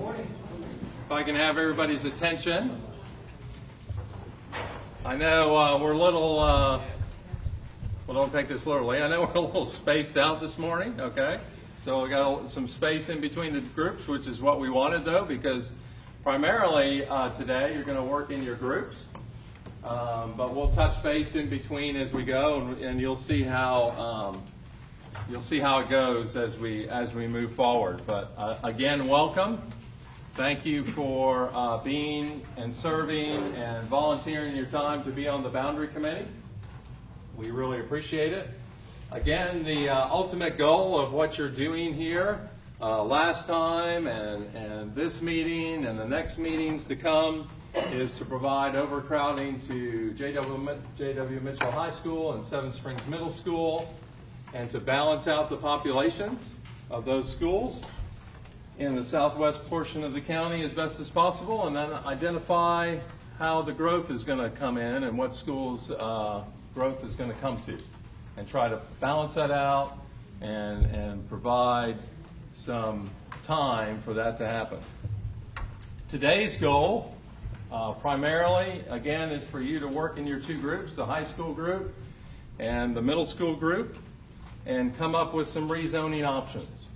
If I can have everybody's attention. I know we're a little, well, don't take this literally. I know we're a little spaced out this morning, okay? So we got some space in between the groups, which is what we wanted though, because primarily today you're going to work in your groups. But we'll touch base in between as we go, and you'll see how it goes as we move forward. But again, welcome. Thank you for being and serving and volunteering your time to be on the Boundary Committee. We really appreciate it. Again, the ultimate goal of what you're doing here last time and this meeting and the next meetings to come is to provide overcrowding to J.W. Mitchell High School and Seven Springs Middle School, and to balance out the populations of those schools in the southwest portion of the county as best as possible, and then identify how the growth is going to come in and what schools growth is going to come to, and try to balance that out and provide some time for that to happen. Today's goal primarily, again, is for you to work in your two groups, the high school group and the middle school group, and come up with some rezoning options.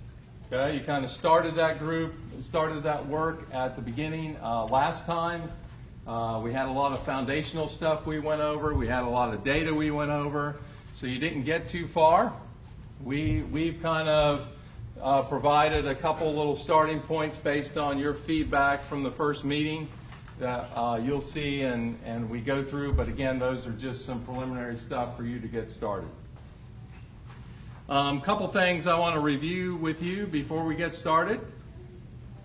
Okay, you kind of started that work at the beginning last time. We had a lot of foundational stuff we went over. We had a lot of data we went over. So you didn't get too far. We've kind of provided a couple little starting points based on your feedback from the first meeting that you'll see and we go through, but again, those are just some preliminary stuff for you to get started. Couple things I want to review with you before we get started.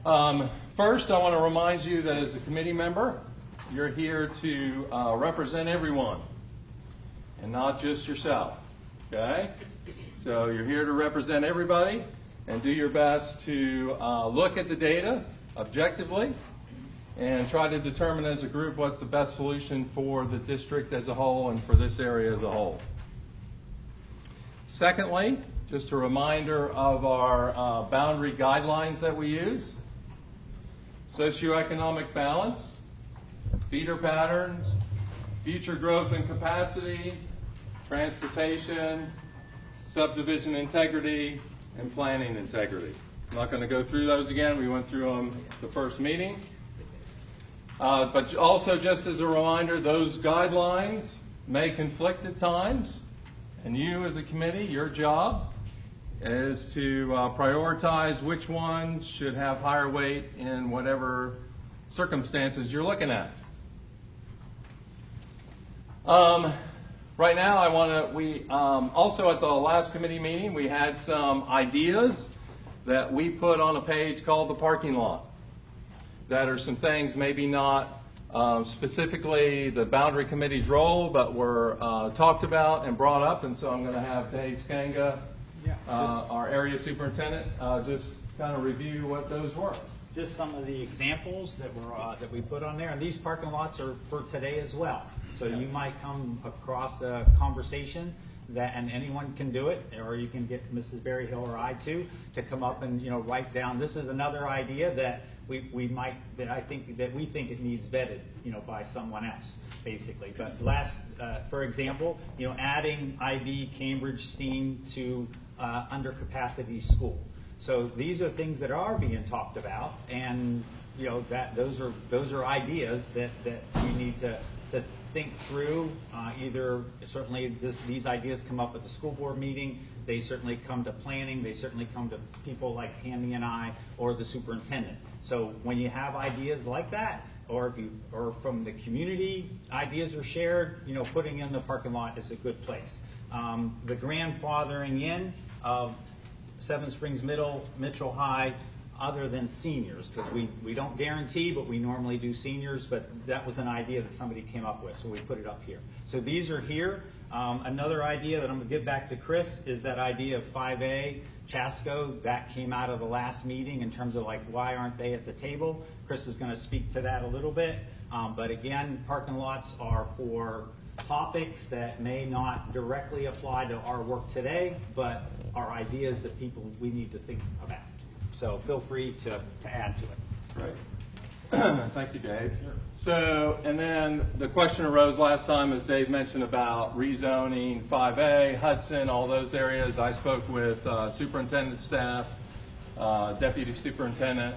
First, I want to remind you that as a committee member, you're here to represent everyone and not just yourself, okay? So you're here to represent everybody and do your best to look at the data objectively and try to determine as a group what's the best solution for the district as a whole and for this area as a whole. Secondly, just a reminder of our boundary guidelines that we use. Socioeconomic balance, feeder patterns, future growth and capacity, transportation, subdivision integrity, and planning integrity. I'm not going to go through those again. We went through them the first meeting. But also, just as a reminder, those guidelines may conflict at times, and you as a committee, your job is to prioritize which one should have higher weight in whatever circumstances you're looking at. Right now, we also at the last committee meeting, we had some ideas that we put on a page called the parking lot. That are some things maybe not specifically the Boundary Committee's role, but were talked about and brought up, and so I'm going to have Dave Skanga, our area superintendent, just kind of review what those were. Just some of the examples that we put on there, and these parking lots are for today as well. So you might come across a conversation that, and anyone can do it, or you can get Mrs. Berryhill or I too to come up and write down. This is another idea that we think it needs vetted, by someone else, basically. But for example, adding IB Cambridge STEAM to under capacity school. So these are things that are being talked about, and those are ideas that we need to think through. Either certainly these ideas come up at the school board meeting. They certainly come to planning. They certainly come to people like Tammy and I, or the superintendent. So when you have ideas like that, or from the community, ideas are shared, putting in the parking lot is a good place. The grandfathering in of Seven Springs Middle, Mitchell High, other than seniors, because we don't guarantee, but we normally do seniors, but that was an idea that somebody came up with, so we put it up here. So these are here. Another idea that I'm going to give back to Chris is that idea of 5A, Pasco. That came out of the last meeting in terms of why aren't they at the table? Chris is going to speak to that a little bit. But again, parking lots are for topics that may not directly apply to our work today, but are ideas that we need to think about. So feel free to add to it. Great. Thank you, Dave. So, and then the question arose last time, as Dave mentioned, about rezoning 5A, Hudson, all those areas. I spoke with superintendent staff, deputy superintendent,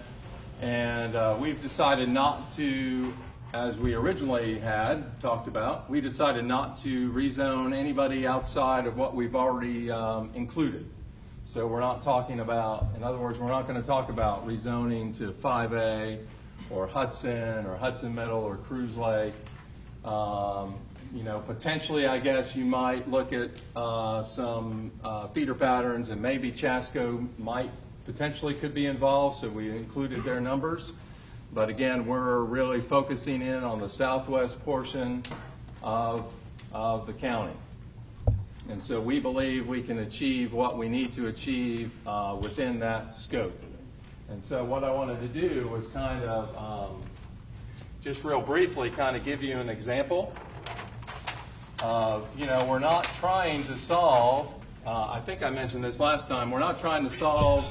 and we've decided not to, as we originally had talked about, we decided not to rezone anybody outside of what we've already included. So we're not talking about, in other words, we're not going to talk about rezoning to 5A or Hudson Middle or Cruise Lake. You know, potentially, I guess you might look at some feeder patterns, and maybe Pasco might potentially could be involved, so we included their numbers. But again, we're really focusing in on the southwest portion of the county. And so we believe we can achieve what we need to achieve within that scope. And so what I wanted to do was kind of, just real briefly, kind of give you an example of, you know, we're not trying to solve, I think I mentioned this last time, we're not trying to solve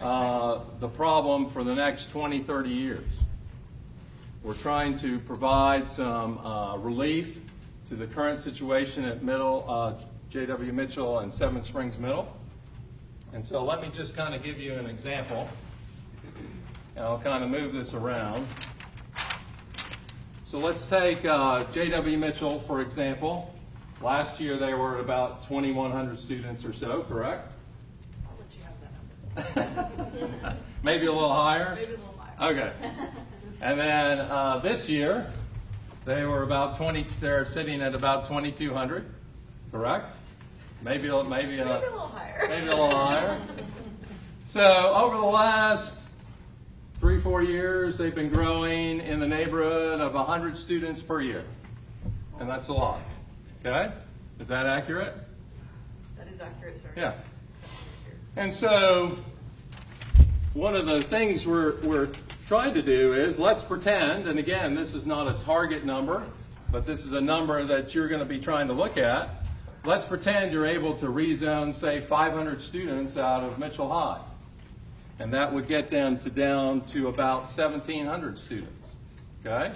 the problem for the next 20, 30 years. We're trying to provide some relief to the current situation at J.W. Mitchell and Seven Springs Middle. And so let me just kind of give you an example. And I'll kind of move this around. So let's take J.W. Mitchell, for example. Last year they were at about 2,100 students or so, correct? I'll let you have that number. Maybe a little higher? Maybe a little higher. Okay. And then this year, they were about they're sitting at about 2,200, correct? Maybe a little higher. Maybe a little higher. So over the last 3-4 years, they've been growing in the neighborhood of 100 students per year. And that's a lot. Okay? Is that accurate? That is accurate, sir. Yeah. And so one of the things we're trying to do is, let's pretend, and again, this is not a target number, but this is a number that you're going to be trying to look at. Let's pretend you're able to rezone, say, 500 students out of Mitchell High. And that would get them down to about 1,700 students, okay?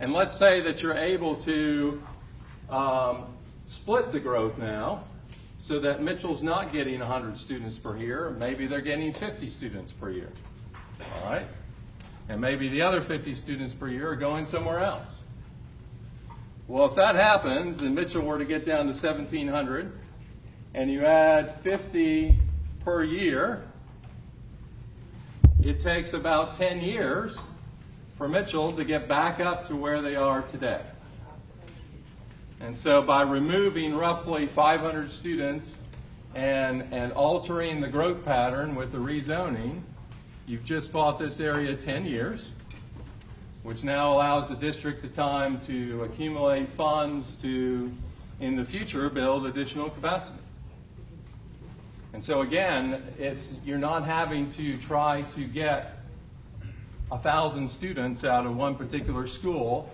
And let's say that you're able to split the growth now so that Mitchell's not getting 100 students per year. Maybe they're getting 50 students per year, all right? And maybe the other 50 students per year are going somewhere else. Well, if that happens and Mitchell were to get down to 1,700 and you add 50 per year, it takes about 10 years for Mitchell to get back up to where they are today. And so by removing roughly 500 students and altering the growth pattern with the rezoning, you've just bought this area 10 years, which now allows the district the time to accumulate funds to, in the future, build additional capacity. And so again, you're not having to try to get 1,000 students out of one particular school,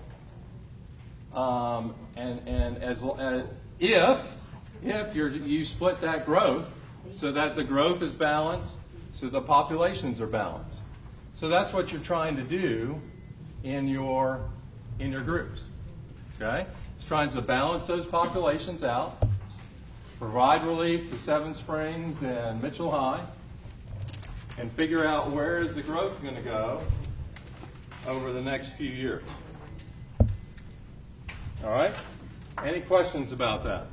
if you split that growth so that the growth is balanced, so the populations are balanced. So that's what you're trying to do in your groups, okay? It's trying to balance those populations out, provide relief to Seven Springs and Mitchell High, and figure out where is the growth going to go over the next few years. All right? Any questions about that?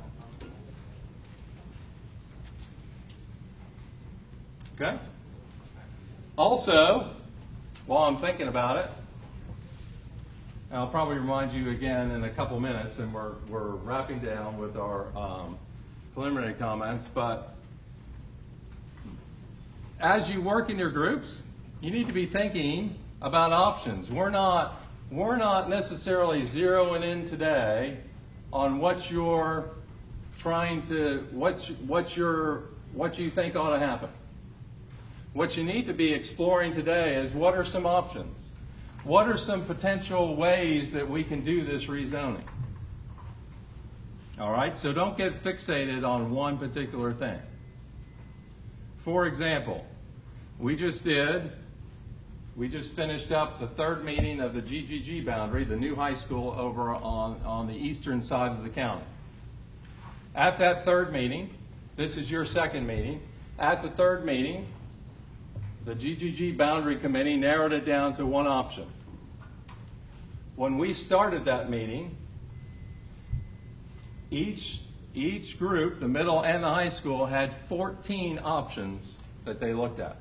Okay? Also, while I'm thinking about it, and I'll probably remind you again in a couple minutes, and we're wrapping down with our preliminary comments, but as you work in your groups, you need to be thinking about options. We're not necessarily zeroing in today on what you're trying to, what you think ought to happen. What you need to be exploring today is, what are some options? What are some potential ways that we can do this rezoning? All right, so don't get fixated on one particular thing. For example, we just we just finished up the third meeting of the GGG boundary, the new high school over on the eastern side of the county. At that third meeting, this is your second meeting, at the third meeting, the GGG boundary committee narrowed it down to one option. When we started that meeting, each group, the middle and the high school, had 14 options that they looked at.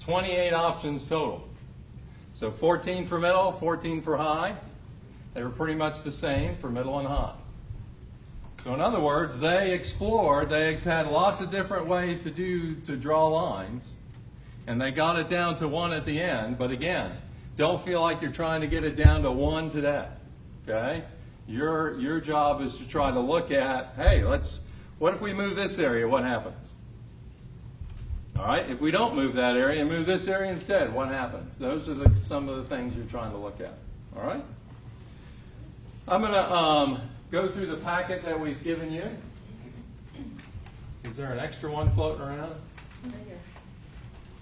28 options total. So 14 for middle, 14 for high. They were pretty much the same for middle and high. So in other words, they explored, they had lots of different ways to draw lines, and they got it down to one at the end. But again, don't feel like you're trying to get it down to one today, okay? Your job is to try to look at, hey, what if we move this area, what happens? All right, if we don't move that area and move this area instead, what happens? Those are some of the things you're trying to look at, all right? I'm gonna go through the packet that we've given you. Is there an extra one floating around? Right here.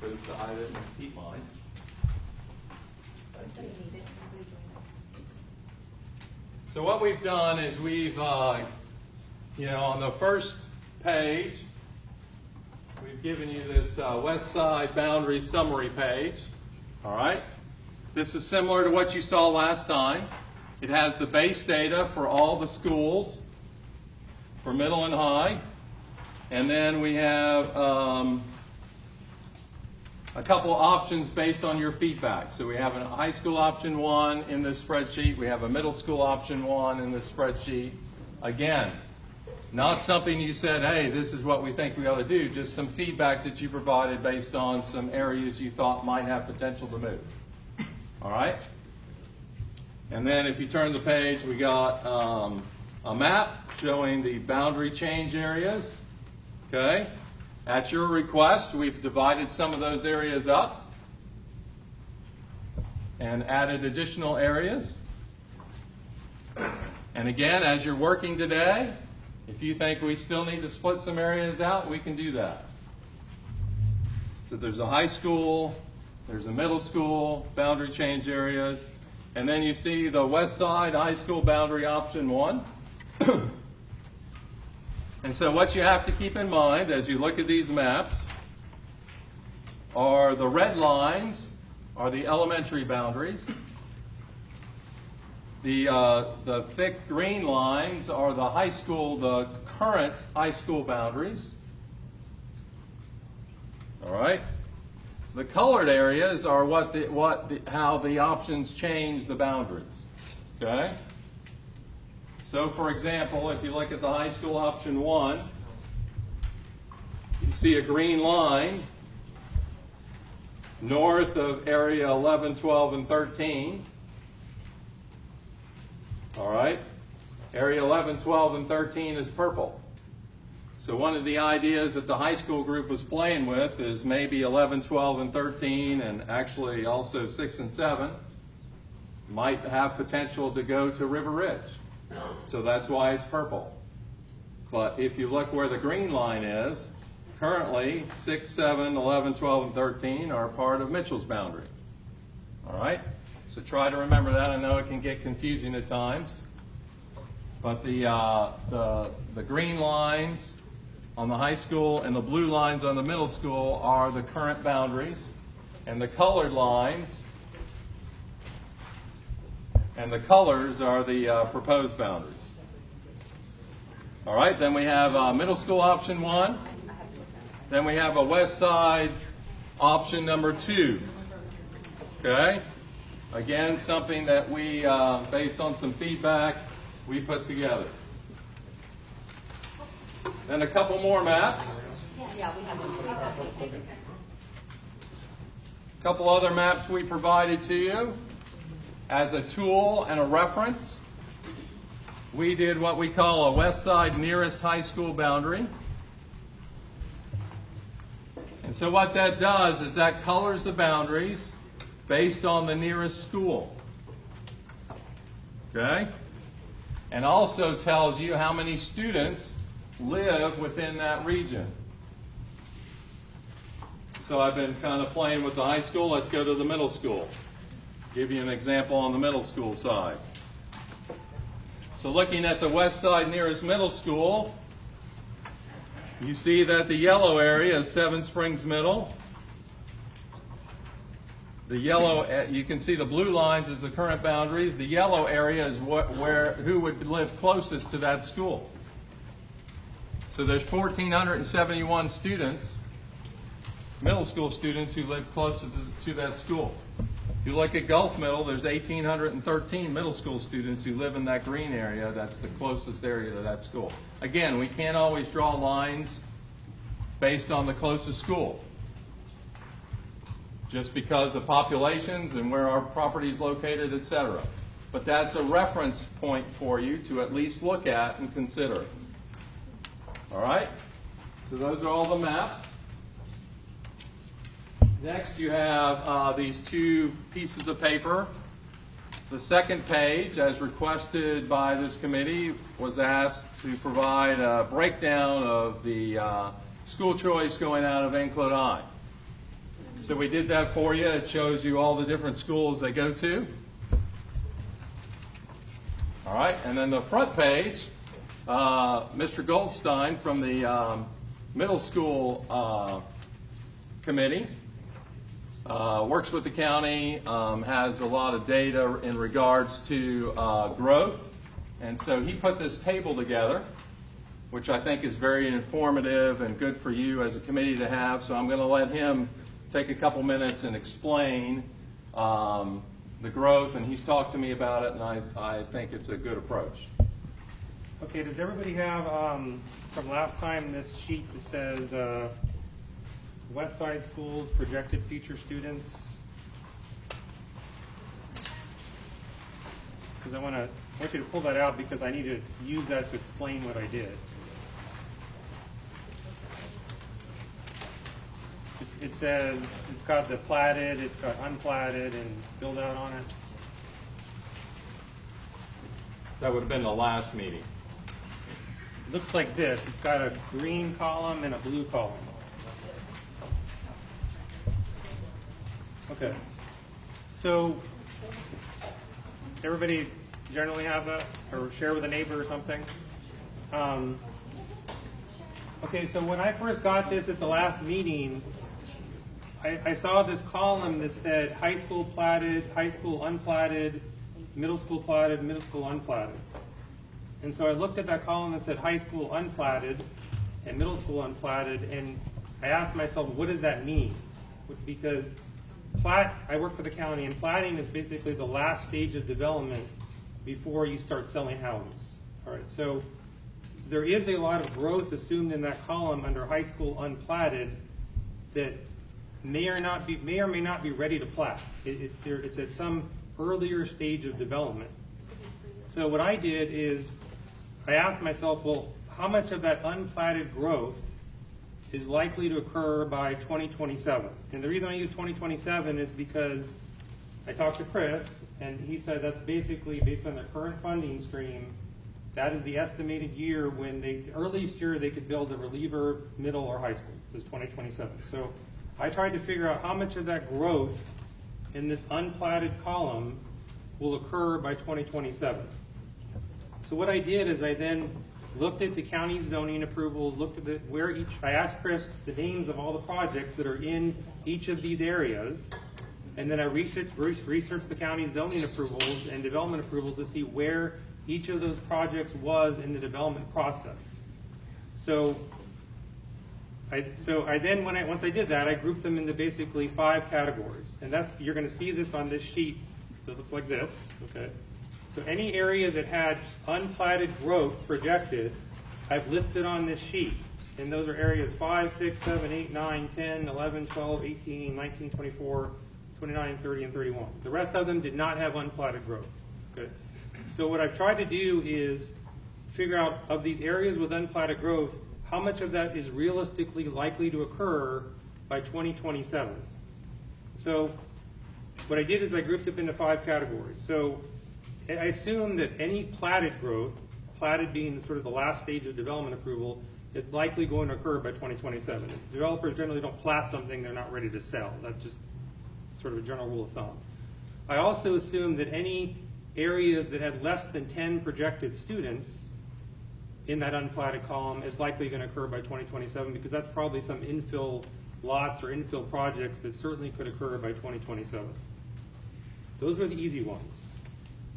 Because I didn't keep mine. Thank Do you. you need it? Will you join it? So what we've done is we've, on the first page, we've given you this west side boundary summary page. All right? This is similar to what you saw last time. It has the base data for all the schools, for middle and high. And then we have a couple options based on your feedback. So we have a high school option 1 in this spreadsheet. We have a middle school option 1 in this spreadsheet. Again, not something you said, hey, this is what we think we ought to do, just some feedback that you provided based on some areas you thought might have potential to move. All right? And then if you turn the page, we got a map showing the boundary change areas. Okay? At your request, we've divided some of those areas up and added additional areas. And again, as you're working today, if you think we still need to split some areas out, we can do that. So there's a high school, there's a middle school, boundary change areas, and then you see the west side high school boundary option 1. And so what you have to keep in mind as you look at these maps are the red lines are the elementary boundaries. The thick green lines are the high school, the current high school boundaries. All right. The colored areas are how the options change the boundaries. Okay. So, for example, if you look at the high school option 1, you see a green line north of area 11, 12, and 13. All right? Area 11, 12, and 13 is purple. So one of the ideas that the high school group was playing with is maybe 11, 12, and 13, and actually also 6 and 7, might have potential to go to River Ridge. So that's why it's purple. But if you look where the green line is, currently 6, 7, 11, 12, and 13 are part of Mitchell's boundary. All right? So try to remember that. I know it can get confusing at times. But the green lines on the high school and the blue lines on the middle school are the current boundaries. And the colored lines and the colors are the proposed boundaries. All right, then we have middle school option 1. Then we have a west side option number 2. Okay? Again, something that we, based on some feedback, we put together. Then a couple more maps. Yeah, we have one. A couple other maps we provided to you as a tool and a reference. We did what we call a west side nearest high school boundary. And so what that does is that colors the boundaries based on the nearest school. Okay? And also tells you how many students live within that region. So I've been kind of playing with the high school. Let's go to the middle school. Give you an example on the middle school side. So looking at the west side nearest middle school, you see that the yellow area is Seven Springs Middle. The yellow, you can see the blue lines as the current boundaries. The yellow area is who would live closest to that school. So there's 1,471 students, middle school students, who live closest to that school. If you look at Gulf Middle, there's 1,813 middle school students who live in that green area. That's the closest area to that school. Again, we can't always draw lines based on the closest school, just because of populations and where our property is located, etc. But that's a reference point for you to at least look at and consider. All right? So those are all the maps. Next, you have these two pieces of paper. The second page, as requested by this committee, was asked to provide a breakdown of the school choice going out of Enclode High. So we did that for you. It shows you all the different schools they go to. All right, and then the front page, Mr. Goldstein from the middle school committee works with the county, has a lot of data in regards to growth, and so he put this table together, which I think is very informative and good for you as a committee to have. So I'm going to let him take a couple minutes and explain the growth, and he's talked to me about it, and I think it's a good approach. Okay, does everybody have, from last time, this sheet that says West Side Schools projected future students? Because I want you to pull that out because I need to use that to explain what I did. It says, it's got the platted, it's got unplatted, and build out on it. That would have been the last meeting. It looks like this. It's got a green column and a blue column. Okay. So, everybody generally have that, or share with a neighbor or something? Okay, so when I first got this at the last meeting, I saw this column that said high school platted, high school unplatted, middle school platted, middle school unplatted. And so I looked at that column that said high school unplatted and middle school unplatted, and I asked myself, what does that mean? Because I work for the county, and platting is basically the last stage of development before you start selling houses. All right, so there is a lot of growth assumed in that column under high school unplatted that may or may not be ready to plat. It's at some earlier stage of development. So what I did is I asked myself, well, how much of that unplatted growth is likely to occur by 2027? And the reason I use 2027 is because I talked to Chris, and he said that's basically based on the current funding stream. That is the estimated year when the earliest year they could build a reliever middle or high school is 2027. So I tried to figure out how much of that growth in this unplatted column will occur by 2027. So what I did is I then looked at the county zoning approvals, looked at I asked Chris the names of all the projects that are in each of these areas, and then I researched the county zoning approvals and development approvals to see where each of those projects was in the development process. So I then, once I did that, I grouped them into basically 5 categories. And you're going to see this on this sheet that looks like this, okay? So any area that had unplatted growth projected, I've listed on this sheet. And those are areas 5, 6, 7, 8, 9, 10, 11, 12, 18, 19, 24, 29, 30, and 31. The rest of them did not have unplatted growth, okay? So what I've tried to do is figure out, of these areas with unplatted growth, how much of that is realistically likely to occur by 2027. So what I did is I grouped it into 5 categories. So I assume that any platted growth, platted being sort of the last stage of development approval, is likely going to occur by 2027. Developers generally don't plat something they're not ready to sell. That's just sort of a general rule of thumb. I also assume that any areas that had less than 10 projected students in that unplatted column is likely going to occur by 2027, because that's probably some infill lots or infill projects that certainly could occur by 2027. Those were the easy ones.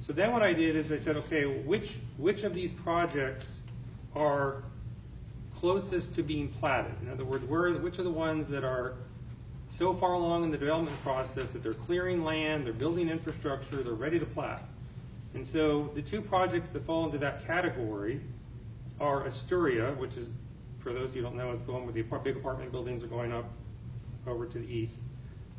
So then what I did is I said, okay, which of these projects are closest to being platted? In other words, which are the ones that are so far along in the development process that they're clearing land, they're building infrastructure, they're ready to plat? And so the two projects that fall into that category are Astoria, which is, for those of you who don't know, it's the one where the big apartment buildings are going up over to the east,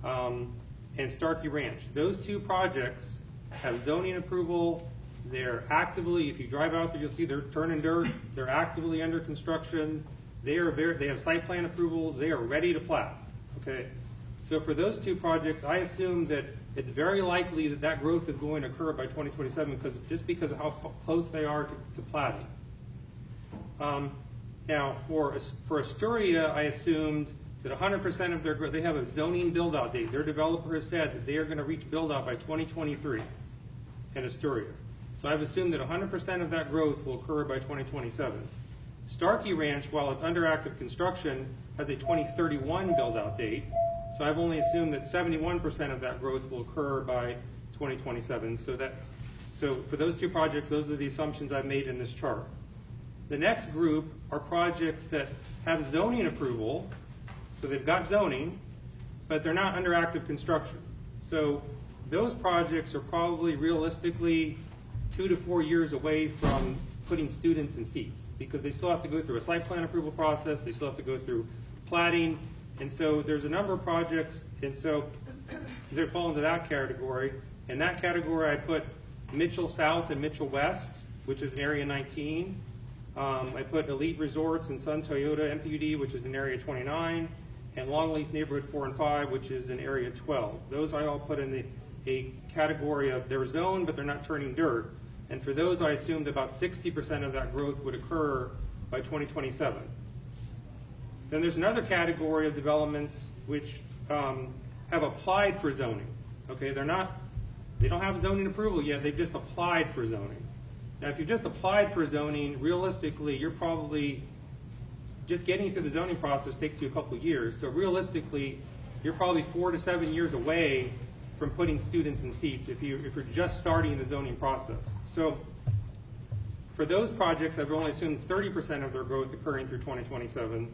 and Starkey Ranch. Those two projects have zoning approval. They're actively, if you drive out there, you'll see they're turning dirt. They're actively under construction. They have site plan approvals. They are ready to plat. Okay. So for those two projects, I assume that it's very likely that that growth is going to occur by 2027, because of how close they are to platting. Now, for Astoria, I assumed that 100% of their growth, they have a zoning build-out date. Their developer has said that they are going to reach build-out by 2023 in Astoria. So I've assumed that 100% of that growth will occur by 2027. Starkey Ranch, while it's under active construction, has a 2031 build-out date. So I've only assumed that 71% of that growth will occur by 2027. So for those two projects, those are the assumptions I've made in this chart. The next group are projects that have zoning approval, so they've got zoning, but they're not under active construction. So those projects are probably realistically 2 to 4 years away from putting students in seats, because they still have to go through a site plan approval process, they still have to go through platting, and so there's a number of projects, and so they fall into that category. In that category, I put Mitchell South and Mitchell West, which is in Area 19. I put Elite Resorts and Sun Toyota MPUD, which is in Area 29, and Longleaf Neighborhood 4 and 5, which is in Area 12. Those I all put in a category of they're zoned, but they're not turning dirt. And for those, I assumed about 60% of that growth would occur by 2027. Then there's another category of developments which have applied for zoning. Okay, they don't have zoning approval yet, they've just applied for zoning. Now, if you just applied for zoning, realistically, you're probably, just getting through the zoning process takes you a couple of years. So realistically, you're probably 4 to 7 years away from putting students in seats if you're just starting the zoning process. So for those projects, I've only assumed 30% of their growth occurring through 2027.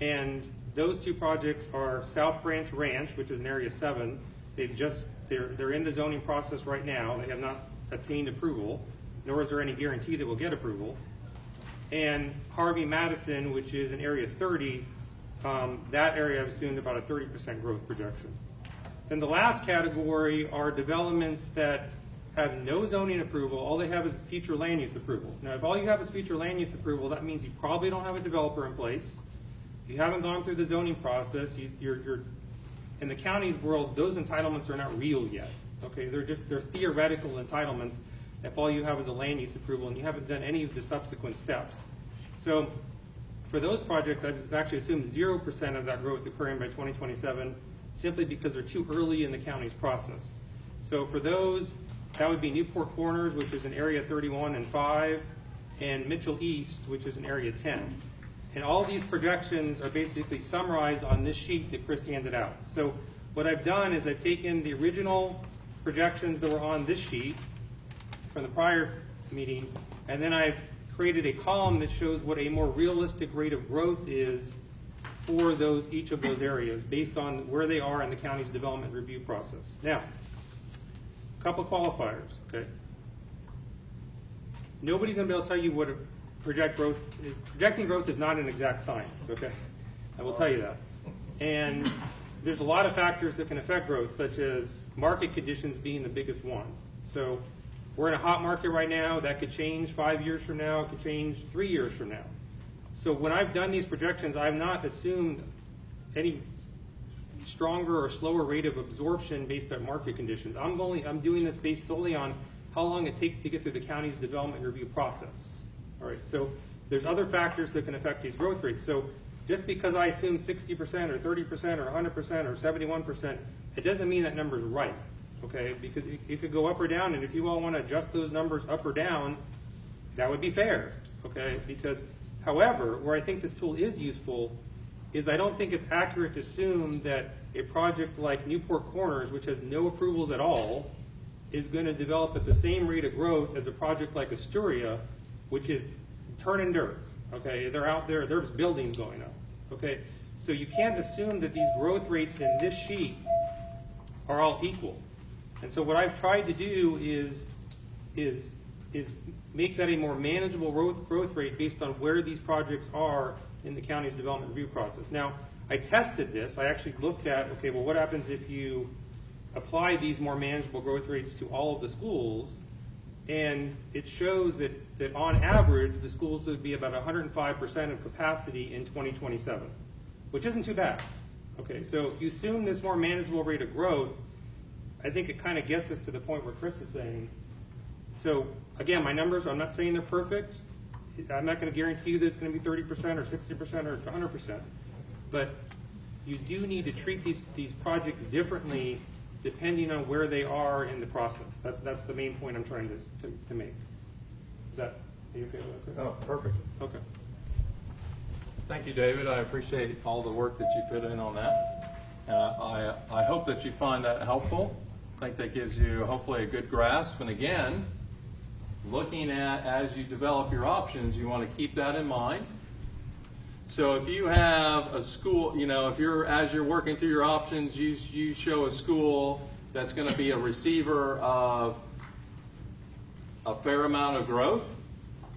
And those two projects are South Branch Ranch, which is in Area 7. They're in the zoning process right now. They have not obtained approval, nor is there any guarantee they will get approval. And Harvey Madison, which is in Area 30, that area I've assumed about a 30% growth projection. Then the last category are developments that have no zoning approval. All they have is future land use approval. Now, if all you have is future land use approval, that means you probably don't have a developer in place. You haven't gone through the zoning process. You're in the county's world, those entitlements are not real yet. Okay, they're theoretical entitlements if all you have is a land use approval and you haven't done any of the subsequent steps. So for those projects, I've actually assumed 0% of that growth occurring by 2027, simply because they're too early in the county's process. So for those, that would be Newport Corners, which is in Area 31 and 5, and Mitchell East, which is in Area 10. And all these projections are basically summarized on this sheet that Chris handed out. So what I've done is I've taken the original projections that were on this sheet from the prior meeting, and then I've created a column that shows what a more realistic rate of growth is for each of those areas based on where they are in the county's development review process. Now, a couple qualifiers, okay? Nobody's gonna be able to tell you what projecting growth is not an exact science, okay? I will tell you that. And there's a lot of factors that can affect growth, such as market conditions being the biggest one. So we're in a hot market right now. That could change 5 years from now. It could change 3 years from now. So when I've done these projections, I've not assumed any stronger or slower rate of absorption based on market conditions. I'm doing this based solely on how long it takes to get through the county's development review process. All right, so there's other factors that can affect these growth rates. So just because I assume 60% or 30% or 100% or 71%, it doesn't mean that number's right, okay? Because it could go up or down, and if you all want to adjust those numbers up or down, that would be fair, okay? Because, however, where I think this tool is useful is I don't think it's accurate to assume that a project like Newport Corners, which has no approvals at all, is going to develop at the same rate of growth as a project like Astoria, which is turning dirt, okay? They're out there, there's buildings going up, okay? So you can't assume that these growth rates in this sheet are all equal. And so what I've tried to do is make that a more manageable growth rate based on where these projects are in the county's development review process. Now, I tested this. I actually looked at, okay, well, what happens if you apply these more manageable growth rates to all of the schools? And it shows that on average, the schools would be about 105% of capacity in 2027, which isn't too bad. Okay, so if you assume this more manageable rate of growth, I think it kind of gets us to the point where Chris is saying. So again, my numbers, I'm not saying they're perfect. I'm not going to guarantee you that it's going to be 30% or 60% or 100%. But you do need to treat these projects differently depending on where they are in the process. That's the main point I'm trying to make. Is that, are you okay with that, Chris? Oh, perfect. Okay. Thank you, David. I appreciate all the work that you put in on that. I hope that you find that helpful. I think that gives you hopefully a good grasp. And again, looking at as you develop your options, you want to keep that in mind. So if you have a school, you know, if you're, as you're working through your options, you show a school that's going to be a receiver of a fair amount of growth,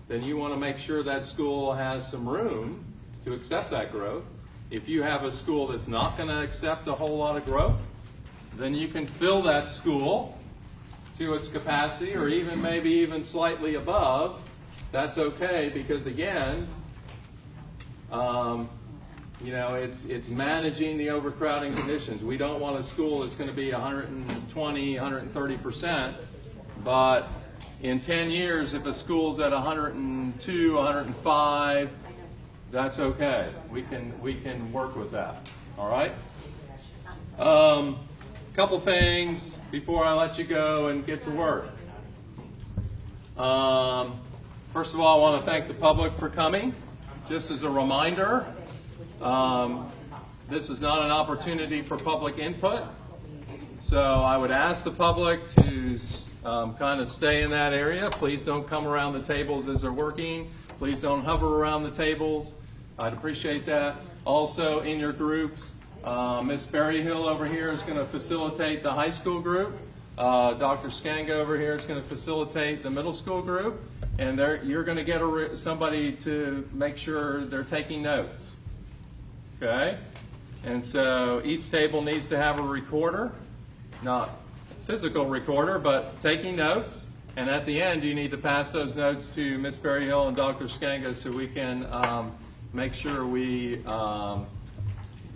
then you want to make sure that school has some room to accept that growth. If you have a school that's not going to accept a whole lot of growth, then you can fill that school to its capacity or even maybe even slightly above. That's okay, because again, you know, it's managing the overcrowding conditions. We don't want a school that's going to be 120, 130%, but in 10 years, if a school's at 102, 105, that's okay. We can work with that. All right. Couple things before I let you go and get to work. First of all, I want to thank the public for coming. Just as a reminder, this is not an opportunity for public input. So I would ask the public to kind of stay in that area. Please don't come around the tables as they're working. Please don't hover around the tables. I'd appreciate that. Also, in your groups, Ms. Berryhill over here is going to facilitate the high school group. Dr. Skanga over here is going to facilitate the middle school group. And you're going to get somebody to make sure they're taking notes. Okay? And so each table needs to have a recorder, not a physical recorder, but taking notes. And at the end, you need to pass those notes to Ms. Berryhill and Dr. Skanga so we can make sure we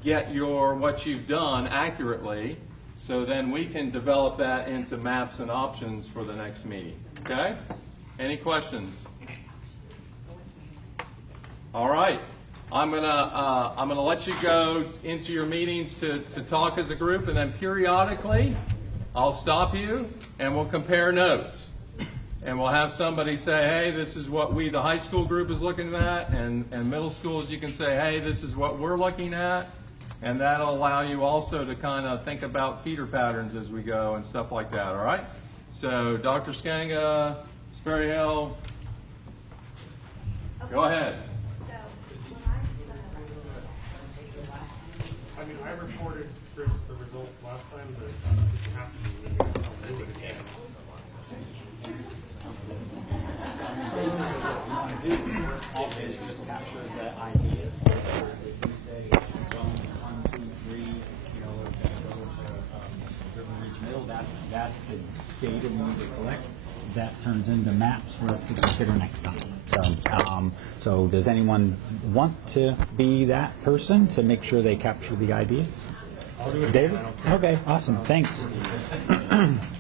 get what you've done accurately, so then we can develop that into maps and options for the next meeting. Okay? Any questions? All right. I'm gonna let you go into your meetings to talk as a group, and then periodically I'll stop you and we'll compare notes. And we'll have somebody say, hey, this is what the high school group is looking at, and middle schools you can say, hey, this is what we're looking at. And that'll allow you also to kind of think about feeder patterns as we go and stuff like that, all right? So Dr. Skanga, Sperry Hill, go ahead. I mean, I reported, Chris, the results last time, but if you have to, I'll do it again. Basically, what we want to do all is just capture the ideas. If you say zone 1, 2, 3, you know, we're going to go to River Ridge Middle, that's the data we need to collect. That turns into maps for us to consider next time. So does anyone want to be that person to make sure they capture the idea? I'll do it. David? Okay, awesome. Thanks.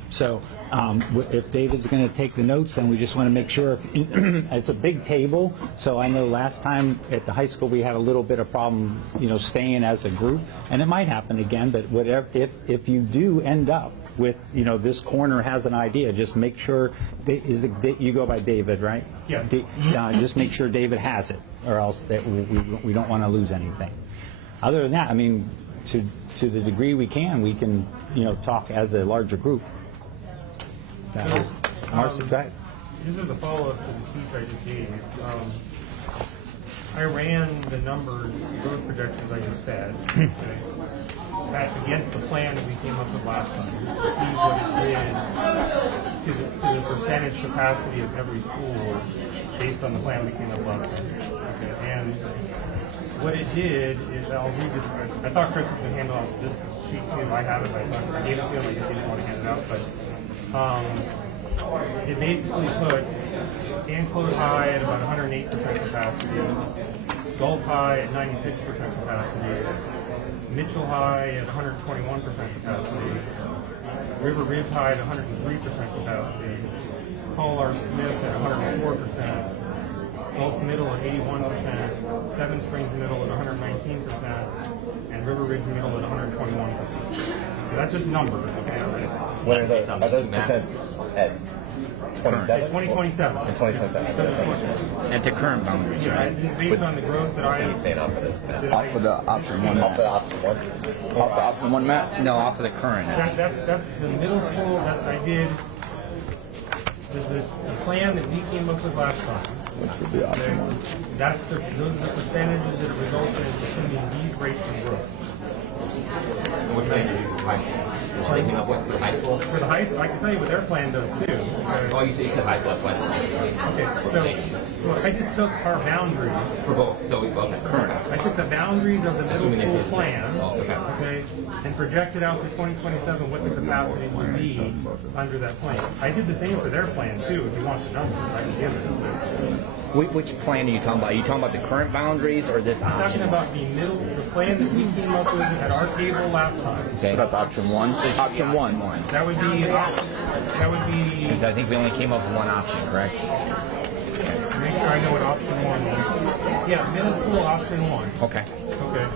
So If David's going to take the notes, then we just want to make sure, it's a big table, so I know last time at the high school we had a little bit of problem, staying as a group, and it might happen again, but whatever, if you do end up with, this corner has an idea, just make sure, you go by David, right? Yes. Just make sure David has it, or else that we don't want to lose anything. Other than that, I mean, to the degree we can, talk as a larger group. Marcia, go ahead. This is a follow-up to the speech I just gave. I ran the numbers, growth projections I just said, against the plan that we came up with last time, to see what it did to the percentage capacity of every school based on the plan we came up last time. Okay. And what it did is, I'll read this. I thought Chris was going to handle this sheet too. I have it, but I thought I gave it to him. I just didn't want to hand it out. But it basically put Anclote High at about 108% capacity, Gulf High at 96% capacity, Mitchell High at 121% capacity, River Ridge High at 103% capacity, Collar Smith at 104%, Gulf Middle at 81%, Seven Springs Middle at 119%, and River Ridge Middle at 121%. So that's just numbers, okay? What are those percents at 27? 2027. At 2027. At the current boundaries, Yeah, right? it's based on the growth that I. Saying off of this map. Off of the option one Off the map. option one. Off the option one map? No, off of the current. That's the middle school that I did, the plan that we came up with last time. Which would be option one. Those are the percentages that result in assuming these rates of growth. What plan did you do for high school? What came up with for high school? For the high school, I can tell you what their plan does too. Oh, you said high school, that's why. Okay, so I just took our boundaries. For both, so okay. Current. I took the boundaries of the middle Assuming they school did. plan, Oh, okay, and projected out to 2027 what the capacity would be under that plan. I did the same for their plan too. If you want the numbers, I can give it. Which plan are you talking about? Are you talking about the current boundaries or this I'm talking option? about the plan that we came up with at our table last time. Okay. So that's option one. Option one. That would be, Because I think we only came up with one option, correct? make sure I know what option one is. Yeah, middle school option one. Okay. Okay.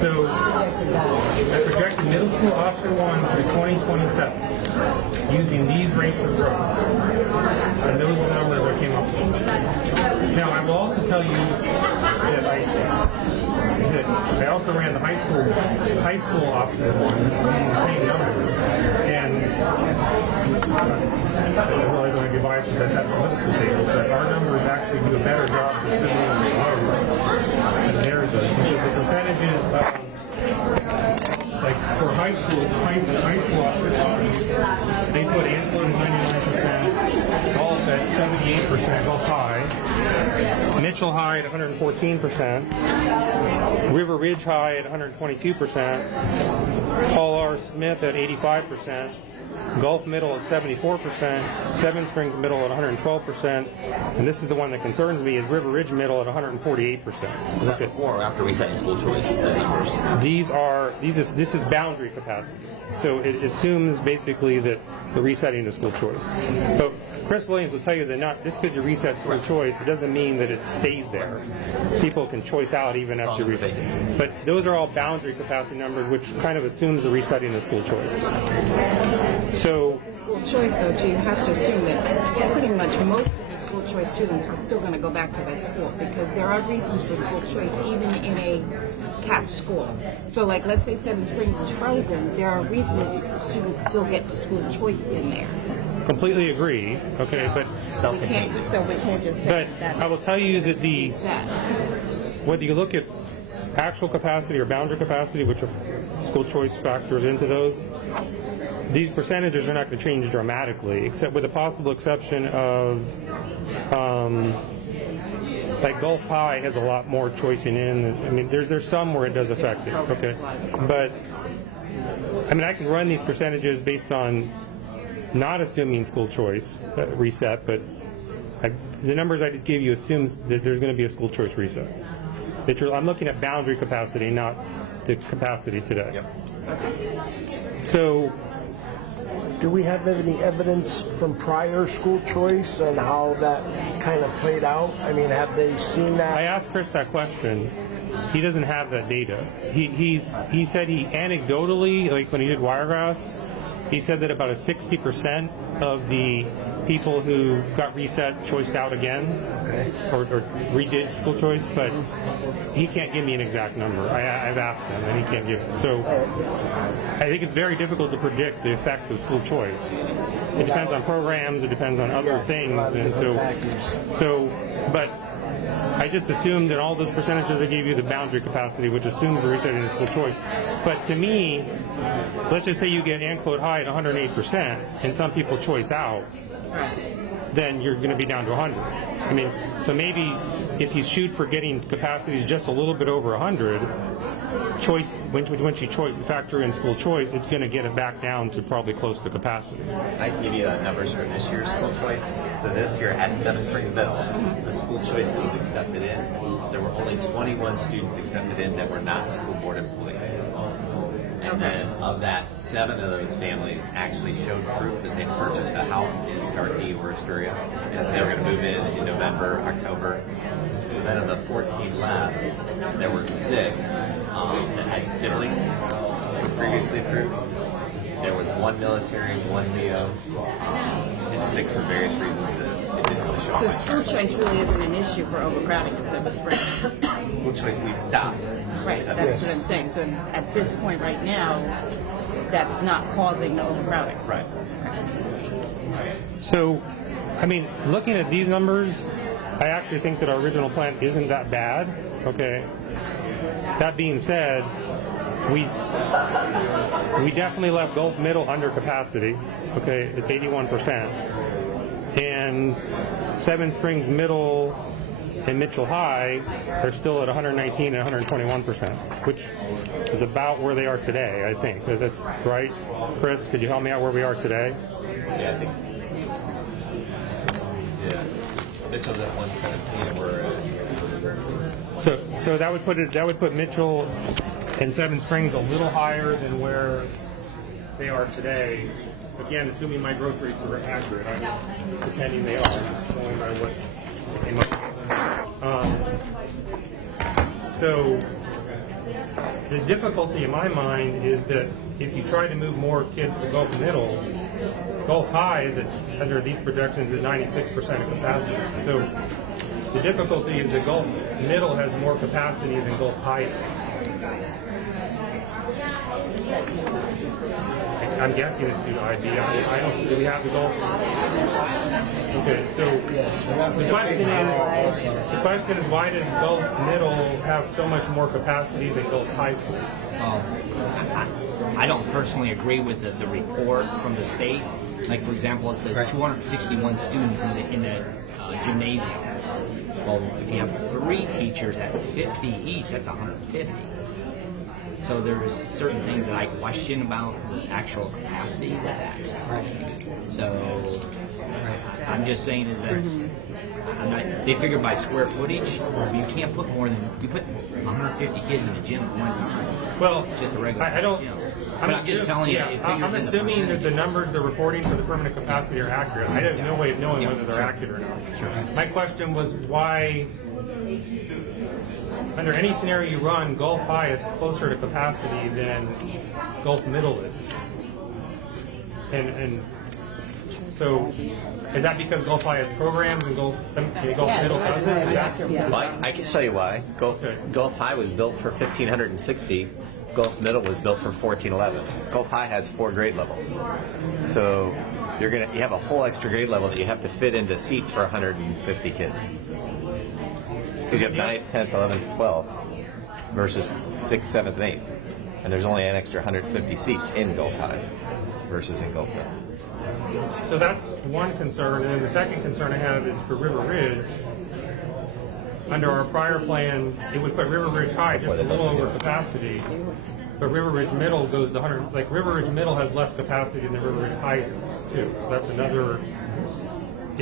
So I projected middle school option one through 2027 using these rates of growth. And those are the numbers I came up with. Now, I will also tell you that I also ran the high school option one using the same numbers. And I'm really going to be biased because I sat at the middle school table, but our numbers actually do a better job distributing the load than theirs does. Because the percentages of, like for high school option one, they put Anclote at 99%, Golf at 78%, Golf High, Mitchell High at 114%, River Ridge High at 122%, Paul R. Smith at 85%, Gulf Middle at 74%, Seven Springs Middle at 112%, and this is the one that concerns me, is River Ridge Middle at 148%. Was that before or after we set school choice? The numbers? This is boundary capacity. So it assumes basically that the resetting of school choice. But Chris Williams will tell you that not just because you reset school choice, it doesn't mean that it stays there. People can choice out even after reset. But those are all boundary capacity numbers, which kind of assumes the resetting of school choice. So School choice, though, do you have to assume that pretty much most of the school choice students are still going to go back to that school because there are reasons for school choice even in a capped school. So like let's say Seven Springs is frozen, there are reasons students still get school choice in there. completely agree. Okay, but We can't just say that. I will tell you that Set. whether you look at actual capacity or boundary capacity, which school choice factors into those, these percentages are not going to change dramatically, except with the possible exception of, like Gulf High has a lot more choicing in. I mean, there's some where it does affect it, okay? But, I mean, I can run these percentages based on not assuming school choice reset, but the numbers I just gave you assumes that there's going to be a school choice reset. I'm looking at boundary capacity, not the capacity today. Yep. So do we have any evidence from prior school choice and how that kind of played out? I mean, have they seen that? I asked Chris that question. He doesn't have that data. He said he anecdotally, like when he did Wiregrass, he said that about 60% of the people who got reset choiced out again, or redid school choice, but he can't give me an exact number. I've asked him, and he can't give it. So I think it's very difficult to predict the effect of school choice. It depends on programs, it depends on other things, and but I just assumed that all those percentages I gave you the boundary capacity, which assumes the resetting of school choice. But to me, let's just say you get Anclote High at 108%, and some people choice out, then you're going to be down to 100. I mean, so maybe if you shoot for getting capacities just a little bit over 100, choice once you factor in school choice, it's going to get it back down to probably close to capacity. I can give you numbers for this year's school choice. So this year at Seven Springs Middle, the school choice that was accepted in, there were only 21 students accepted in that were not school board employees. And then of that, 7 of those families actually showed proof that they purchased a house in Starkey or Astoria, and so they were going to move in November, October. So then of the 14 left, there were 6 that had siblings who were previously approved. There was 1 military, 1 Leo, and 6 for various reasons that it didn't really show. So school choice really isn't an issue for overcrowding in Seven Springs. School choice we've stopped. Right, that's what I'm saying. So at this point right now, that's not causing the overcrowding. Right. So, I mean, looking at these numbers, I actually think that our original plan isn't that bad. Okay. That being said, we definitely left Gulf Middle under capacity. Okay, it's 81%, and Seven Springs Middle and Mitchell High are still at 119 and 121%, which is about where they are today, I think. That's right. Chris, could you help me out where we are today? Yeah, I think. Yeah, Mitchell's at 117, and we're at. So that would put Mitchell and Seven Springs a little higher than where they are today. Again, assuming my growth rates are accurate, I'm pretending they are, just going by what came up. So the difficulty in my mind is that if you try to move more kids to Gulf Middle, Gulf High is under these projections at 96% of capacity. So the difficulty is that Gulf Middle has more capacity than Gulf High does. I'm guessing it's due to IB. I don't. Do we have the Gulf? Okay, so the question is why does Gulf Middle have so much more capacity than Gulf High School? I don't personally agree with the report from the state. Like, for example, it says 261 students in the gymnasium. Well, if you have 3 teachers at 50 each, that's 150. So there's certain things that I question about the actual capacity with that. So I'm just saying is that they figure by square footage, you can't put more than, you put 150 kids in a gym at one time. Well, it's just a regular. I don't. I'm just telling you. I'm assuming that the numbers they're reporting for the permanent capacity are accurate. I have no way of knowing whether they're accurate or not. Sure. My question was why, under any scenario you run, Gulf High is closer to capacity than Gulf Middle is. And so, is that because Gulf High has programs and Gulf Middle doesn't? Well, I can tell you why. Gulf High was built for 1,560. Gulf Middle was built for 1,411. Gulf High has 4 grade levels, so you have a whole extra grade level that you have to fit into seats for 150 kids. Because you have 9th, 10th, 11th, 12th versus 6th, 7th, and 8th, and there's only an extra 150 seats in Gulf High versus in Gulf Middle. So that's one concern, and then the second concern I have is for River Ridge. Under our prior plan, it would put River Ridge High just a little over capacity, but River Ridge Middle goes to 100. Like River Ridge Middle has less capacity than River Ridge High does too. So that's another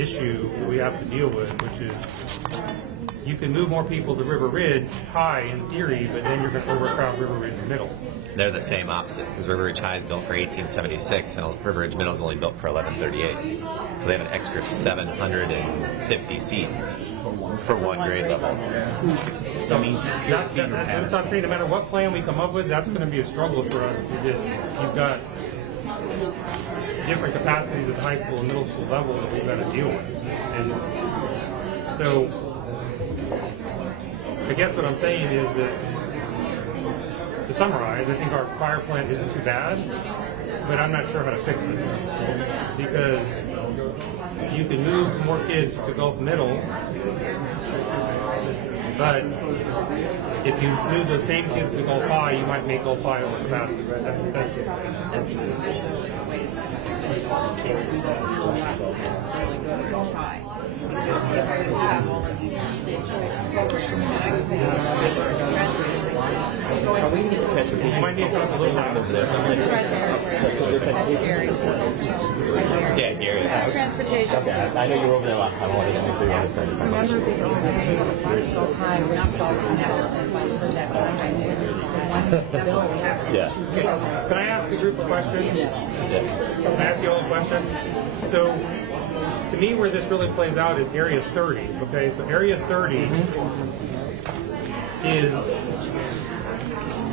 issue that we have to deal with, which is you can move more people to River Ridge High in theory, but then you're going to overcrowd River Ridge Middle. They're the same opposite, because River Ridge High is built for 1876, and River Ridge Middle is only built for 1138. So they have an extra 750 seats for one grade level. So that's not saying no matter what plan we come up with, that's going to be a struggle for us. You've got different capacities at the high school and middle school level that we've got to deal with. And so I guess what I'm saying is that, to summarize, I think our prior plan isn't too bad, but I'm not sure how to fix it. Because you can move more kids to Gulf Middle, but if you move those same kids to Gulf High, you might make Gulf High over capacity. That's it. You might need something a little louder. Yeah, Gary. Transportation. Okay, I know you were over there last time. I wanted to make sure you understood. Remember before so high with Yeah. Can I ask the group a question? Can I ask you all a question? So, to me, where this really plays out is Area 30. Okay, so Area 30 is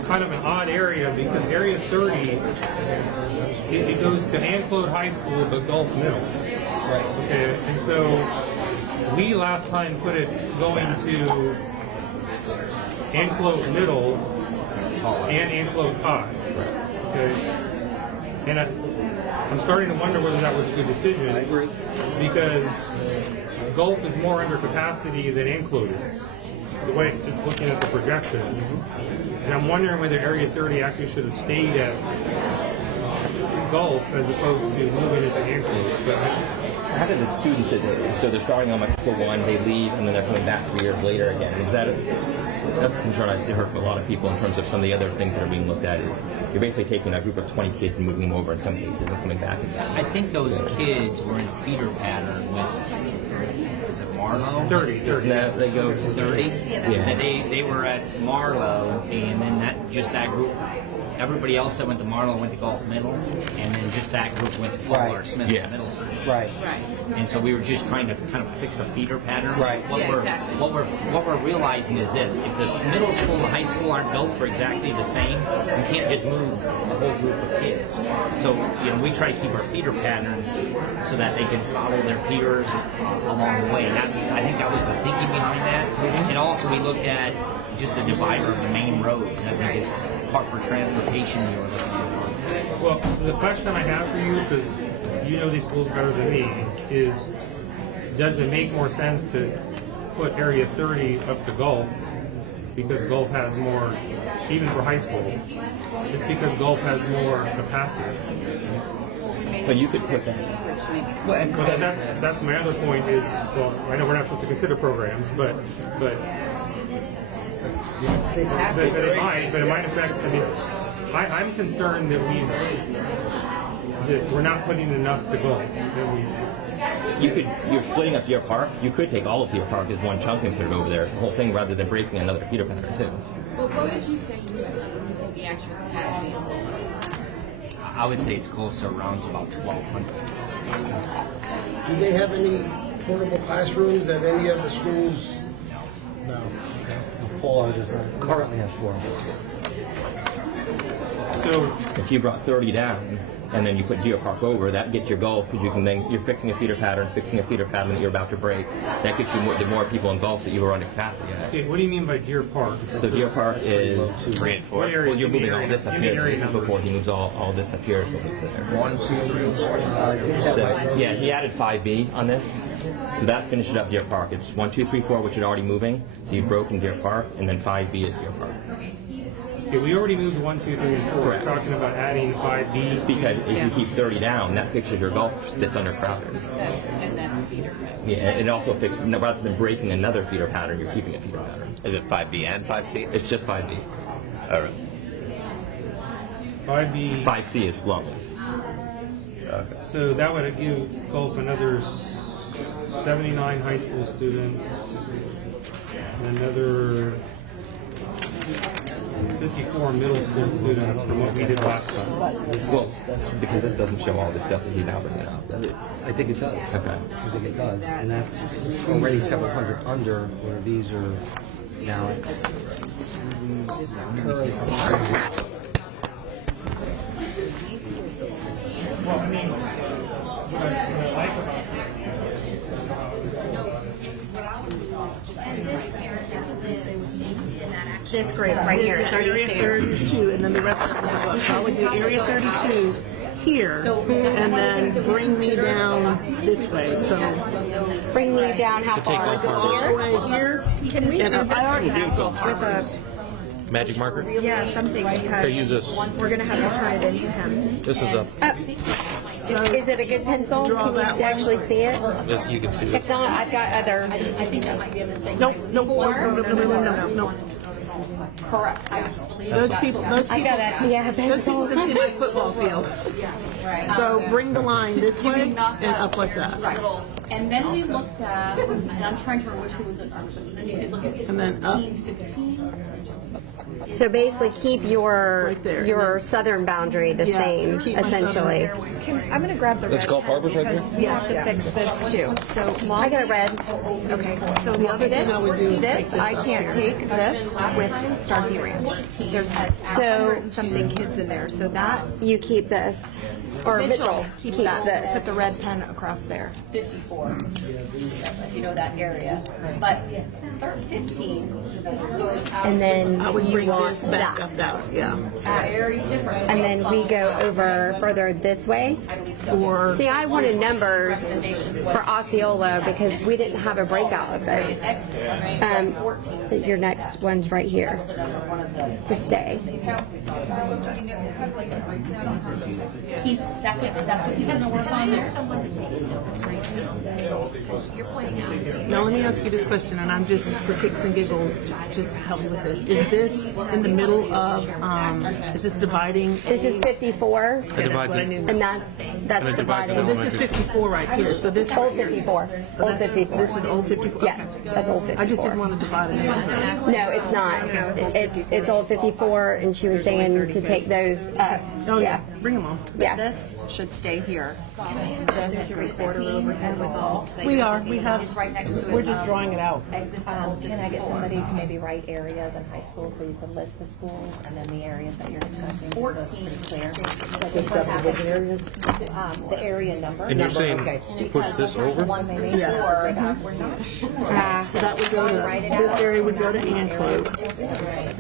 kind of an odd area because Area 30 it goes to Anclote High School but Gulf Middle. Right. Okay, and so we last time put it going to Anclote Middle and Anclote High. Okay, and I'm starting to wonder whether that was a good decision. I agree. Because Gulf is more under capacity than Anclote is. The way, just looking at the projections. And I'm wondering whether Area 30 actually should have stayed at Gulf as opposed to moving it to Anclote. But How do the students, so they're starting on school one, they leave, and then they're coming back 3 years later again? Is that that's a concern I see heard from a lot of people in terms of some of the other things that are being looked at is you're basically taking a group of 20 kids and moving them over in some cases and coming back again. I think those kids were in feeder pattern with, is it Marlowe? 30. Now they go 30? Yeah. And they were at Marlowe, and then that group, everybody else that went to Marlowe went to Gulf Middle, and then just that group went to Fuller Smith Middle School. Right. And so we were just trying to kind of fix a feeder pattern. Right. What we're realizing is this: if the middle school and the high school aren't built for exactly the same, you can't just move a whole group of kids. So we try to keep our feeder patterns so that they can follow their peers along the way. And I think that was the thinking behind that. And also we looked at just the divider of the main roads. I think is part for transportation you were looking at. Well, the question I have for you, because you know these schools better than me, is does it make more sense to put Area 30 up to Gulf because Gulf has more, even for high school, just because Gulf has more capacity? So you could put that. Well, that's my other point is, well, I know we're not supposed to consider programs, but it might affect. I mean, I'm concerned that we're not putting enough to Gulf. You're splitting up Deer Park. You could take all of Deer Park as one chunk and put it over there, the whole thing, rather than breaking another feeder pattern too. Well, what would you say you think the actual capacity of Gulf is? I would say it's closer around to about 1,200. Do they have any portable classrooms at any of the schools? No. Okay. Fuller does not currently have 4 of those. So If you brought 30 down and then you put Deer Park over, that gets your Gulf because you can then you're fixing a feeder pattern that you're about to break. That gets you more people in Gulf that you were under capacity at. okay, what do you mean by Deer Park? So Deer Park is 3 and 4. What area? well, you're Give me moving all this up give me here. area This is numbers. before he moves all this up here. 1, 2, 3, 4. So, yeah, he added 5B on this. So that finishes up Deer Park. It's 1, 2, 3, 4, which is already moving. So you've broken Deer Park, and then 5B is Deer Park. Okay, we already moved 1, 2, 3, and 4. Correct. We're talking about adding 5B. Because if you keep 30 down, that fixes your Gulf that's undercrowded. And that's feeder road. Yeah, and it also fixes, rather than breaking another feeder pattern, you're keeping a feeder pattern. Is it 5B and 5C? It's just 5B. Oh, really? 5B. 5C is flowing. So that would give Gulf another 79 high school students, and another 54 middle school students from what we did last time. Well, because this doesn't show all the stuff that he's now bringing up, does it? I think it does. Okay. I think it does, and that's already several hundred under where these are now. Well, I mean, what I like about This group right here, Area 32, and then the rest of them go up. So I would do area 32 here, and then bring me down this way. So bring me down how far? go all the way here. Can we do and this up. I already have with a, Magic marker? yeah, something, because use this. we're gonna have to turn it into him. This is a. Is it a good pencil? Can you actually see it? This, you can see it. If not, I've got other. Nope, nope, nope, nope, nope, nope. Correct. Those people, I got it. Yeah, those people can see my football field. So bring the line this way and up like that. And then we looked at, and I'm trying to remember which one was it, but then you could look at And then up. 15. So basically, keep your Right there. your southern boundary the Yes, same, keep my essentially. I'm gonna grab the Let's red call pen Harper's right because we have to fix this too. So I got a red. okay, so The other thing I would do is take this, this I up can't here. take this with Starkey Ranch. There's something kids in there, so that You keep this, or Mitchell keeps keeps that. this. Put the red pen across there. 54, if you know that area. But 15 goes out. And then I would you bring want this back that. up that, yeah. Very different. And then we go over further this way. Or See, I wanted numbers for Osceola because we didn't have a breakout of those. Your next one's right here to stay. That's what he's gonna work on there. now let me ask you this question, and I'm just for kicks and giggles, just help me with this. Is this in the middle of? Is this dividing? This is 54, Okay, that's what I knew. and that's dividing. This is 54 right here. So this Old 54. Old 54. This is old 54. Yes, that's old 54. I just didn't want to divide it. No, it's not. It's old 54, and she was saying to take those up. Oh Yeah. yeah, bring them on. Yeah. This should stay here. Is this three-quarter over here with all? We are. We have. We're just drawing it out. Can I get somebody to maybe write areas in high school so you can list the schools and then the areas that you're discussing? 14. Pretty clear. The area number. And you're saying push this over? One they made Yeah. we're not sure. So that would go to this area would go to Anclote.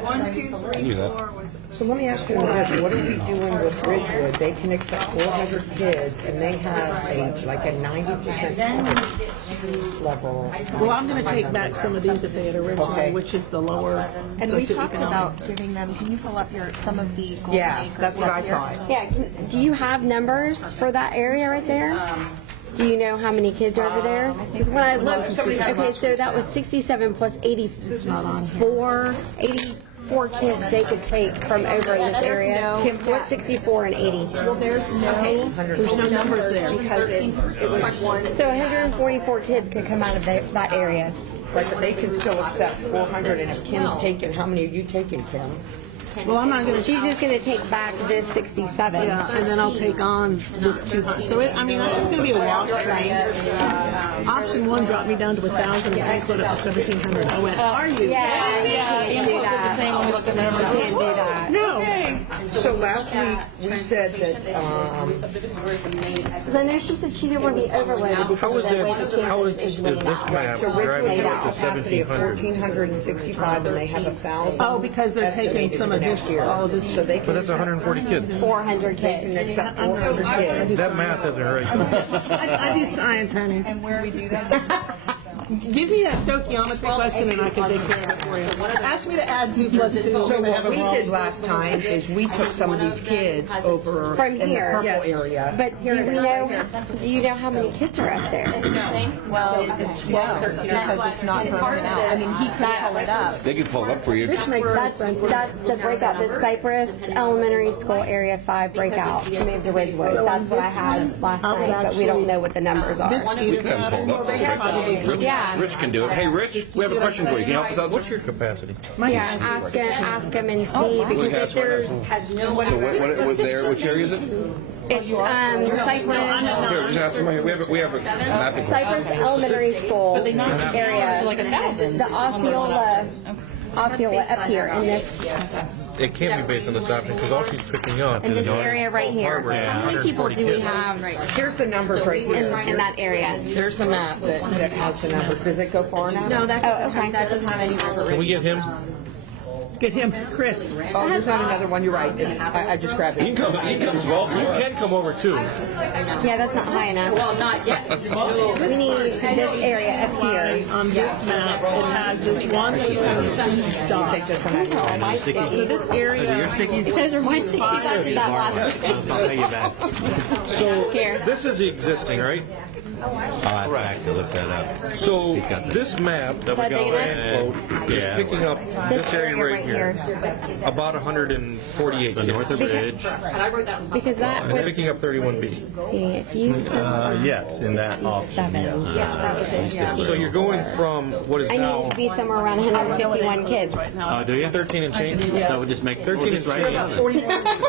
1, 2, 3, 4 was. So let me ask you this, what are we doing with Ridgewood? They can accept 400 kids and they have like a 90% level. Well, I'm going to take back some of these that they had originally, Okay. which is the lower. And we socioeconomic. talked about giving them, can you pull up some of the golden Yeah, acres that's what up I here? thought. Yeah. Do you have numbers for that area right there? Do you know how many kids are over there? Because when I looked, okay, so that was 67 plus 84, 84 kids they could take from over in this area. What's 64 and 80? Well, there's no numbers there because it was one. So 144 kids could come out of that area. Right, but they can still accept 400 and if Kim's taking, how many are you taking, Kim? Well, I'm not going to. She's just going to take back this 67. Yeah, and then I'll take on this 200. So I mean, it's going to be a wash for me. Option 1 dropped me down to 1,000, and I put up to 1,700. I went, are you? Yeah, you can't do that. You can't do that. No. So last week, we said that, Because I know she said she didn't want to be overloaded because of the way the campus is laid out. so Ridgewood had a capacity of 1,465 and they have 1,000. Oh, because they're taking some of this, all of this. So they can accept 140 kids. 400 can kids. accept 400 kids. That math isn't right. I do science, honey. And where we do that? Give me that stoichiometry question and I can take care of it for you. Ask me to add 2 plus 2. So what we did last time is we took some of these kids over From in the here. purple Yes. area. But do you know how many kids are up there? Well, it's a 12 because it's not broken out. I mean, he could pull it up. They can pull it up for you. This makes sense. That's the breakout, the Cypress Elementary School Area 5 breakout to move to Ridgewood. That's what I had last night, but we don't know what the numbers are. We can pull it up. Rich, Yeah. Rich can do it. Hey, Rich, we have a question for you. Can you help us out? What's your capacity? Yeah, ask him and see, because if there's, So what there? Which area is it? it's Cypress. Here, just ask him. We have a mapping. Cypress Elementary School area, the Osceola up here in this, It can't be based on this option because all she's picking up in is this area right here. How many people do we have Here's the numbers right here. in that area? Here's the map that has the numbers. Does it go far enough? No, that Oh, doesn't, okay. that doesn't have any over. Can we get him? Get him, Chris. Oh, there's not another one. You're right. I just grabbed it. You can come over too. Yeah, that's not high enough. Well, not yet. We need this area up here. On this map, it has this one dot. Take this one. So this area. Those are my stickies. I did that last week. I'll pay you back. So Here. this is the existing, right? I'll have to actually look that up. So this map that we Is that got big right is picking up this area right here, about 148 kids. North of Ridge. Because that And would, picking up 31B. see, if you Yes, in that option. 7, So you're going from what is I need it now to be somewhere around 151 kids. Do you? 13 and change? So we just make 13 and change.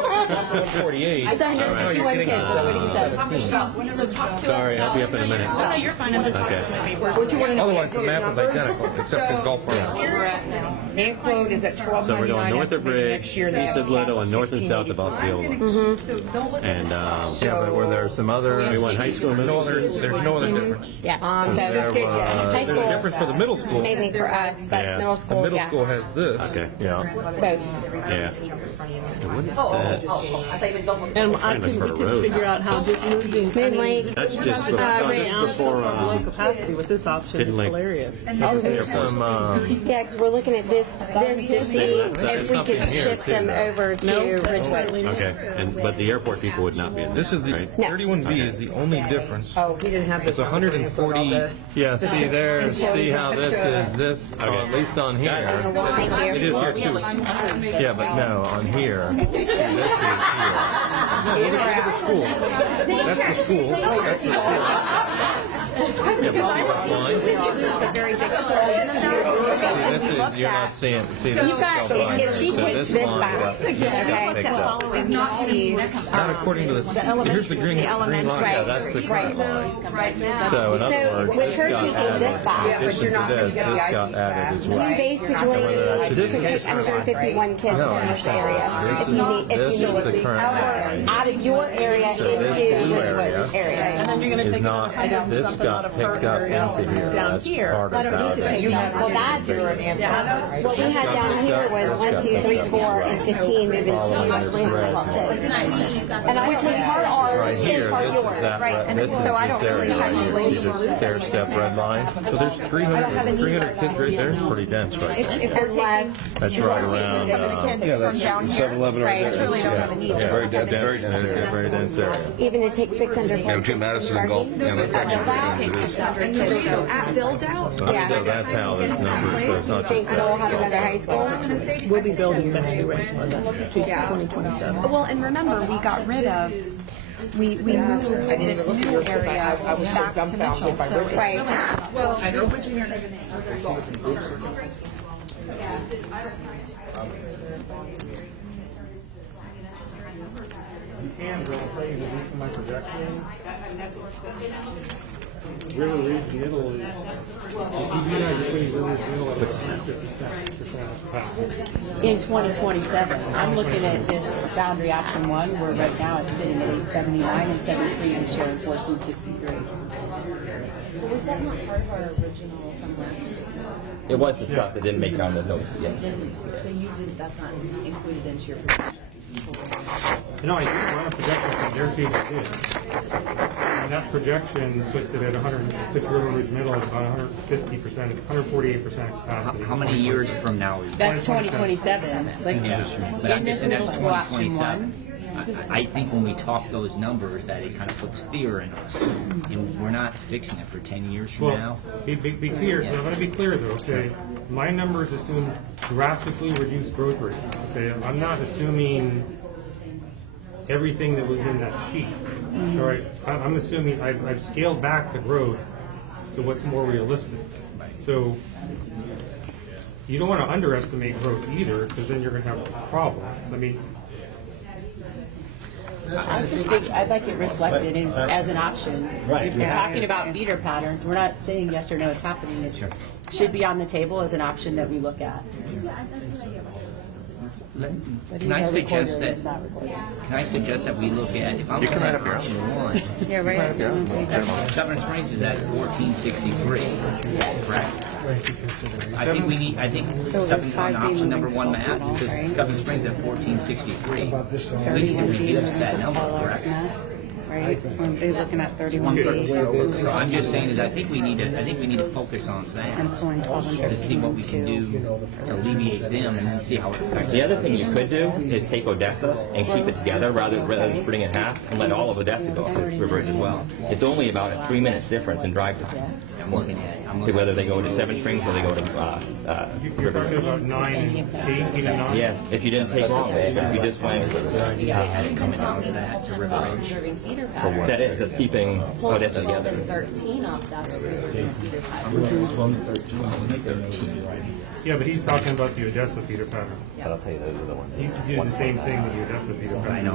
148. It's 151 kids. So what do you say? Sorry, I'll be up in a minute. No, you're fine. I'm just. Okay. Otherwise, the map is identical, except for golf course. Ant Quote is at So we're going $1,299 north of estimated Bridge, next year. east of Little, and north and south of Osceola. And Yeah, but were there some other? we want high school, middle school. There's no other difference. Yeah. Okay, let's get High There's a school, difference for the middle school. mainly for us, but Yeah. middle The school, middle yeah. school has this. Okay. Yeah. Both. Yeah. And what is that? And I Kind of can, for we a can road. figure out how just losing. Mid-Lake. That's just Ridge. before Low capacity with this option, it's Lake. hilarious. Yeah, because we're looking at this to see if we could shift them over to Ridgewood. Okay, but the airport people would not be in This is the right? 31B is the only difference. Oh, he didn't have this. It's 140. Yeah, see there, see how this is, this, at least on here. Thank It you. is here too. Yeah, but no, on here, this is here. Look at the school. That's the school. That's the school. Yeah, but see what's line? See, this is, you're not seeing, see this You've got, if she so takes this this line back, got okay? picked up. Is not the, Not according to the, here's the green line. Yeah, that's the current line. So in other So words, with this her got taking added. this back, In addition to this, this got added as you well. basically could take 151 kids No, from this area. This If you need, is, if this you is the need, current line. out of your area So this into blue Ridgewood's area. And then you're gonna Is take not, this got picked up into here. down That's here. part of how this. Well, that's, what we had down here was 1, 2, 3, 4, and 15 moving to Ridgewood. Which was part Right ours here, and part this is yours. that, this is this area right here. See this stair step red line? So there's 300 kids right there. It's pretty dense right there. Unless, That's right around, some of the kids from down here. 7-Eleven Right. right there. Really don't have a need. It's very dense. Very dense area. very dense area. even to take 600 Yeah, between Madison and Gulf. Yeah, that's actually pretty dense. So at build out, So Yeah. that's how this number, so it's not think just we'll have another high school. We'll be building next to Ridgewood, to Yeah. 2027. well, and remember, we got rid of, we moved this new area I was so back to Mitchell, dumbfounded by so it's Ridgewood. really, well, You can go and play the my projection. River Ridge Middle is, if you do that, you're putting River Ridge Middle at 50% capacity. In 2027, I'm looking at this boundary option 1, where right now it's sitting at 879 and 73 and sharing 1463. Was that not part of our original from last year? It was discussed, it didn't make it on the notes yet. So you did, that's not included into your projections? No, I didn't run a projection from their table too. that projection puts it at 100, puts River Ridge Middle at about 150%, 148% capacity. How many years from now is that? That's 2027. Like, But in this and middle that's school option 2027. one. I think when we talk those numbers, that it kind of puts fear in us, and we're not fixing it for 10 years from now. Well, be clear. I'm going to be clear though. Okay, my numbers assume drastically reduced growth rates. Okay, I'm not assuming everything that was in that sheet. All right, I'm assuming I've scaled back the growth to what's more realistic. So you don't want to underestimate growth either, because then you're going to have problems. I mean. I just think I'd like it reflected as an option. If we're talking about feeder patterns, we're not saying yes or no, it's happening. It should be on the table as an option that we look at. Can I suggest that? Can I suggest that we look at, if I'm looking at option one? Yeah, right. Seven Springs is at 1463. Correct. I think we need. I think on option number one, Matt, it says Seven Springs at 1463. We need to reduce that number, correct? Right, they're looking at 31. So I'm just saying is I think we need to focus on that to see what we can do to alleviate them and then see how it affects. The other thing you could do is take Odessa and keep it together rather than splitting it in half and let all of Odessa go up to River Ridge as well. It's only about a 3 minutes difference in drive time. I'm looking at To whether they go to Seven Springs or they go to You're talking about 9, 18, and 9? Yeah, if you didn't take long, if you just went. Yeah, had it coming down to that to River Ridge. That is just keeping Odessa together. 13 off, that's preserving feeder pattern. Yeah, but he's talking about the Odessa feeder pattern. But I'll tell you those are the ones. You could do the same thing with the Odessa feeder pattern.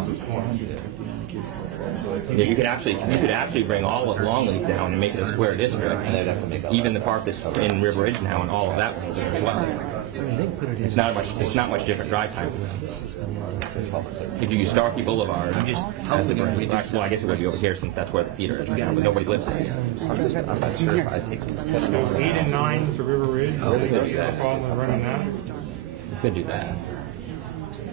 Yeah, you could actually bring all of Longleaf down and make it a square district. Even the part that's in River Ridge now and all of that will be as well. It's not much different drive time. If you use Starkey Boulevard, well, I guess it would be over here since that's where the feeder is right now, but nobody lives there. I'm not sure if I take 8 and 9 to River Ridge. No problem with running that. You could do that.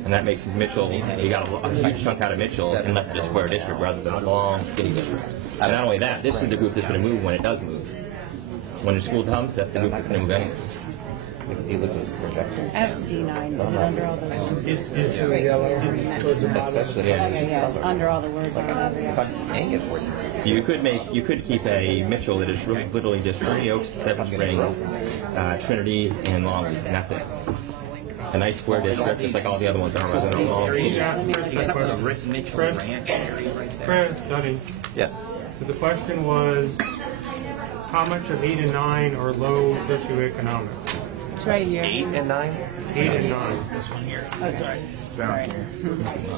And that makes Mitchell, you got a huge chunk out of Mitchell and left it a square district rather than a long, skinny district. And not only that, this is the group that's going to move when it does move. When the school comes, that's the group that's going to move anyway. If you look at the projection. I have C9. Is it under all those words? It's Especially It's under all the words. if I'm staying at 14. You could keep a Mitchell that is literally just Trinity Oaks, Seven Springs, Trinity, and Longleaf, and that's it. A nice square district, just like all the other ones are, rather than a long. Except for the Mitchell Ranch area right there. Fred, study. Yeah. So the question was, how much of 8 and 9 are low socioeconomic? It's right here. 8 and 9? 8 and 9. This one here. Oh, sorry. Sorry.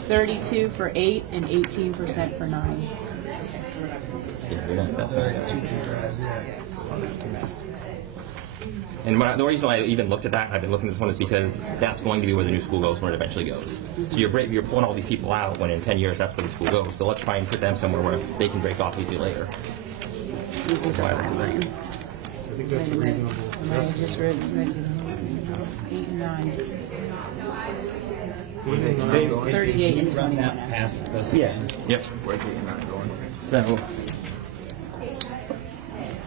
32 for 8 and 18% for 9. And the reason why I even looked at that, I've been looking at this one, is because that's going to be where the new school goes when it eventually goes. So you're pulling all these people out when in 10 years that's where the school goes. So let's try and put them somewhere where they can break off easy later. I think that's a reasonable. I just read 8 and 9. 38 and 21. Yeah. Yep. So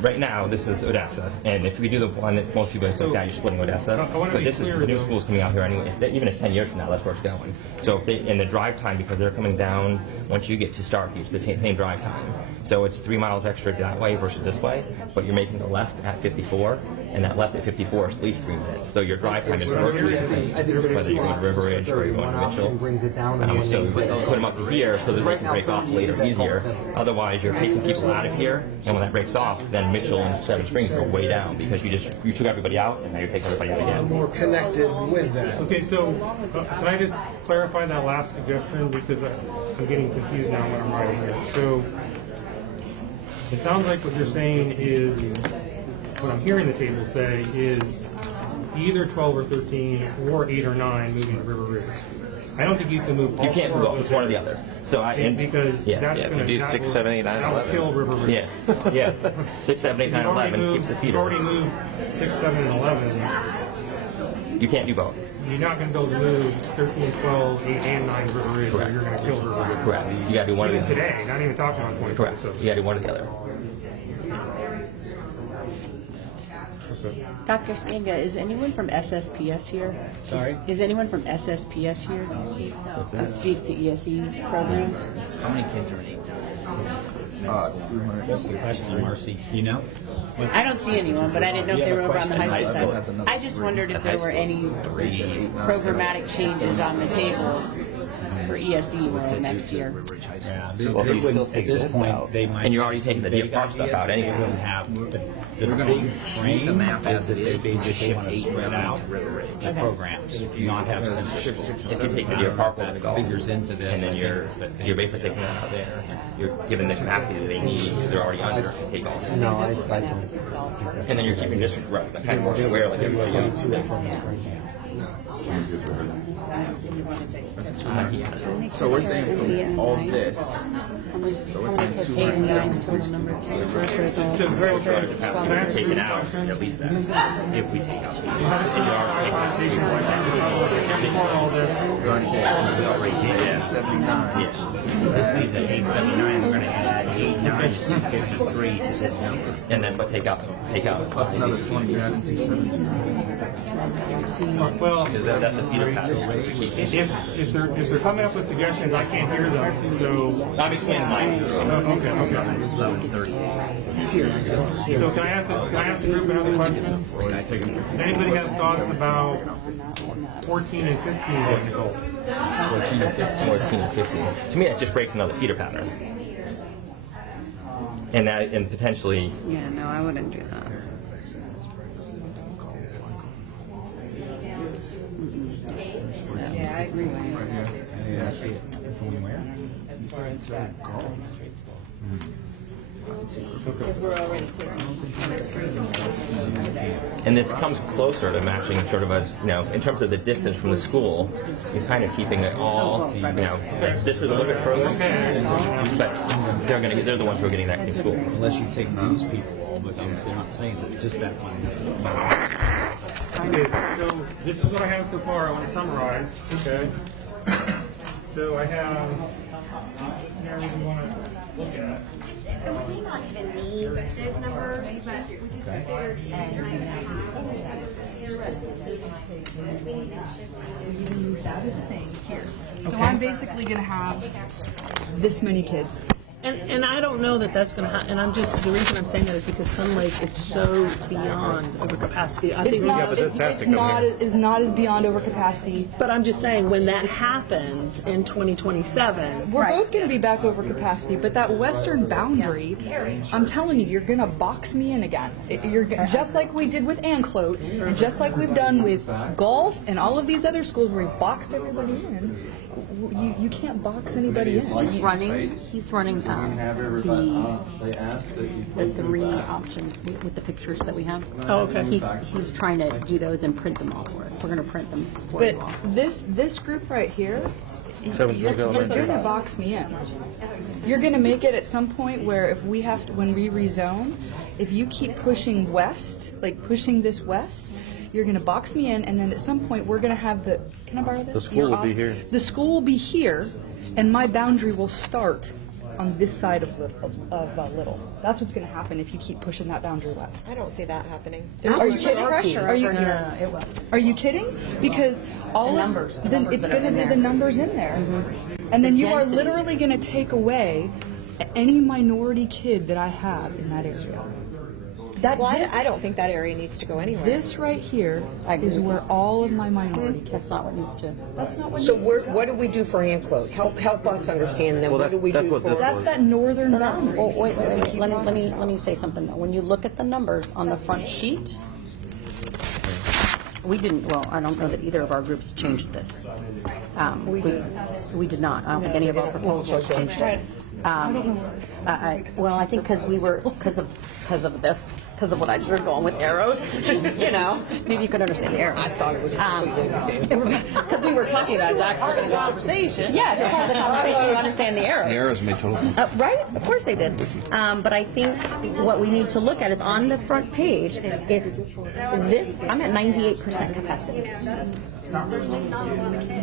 right now, this is Odessa, and if we do the one that most people look at, you're splitting Odessa. But this is the new school's coming out here anyway. Even if 10 years from now, that's where it's going. So if they, in the drive time, because they're coming down once you get to Starkey, it's the same drive time. So it's 3 miles extra that way versus this way, but you're making a left at 54, and that left at 54 is at least 3 minutes. So your drive time is virtually the same, whether you're going to River Ridge or you're going to Mitchell. So we put them up here so that they can break off later easier. Otherwise, you're taking people out of here, and when that breaks off, then Mitchell and Seven Springs go way down because you took everybody out, and now you're taking everybody out again. More connected with that. Okay, so can I just clarify that last suggestion, because I'm getting confused now when I'm writing here. So it sounds like what you're saying is, what I'm hearing the table say is either 12 or 13 or 8 or 9 moving to River Ridge. I don't think you can move. You can't move up. It's one or the other. So because that's going to do 6, 7, 8, 9, 11. Kill River Ridge. Yeah. 6, 7, 8, 9, 11 keeps the feeder. You've already moved 6, 7, and 11. You can't do both. You're not going to be able to move 13, 12, 8, and 9 River Ridge, or you're going to kill River Ridge. Correct. You got to do one Even of the today, not even talking about 20. Correct. You got to do one or the other. Dr. Skinga, is anyone from SSPS here? Sorry? Is anyone from SSPS here to speak to ESE programs? How many kids are in 8,000? What's the question, Marcy? You know? I don't see anyone, but I didn't know if You they have were a over on the question? high High school school side. I just wondered if there were any programmatic changes on the table for ESE next year. Yeah, Well, if you still take at this this point, out, they might. And you're already taking the big deer park stuff ideas, out but they anyway. wouldn't have the big frame. the map as it They is, basically want to shift spread 8 out to the programs, not have central. If you take the deer park one to go, Figures into this. and then you're basically taking that out there. You're giving the capacity that they need because they're already under to take all. No, I don't. And then you're keeping districts kind of more square like everybody else. So we're saying from all this, so we're saying 270. Take it out, at least that. If we take out these. And you already did that. 79. Yeah. This needs an 879, we're gonna add 89 is 253 to this number. And then, but take out. Plus another 20, you're adding 270. Well, Because that's a feeder pattern. if they're coming up with suggestions, I can't hear them, so. I'm explaining mine. Okay. 1130. So can I ask the group another question? Does anybody have thoughts about 14 and 15 getting involved? 14 and 15. To me, that just breaks another feeder pattern. And potentially. Yeah, no, I wouldn't do that. Yeah, I agree with you. Yeah, I see it. From where? You said it's a goal. And this comes closer to matching sort of a, in terms of the distance from the school, you're kind of keeping it all, this is a little bit further, but they're the ones who are getting that in school. Unless you take these people all, but they're not saying that, just that one. Okay, so this is what I have so far. I want to summarize. Okay. So I have this area we want to look at. And we may not even need those numbers, but we just figured That is a thing here. So I'm basically going to have this many kids. And I don't know that that's going to happen. And I'm just, the reason I'm saying that is because Sun Lake is so beyond overcapacity. I think It's not as beyond overcapacity. But I'm just saying, when that happens in 2027, We're both going to be back over capacity, but that western boundary, I'm telling you, you're going to box me in again. You're just like we did with Anclote, and just like we've done with golf and all of these other schools where we boxed everybody in. You can't box anybody in. He's running the three options with the pictures that we have. Oh, okay. He's trying to do those and print them off for it. We're going to print them for But you all. this group right here, you're going to box me in. You're going to make it at some point where when we rezone, if you keep pushing west, like pushing this west, you're going to box me in, and then at some point we're going to have can I borrow this? The school will be here. The school will be here, and my boundary will start on this side of Little. That's what's going to happen if you keep pushing that boundary west. I don't see that happening. Are you kidding? Are you kidding? Because it's going to be the numbers in there, and then you are literally going to take away any minority kid that I have in that area. I don't think that area needs to go anywhere. This right here is where all of my minority kids. That's not what needs to. That's not what. So what do we do for Anclote? Help us understand then. What do we do for? That's that northern boundary. Oh, wait. Let me say something though. When you look at the numbers on the front sheet, we didn't. Well, I don't know that either of our groups changed this. We did not. I don't think any of our proposals changed it. I think because of this. because of what I was going with arrows. You know, maybe you could understand the arrows. I thought it was because we were talking about exactly the conversation. Yeah, if you're part of the conversation, you understand the arrows. The arrows made total sense. Right? Of course they did. But I think what we need to look at is on the front page, if this, I'm at 98% capacity.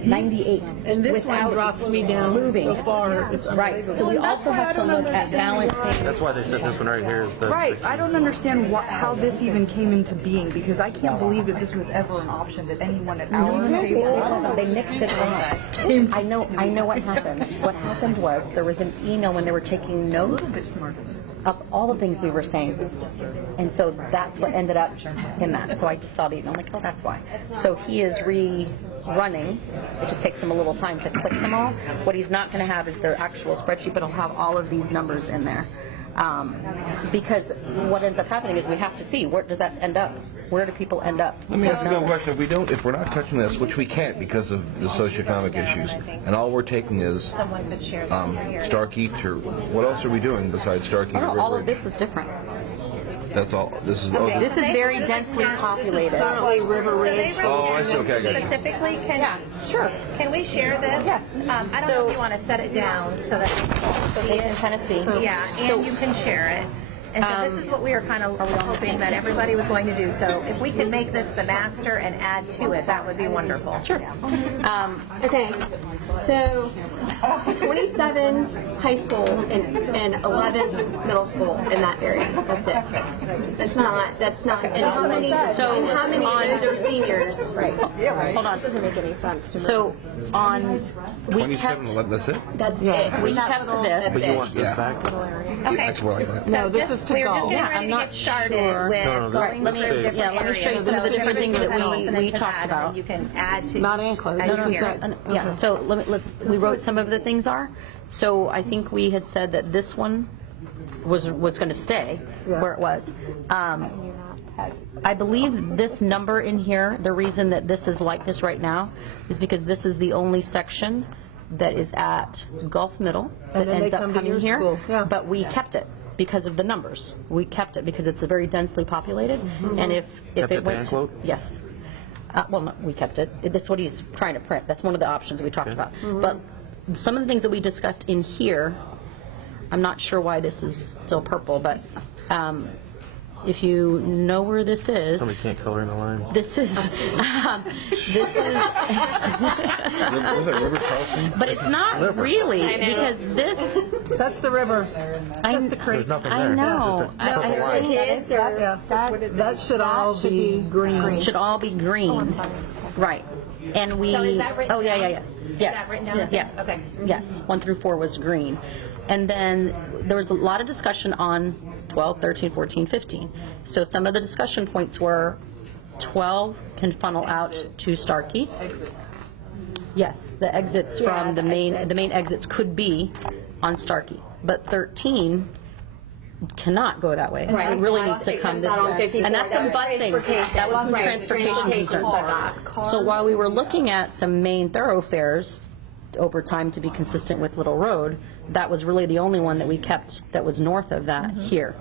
98. And this one drops me down moving. so far. It's right. So we also have to look at balancing. That's why they said this one right here is the... Right, I don't understand how this even came into being, because I can't believe that this was ever an option that anyone at our table... They mixed it up. I know what happened. What happened was there was an email when they were taking notes of all the things we were saying. And so that's what ended up in that. So I just saw the email, I'm like, oh, that's why. So he is rerunning. It just takes him a little time to click them all. What he's not going to have is the actual spreadsheet, but he'll have all of these numbers in there. Because what ends up happening is we have to see, where does that end up? Where do people end up? Let me ask you a question. If we're not touching this, which we can't because of the socioeconomic issues, and all we're taking is Starkey to, what else are we doing besides Starkey to Oh, River all of Ridge? this is different. That's all. This is. Okay. This is very densely populated. River Ridge. Oh, I see. Okay, I got you. Specifically, sure. Can we share this? Yes. I don't know if you want to set it down so that they can kind of see. Yeah, and you can share it. And so this is what we were kind of hoping that everybody was going to do. So if we could make this the master and add to it, that would be wonderful. Sure. Okay, so 27 high school and 11 middle school in that area. That's it. That's not. And how many? And how many of those are seniors? Right. Yeah. Right. Hold on. That doesn't make any sense to me. So on 27. That's it. That's it. We kept this. But you want this back? Okay. Actually, like that. No, this is to We're go. just getting ready I'm to not get started sure. with going Let me, through different let me show you areas. some of the So different things that everybody's we to talked add, about. and you can add to. Not include. as This you is hear. not. Yeah, so we wrote some of the things are. So I think we had said that this one was going to stay where it was. I believe this number in here, the reason that this is like this right now is because this is the only section that is at Gulf Middle that And then they ends up come to coming your here. school, yeah. But we kept it because of the numbers. We kept it because it's a very densely populated. And if Kept it it went to to, quote? yes. Well, no, we kept it. That's what he's trying to print. That's one of the options we talked about. But some of the things that we discussed in here, I'm not sure why this is still purple, but if you know where this is, Somebody can't color in the lines. this is, River Crossing? but it's not really, because this, That's the river. Just the creek. There's nothing I there. know. That should all be green. Should all be green. Right. And we, So is that written oh, yeah, down? yeah, yeah. Yes, written down? yes, Okay. yes. 1 through 4 was green. And then there was a lot of discussion on 12, 13, 14, 15. So some of the discussion points were 12 can funnel out to Starkey. Yes, the exits from the main exits could be on Starkey. But 13 cannot go that way. Right. It really needs to come this way. And that's some busing. That was some transportation concerns. So while we were looking at some main thoroughfares over time to be consistent with Little Road, that was really the only one that we kept that was north of that here.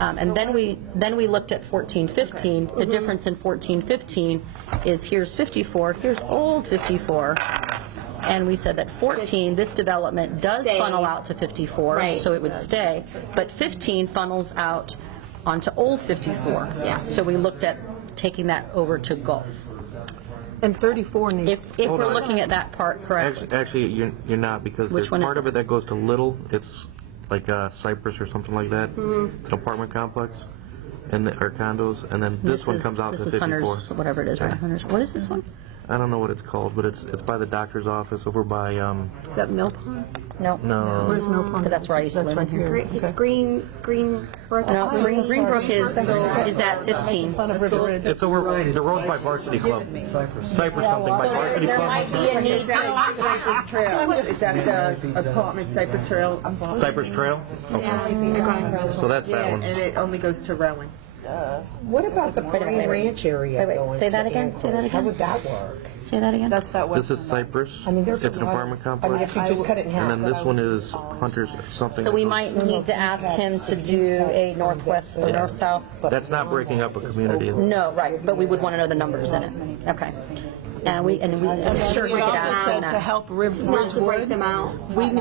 And then we looked at 1415. The difference in 1415 is here's 54, here's old 54. And we said that 14, this development does funnel out to 54, Right. so it would stay. But 15 funnels out onto old 54. Yeah. So we looked at taking that over to Gulf. And 34 needs. If Hold we're on. looking at that part, correct? Actually, you're not, because Which there's one is part of it? it that goes to Little. It's like Cypress or something like that. It's an apartment complex, or condos, and then this one comes out to This is 54. Hunter's, whatever it is, right? Hunter's. What is this one? I don't know what it's called, but it's by the doctor's office over by Is that Mill Pond? No. no. Where's Mill Pond? Because that's where I used to live. right here. It's Greenbrook. No, Greenbrook is at 15. It's over the road by Varsity Club. Cypress something by Varsity There Club. might be a need to, Cypress Trail. Is that the apartment Cypress Trail? Cypress Trail. Okay. So that's that one. And it only goes to Rowan. What about the Pine Ranch area Wait, going say to that again, say that Antwerp? How again. would that work? Say that again? That's that This is Cypress. I mean, there's It's an a lot apartment of- complex. I mean, if you just cut it in half. And then this one is Hunter's something. So we might need to ask him to do a northwest or north-south. That's not breaking up a community. No, right, but we would want to know the numbers in it. Okay. And we sure we We could also ask said him to that. help Not to break them out.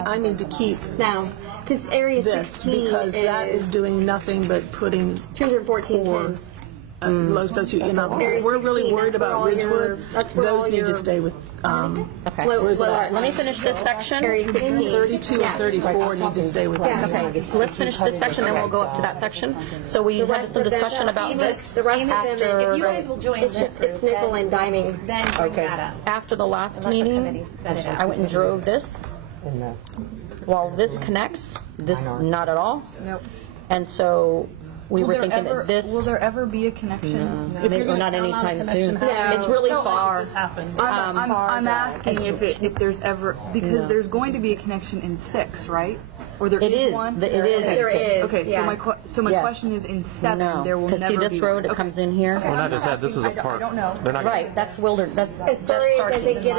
I need to keep No, because Area this 16 because that is doing nothing but putting 214 for kids. low socioeconomic. Area We're really 16, worried that's where about all your- Ridgewood. that's where all Those need your- to stay with. Okay. Where's it at? Let me finish this section. Area 16. 32 Yeah. and 34 need to stay with. Yeah. Okay, so let's finish this section, then we'll go up to that section. So we had some discussion about this The rest of them, after, if you guys will join it's just, it's nickel and diming. Then bring that up. after the last meeting. I went and drove this. While this connects, this not at all. Nope. And so we were thinking that this. Will there ever be a connection? Maybe not anytime soon. No. It's really far. I'm asking if there's ever, because there's going to be a connection in 6, right? Or there It is is. one? It is. There is, Okay, so my Yes. question is in 7, No, there will because never see be this road, it one. comes in here. Well, not just that, this is a I park. don't know. They're not gonna- Right, that's Wilder, that's Astoria Starkey. doesn't get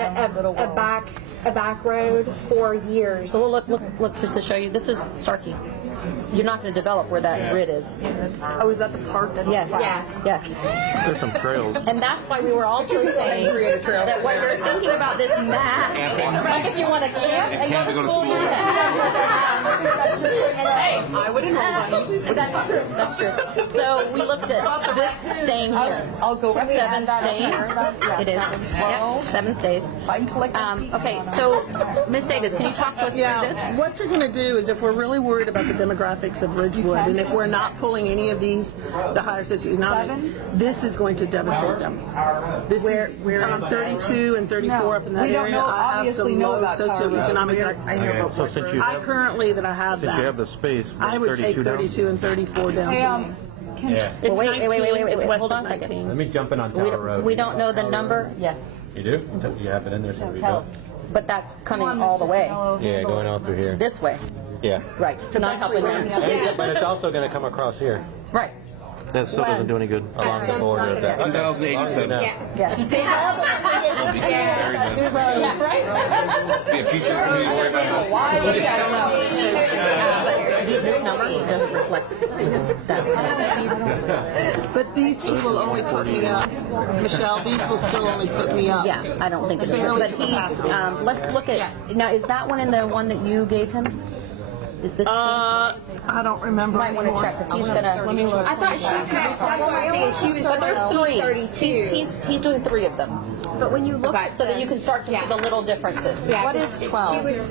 a back road for years. So we'll look just to show you, this is Starkey. You're not gonna develop where that grid is. Oh, is that the park? Yes, Yeah. yes. There's some trails. And that's why we were also saying that when you're thinking about this max, like if you want to camp and go to school, do that. Hey, I would enroll these. That's true, that's true. So we looked at this staying here. I'll go. 7 staying. It is. Yep, 7 stays. Okay, so Ms. Davis, can you talk to us through Yeah, this? what you're going to do is if we're really worried about the demographics of Ridgewood, and if we're not pulling any of these, the higher socioeconomic, this is going to devastate them. This is 32 and 34 up in that we don't area. know- I have obviously some know low about Tower Road. socioeconomic. So since you have, Currently that I have since you have that, the space, I would take 32 down. 32 and 34 down. Hey, to can, Yeah. It's Wait, 19, it's west hold of on a second. 19. Let me jump in on Tower Road. We don't know the number, yes, You do? You have it in there since we built? but that's coming all the way, Yeah, going out through here. this way. Yeah. Right, to not helping them. But it's also going to come across here Right. That still doesn't do any good. along the border. That's 2087. Yes. Yeah, right? Be a future community worry about this. Why would you guys know? This number doesn't reflect that. But these two will only put me up. Michelle, these will still only put me up. Yeah, I don't think it is. But he's, let's look at, now is that one in the one that you gave him? Is this? I don't remember. Might want to check, because he's gonna. Let me look. I thought she had, that's what I'm saying, she was So there's 3. 32. He's doing 3 of them. but when you look at So that you can start to see the little differences. Yeah, what is 12? She was,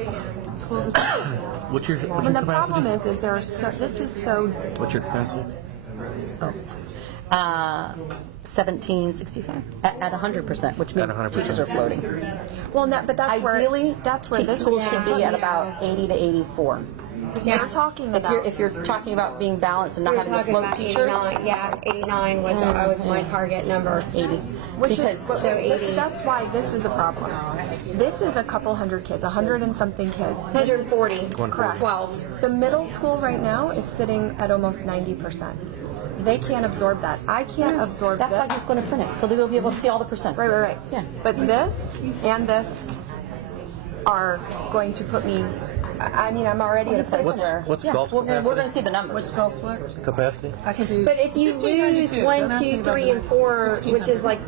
What's your And the problem capacity? is there are this is so. What's your capacity? 1765 at 100%, which means 100%. teachers are floating. Well, no, but that's Ideally, where this schools is should be at about 80 to 84. We're talking about. If you're talking about being balanced and not we were having to talking float about teachers, 89, yeah, 89 was my target number. 80. Which Because is, so 80. that's why this is a problem. This is a couple hundred kids, 100 and something kids. This is- 140. Correct. 12. The middle school right now is sitting at almost 90%. They can't absorb that. I can't absorb that's this. why he's going to print it, so they'll be able to see all the percents. Right. Yeah. But this and this are going to put me, I mean, I'm already at a place where. What's Yeah, golf we're capacity? going to see the numbers. Capacity? I can do. But if you lose 1, 2, 3, and 4, which is like,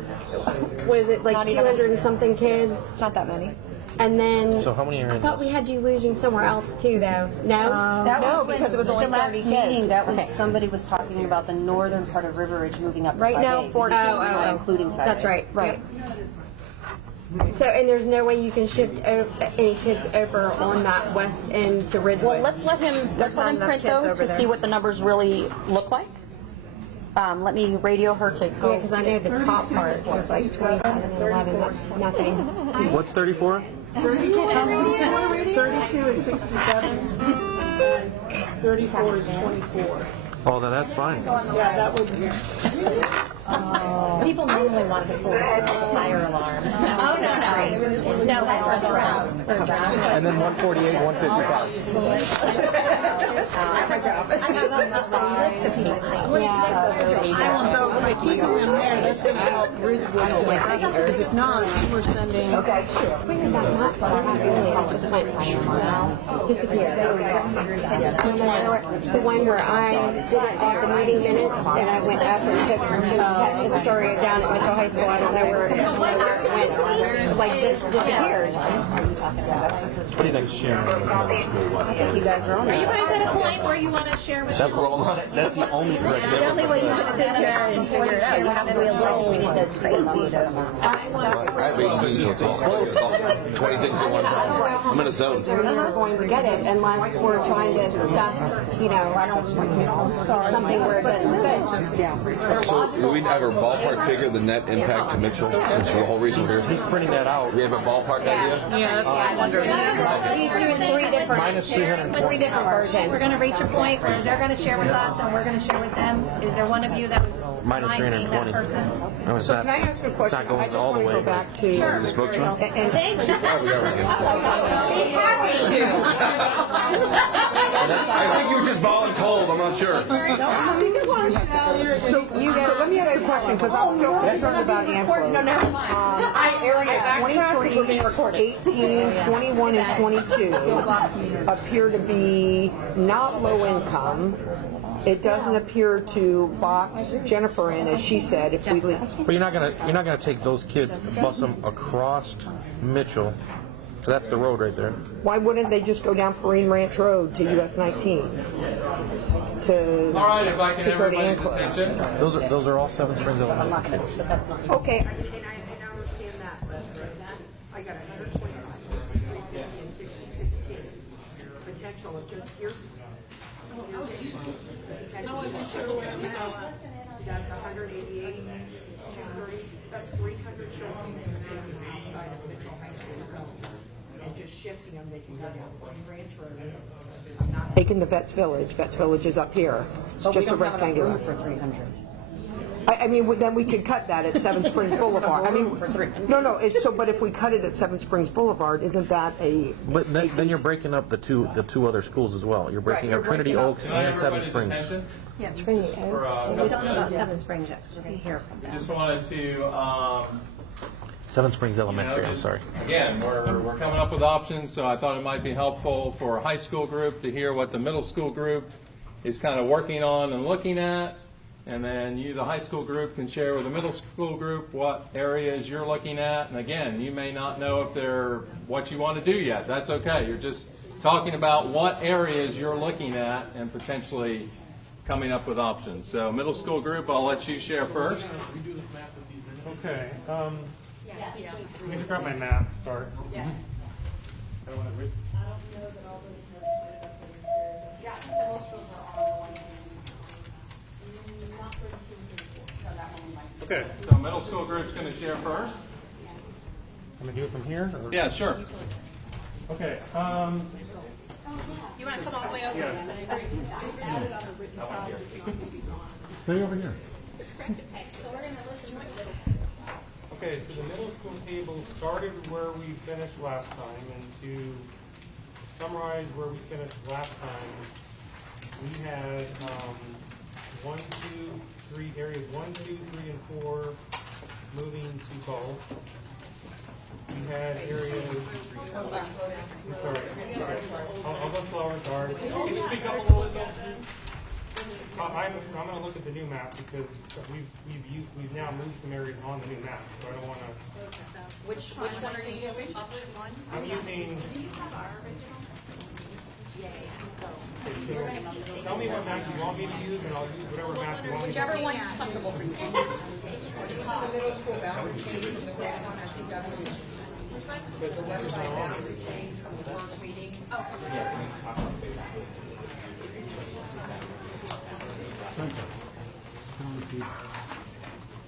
what is it, like not even- 200 and something kids? It's not that many. And then, So how many are I in? thought we had you losing somewhere else too, though. No? No, because it was only 30 kids. That was, somebody was talking about the northern part of River Ridge moving up to Right now, 5A, 14. not including 5A. That's right. Right. So, and there's no way you can shift any kids over on that west end to Ridgewood? Well, let's let him There's not enough print kids those over to there. see what the numbers really look like. Let me radio her to go. Yeah, because I know the top part was like 27 and 11, that's nothing. What's 34? 32 is 67. 34 is 24. Oh, then that's fine. Yeah, that would. People normally want to pull the fire alarm. Oh, no. No, that's around. And then 148, 155. So if I keep them in there, that's going to help Ridgewood because if not, we're sending. It's weird that not far really just went disappeared. The one where I did it off the meeting minutes and I went after and took Astoria down at Mitchell High School. I don't know where it went, like just disappeared. What do you think Sharon with middle school? I think you guys are on Are you it. guys at a point where you want to share with people? That's the only correct It's definitely what you want to sit there and figure it out. You have to be a little crazy to. I have 18, so it's all 20 things at one time. I'm in a zone. They're never going to get it unless we're trying to stuff, something where it doesn't fit. So do we have a ballpark figure, the net impact to Mitchell, since the whole reason we're here? He's printing that out. Do we have a ballpark idea? Yeah, that's He's doing three different versions. We're going to reach a point where they're going to share with us and we're going to share with them. Is there one of you that Minus might be that 320. person? No, it's So not. can I ask a question? Not going I just all the want to way, go back to. Sure. The spokesman? I think you were just voluntold, I'm not sure. So let me ask you a question, because I'm still concerned about Anklo. Area 23, 18, 21, and 22 appear to be not low income. It doesn't appear to box Jennifer in, as she said, if we leave. But you're not gonna take those kids and bus them across Mitchell. So that's the road right there. Why wouldn't they just go down Perrine Ranch Road to US 19? To All right, if I can to go to everybody's Anklo? attention. Those are all Seven Springs Elementary kids. Okay. And I understand that, but I got 125, 66 kids. Potential of just here. That's 188, 230, that's 300 children outside of Mitchell High School zone. And just shifting them, they can go down Green Ranch Road. I'm not taking the Vets Village. Vets Village is up here. It's just a rectangular. For 300. I mean, then we could cut that at Seven Springs Boulevard. I mean, no, it's so, but if we cut it at Seven Springs Boulevard, isn't that a? But then you're breaking up the two other schools as well. You're breaking up Trinity Oaks Can I and have Seven everybody's Springs. attention? Yeah. Trinity We don't know about Seven Springs yet, so we're going to hear from We them. just wanted to, Seven Springs Elementary. I'm just- sorry. Again, we're coming up with options, so I thought it might be helpful for a high school group to hear what the middle school group is kind of working on and looking at. And then you, the high school group, can share with the middle school group what areas you're looking at. And again, you may not know if they're what you want to do yet. That's okay. You're just talking about what areas you're looking at and potentially coming up with options. So middle school group, I'll let you share first. Okay, let me just grab my map, sorry. I don't want to risk. Okay. So middle school group's going to share first. I'm gonna do it from here? Or? Yeah, sure. Okay, You want to come all the way over? yes. Stay over here. Okay, so the middle school table started where we finished last time, and to summarize where we finished last time, we had, 1, 2, 3, areas 1, 2, 3, and 4 moving to both. We had areas. I'm sorry. Okay. I'll go slower, sorry. Can you speak up a little bit? I'm going to look at the new map because we've now moved some areas on the new map, so I don't want to. Which one are you using? Option one? I'm using. Tell me what map you want me to use, and I'll use whatever map you want me to use. Whichever one is comfortable for you. The middle school boundary change from the first one, I think that was the west side boundary change from the first meeting. Spencer, sit on the table.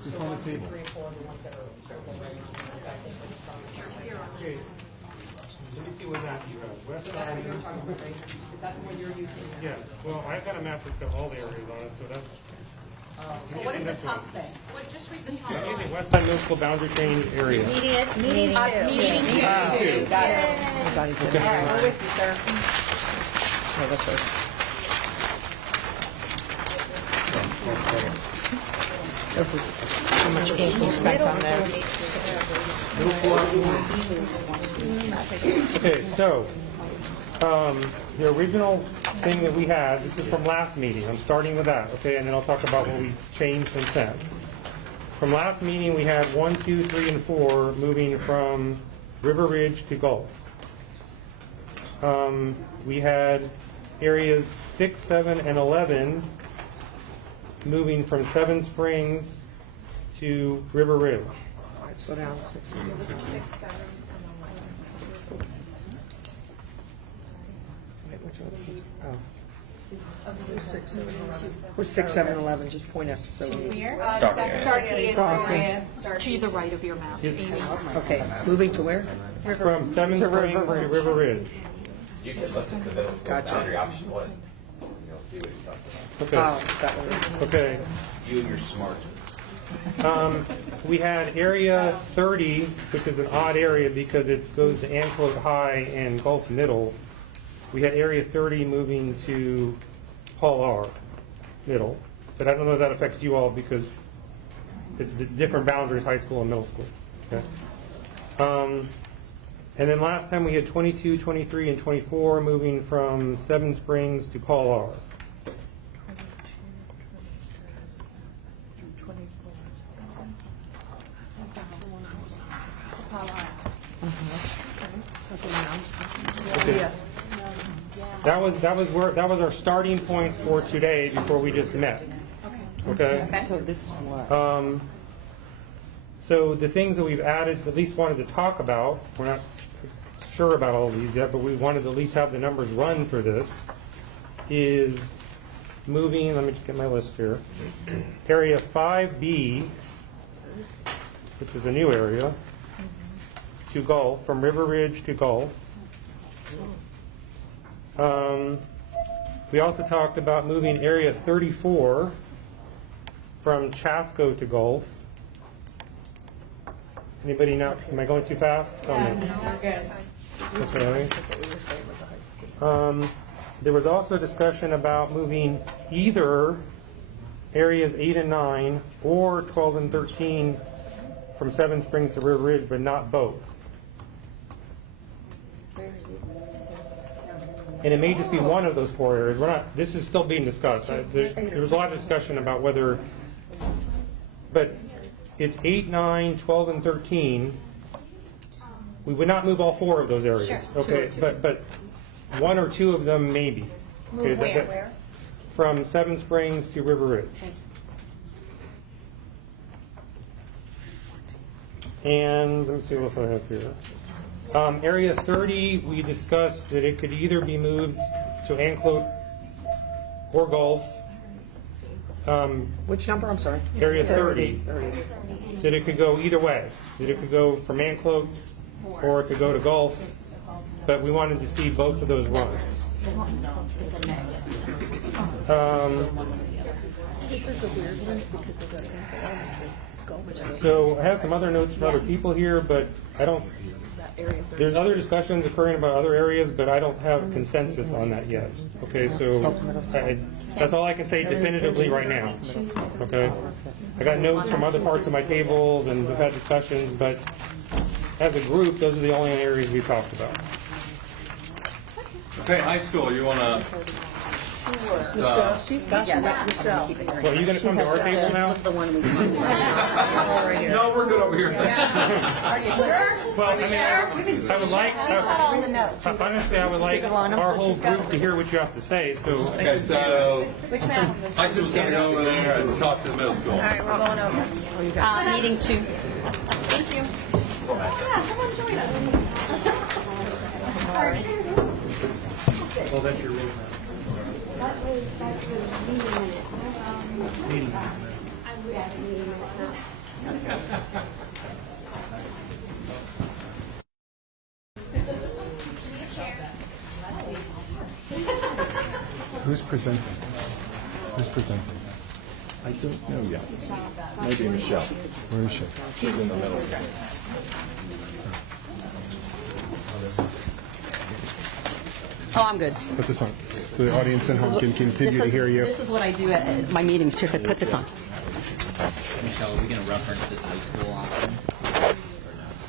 Just on the table. 3 and 4 are the ones that are right now. I think are just on the chart. Okay. Let me see what map you have. West So that's side. what you're talking about, right? Is that the one you're using? Yes. Well, I've got a map that's got all the areas on it, so that's. What does the top say? What, just read the top. Using West Side Middle School boundary change area. Meeting two. Meeting two. Got it. Everybody's in Okay. there. All right, we're with you, sir. Oh, that's yours. This is how much ink you spent on this. Okay, so, the original thing that we had, this is from last meeting, I'm starting with that, okay, and then I'll talk about what we changed since then. From last meeting, we had 1, 2, 3, and 4 moving from River Ridge to Gulf. We had areas 6, 7, and 11 moving from Seven Springs to River Ridge. All right, slow down. 6, 7, 11. Wait, which one? Oh. We're 6, 7, 11. We're 6, 7, 11. Just point us so we. To the right of your map. Okay, moving to where? From Seven Springs to River Ridge. You can look at the middle school Gotcha. boundary option 1. You'll see what he's talking about. Okay. Oh, that one. Okay. You and your smart. We had area 30, which is an odd area because it goes to Anclote High and Gulf Middle. We had area 30 moving to Paul R. Middle, but I don't know if that affects you all because it's different boundaries, high school and middle school. Okay. And then last time we had 22, 23, and 24 moving from Seven Springs to Paul R. Okay. That was our starting point for today before we just met. Okay. So this what? So the things that we've added, at least wanted to talk about, we're not sure about all of these yet, but we wanted to at least have the numbers run for this, is moving, let me just get my list here, area 5B, which is a new area, to Gulf, from River Ridge to Gulf. We also talked about moving area 34 from Pasco to Gulf. Anybody not, am I going too fast? Tell me. Okay. There was also discussion about moving either areas 8 and 9 or 12 and 13 from Seven Springs to River Ridge, but not both. And it may just be one of those 4 areas. We're not, this is still being discussed. There was a lot of discussion about whether, but it's 8, 9, 12, and 13. We would not move all 4 of those areas. Sure. Okay, but 1 or 2 of them maybe. Move Okay, that's it. where? From Seven Springs to River Ridge. And let me see what else I have here. Area 30, we discussed that it could either be moved to Anclote or Gulf. Which number? I'm sorry. Area 30. 30. That it could go either way. That it could go from Anclote or it could go to Gulf. But we wanted to see both of those run. So I have some other notes from other people here, but I don't, there's other discussions occurring about other areas, but I don't have consensus on that yet. Okay, so that's all I can say definitively right now. Okay? I got notes from other parts of my table and we've had discussions, but as a group, those are the only areas we talked about. Okay, high school, you want to? Michelle, she's got you. Michelle. Well, are you going to come to our table now? Was the one we talked about. No, we're good over here. Are you sure? Well, I mean, I would like, all the notes. honestly, I would like our whole group to hear what you have to say, so. Okay, so Which one? high school's going to go over there and talk to the middle school. All right, we're going over. Meeting 2. Thank you. Yeah, come on, join us. All right. Well, that's your roadmap. Meeting. Who's presenting? Who's presenting? I don't know yet. Maybe Michelle. Where is she? She's in the middle. Oh, I'm good. Put this on, so the audience at home can continue to hear you. This is what I do at my meetings. Here, put this on. Michelle, are we going to reference this high school option?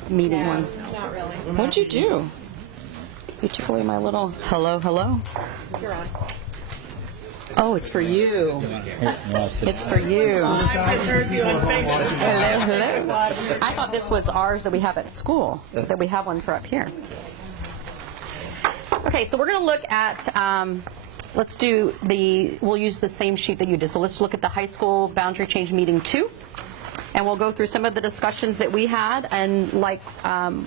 Meeting one. Not really. What'd you do? You took away my little hello, hello. You're on. Oh, it's for you. It's for you. I heard you on Facebook. Hello, hello. I thought this was ours that we have at school, that we have one for up here. Okay, so we're going to look at, we'll use the same sheet that you did. So let's look at the high school boundary change meeting 2. And we'll go through some of the discussions that we had, and like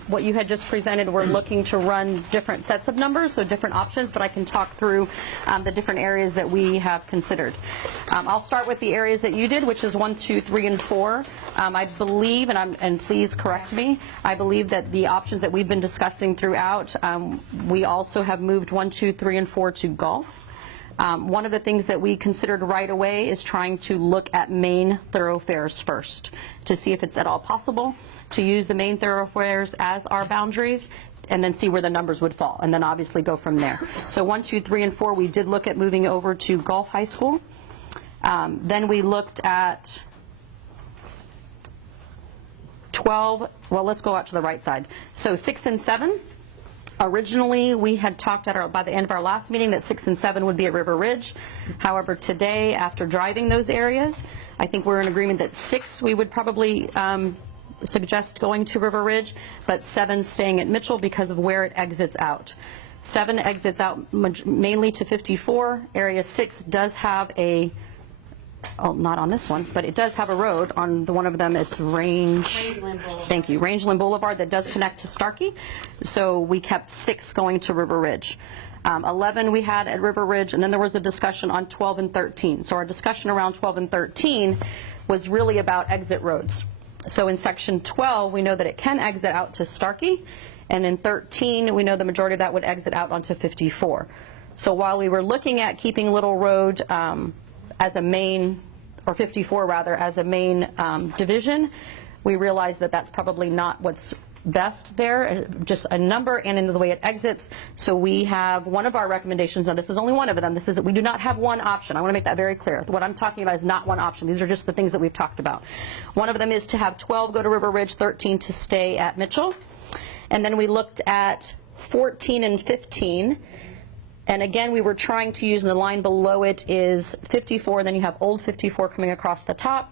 what you had just presented, we're looking to run different sets of numbers, so different options, but I can talk through the different areas that we have considered. I'll start with the areas that you did, which is 1, 2, 3, and 4. I believe, and please correct me, I believe that the options that we've been discussing throughout, we also have moved 1, 2, 3, and 4 to golf. One of the things that we considered right away is trying to look at main thoroughfares first to see if it's at all possible to use the main thoroughfares as our boundaries and then see where the numbers would fall, and then obviously go from there. So 1, 2, 3, and 4, we did look at moving over to Gulf High School. Then we looked at 12, well, let's go out to the right side. So 6 and 7. Originally, we had talked by the end of our last meeting that 6 and 7 would be at River Ridge. However, today, after driving those areas, I think we're in agreement that 6 we would probably suggest going to River Ridge, but 7 staying at Mitchell because of where it exits out. 7 exits out mainly to 54. Area 6 does have a, oh, not on this one, but it does have a road on the one of them. It's Rangeland Boulevard. Thank you, Rangeland Boulevard, that does connect to Starkey. So we kept 6 going to River Ridge. 11 we had at River Ridge, and then there was a discussion on 12 and 13. So our discussion around 12 and 13 was really about exit roads. So in section 12, we know that it can exit out to Starkey, and in 13, we know the majority of that would exit out onto 54. So while we were looking at keeping Little Road as a main, or 54 rather, as a main division, we realized that that's probably not what's best there, just a number and in the way it exits. So we have one of our recommendations, now this is only one of them, this is that we do not have one option. I want to make that very clear. What I'm talking about is not one option. These are just the things that we've talked about. One of them is to have 12 go to River Ridge, 13 to stay at Mitchell. And then we looked at 14 and 15. And again, we were trying to use, and the line below it is 54, then you have old 54 coming across the top.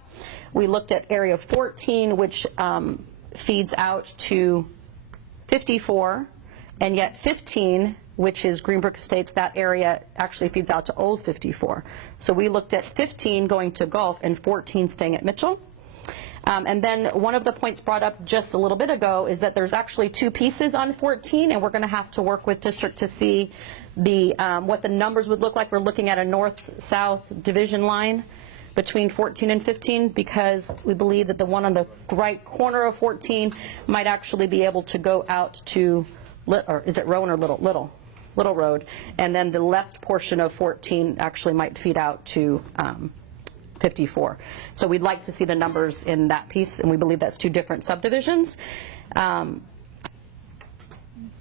We looked at area 14, which feeds out to 54, and yet 15, which is Greenbrook Estates, that area actually feeds out to old 54. So we looked at 15 going to Gulf and 14 staying at Mitchell. And then one of the points brought up just a little bit ago is that there's actually 2 pieces on 14, and we're going to have to work with district to see the what the numbers would look like. We're looking at a north-south division line between 14 and 15 because we believe that the one on the right corner of 14 might actually be able to go out to, or is it Rowan or Little Road, and then the left portion of 14 actually might feed out to 54. So we'd like to see the numbers in that piece, and we believe that's 2 different subdivisions.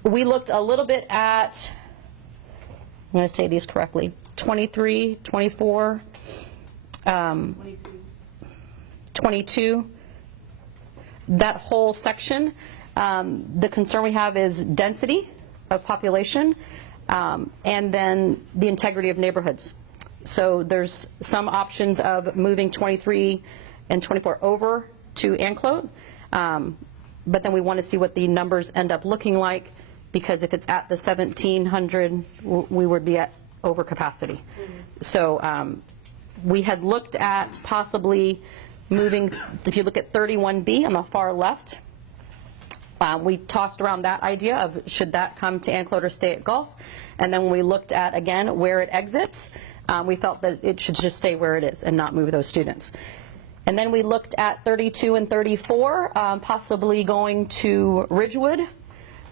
We looked a little bit at, I'm going to say these correctly, 23, 24, 22, that whole section. The concern we have is density of population, and then the integrity of neighborhoods. So there's some options of moving 23 and 24 over to Anclote, but then we want to see what the numbers end up looking like, because if it's at the 1,700, we would be at over capacity. So we had looked at possibly moving, if you look at 31B on the far left, we tossed around that idea of should that come to Anclote or stay at Gulf, and then when we looked at, again, where it exits, we felt that it should just stay where it is and not move those students. And then we looked at 32 and 34, possibly going to Ridgewood,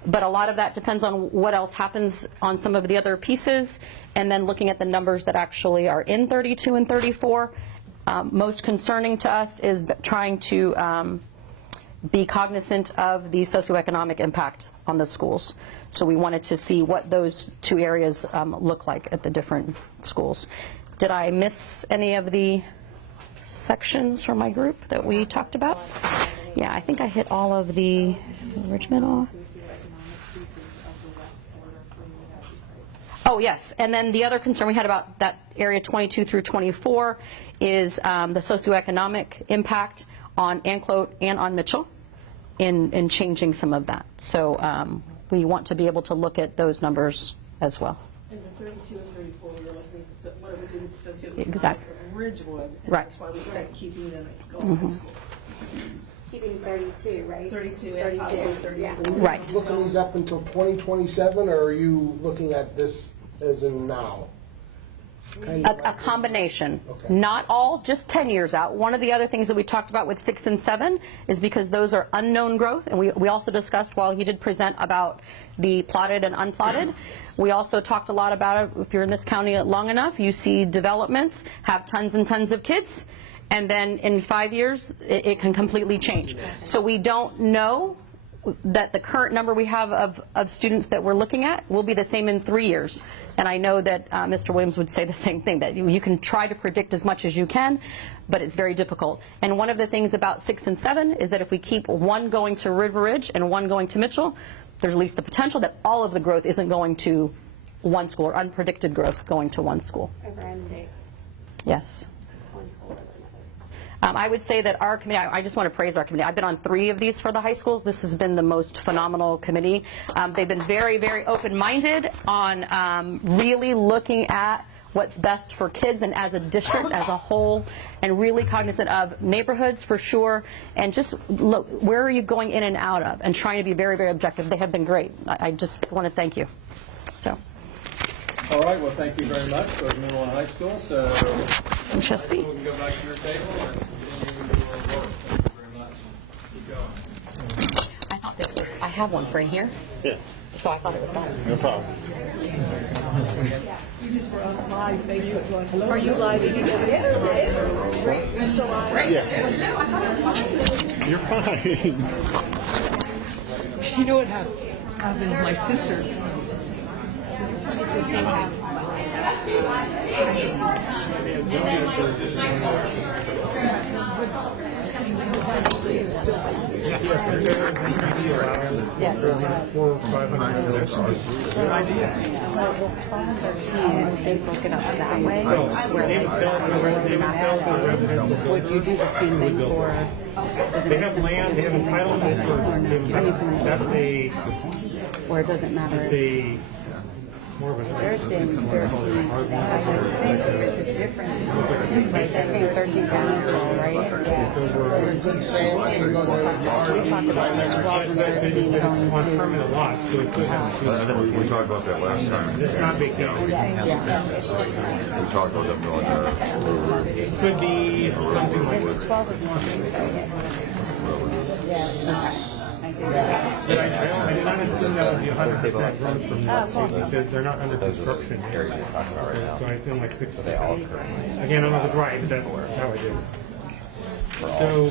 but a lot of that depends on what else happens on some of the other pieces, and then looking at the numbers that actually are in 32 and 34, Most concerning to us is trying to be cognizant of the socioeconomic impact on the schools. So we wanted to see what those two areas look like at the different schools. Did I miss any of the sections from my group that we talked about? Yeah, I think I hit all of the Richmond. Oh, yes. And then the other concern we had about that area 22 through 24 is the socioeconomic impact on Anclote and on Mitchell in changing some of that. So we want to be able to look at those numbers as well. And the 32 and 34, we were looking at what it would do with the socioeconomic Exactly. of Ridgewood. And Right. That's why we said keeping them going to school. Keeping 32, right? 32 and possibly 32. Yeah. Right. Looking these up until 2027, or are you looking at this as in now? A combination. Not all just 10 years out. One of the other things that we talked about with 6 and 7 is because those are unknown growth, and we also discussed while he did present about the plotted and unplotted. We also talked a lot about it. If you're in this county long enough, you see developments have tons and tons of kids, and then in 5 years it can completely change. So we don't know that the current number we have of students that we're looking at will be the same in 3 years. And I know that Mr. Williams would say the same thing, that you can try to predict as much as you can, but it's very difficult. And one of the things about 6 and 7 is that if we keep one going to River Ridge and one going to Mitchell, there's at least the potential that all of the growth isn't going to one school, or unpredicted growth going to one school. Over end Yes. I would say that our committee, I just want to praise our committee. I've been on 3 of these for the high schools. This has been the most phenomenal committee. They've been very, very open-minded on really looking at what's best for kids and as a district as a whole, and really cognizant of neighborhoods for sure, and just look, where are you going in and out of, and trying to be very, very objective. They have been great. I just want to thank you. So. All right, well, thank you very much for middle and high school. So, Trustee. we can go back to your table and continue your work. Thank you very much. Keep going. I thought this was, I have one for in here. Yeah. So I thought it was that. No problem. You just were on live Facebook going, hello. Are you live again? Yeah. You're still live? Yeah. You're fine. You know what happened? My sister. Four or 500 extras. Good idea. They broke it up that way. David sells the residential building. Would you do the same thing for? They have land, they have entitlements for, that's a, Or it doesn't matter? it's a, more of a. They're saying 13. There's a difference. They're saying 13 financial, right? They're good sand, you go there. We talked about this 12 and 13 going On to. permanent lots, so it could have. I think we talked about that last time. It's not big deal. We talked about them going there. It could be something like. 12 is more than But I did not assume that would be 100% growth from what, because they're not under construction yet. So I assume like 6 Again, I don't know if it's right, but that's how I did it. So,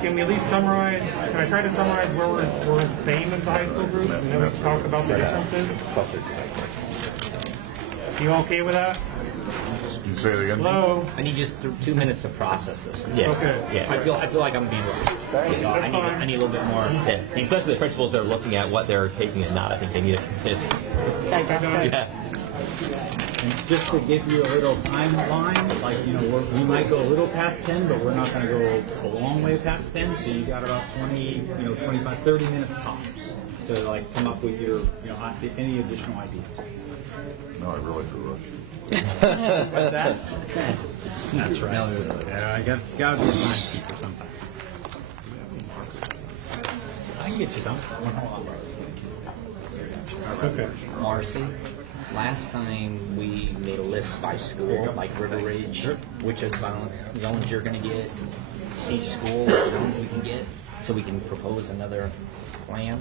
can we at least summarize, can I try to summarize where we're the same as the high school group, and then we can talk about the differences? You okay with that? Can you say it again? Hello? I need just 2 minutes to process this. Yeah. Okay. Yeah, I feel like I'm being rushed. So I need a little bit more. Yeah. Especially the principals that are looking at what they're taking and not. I think they need to just, yeah. And just to give you a little timeline, like, you know, we might go a little past 10, but we're not going to go a long way past 10, so you got about 20, 25, 30 minutes tops to, like, come up with your, any additional ideas. No, I really feel rushed. What's that? That's right. Yeah, I got to be a timekeeper sometimes. I can get you done. Okay. Marcy, last time we made a list by school, like River Ridge, which of zones you're going to get, each school, which zones we can get, so we can propose another plan.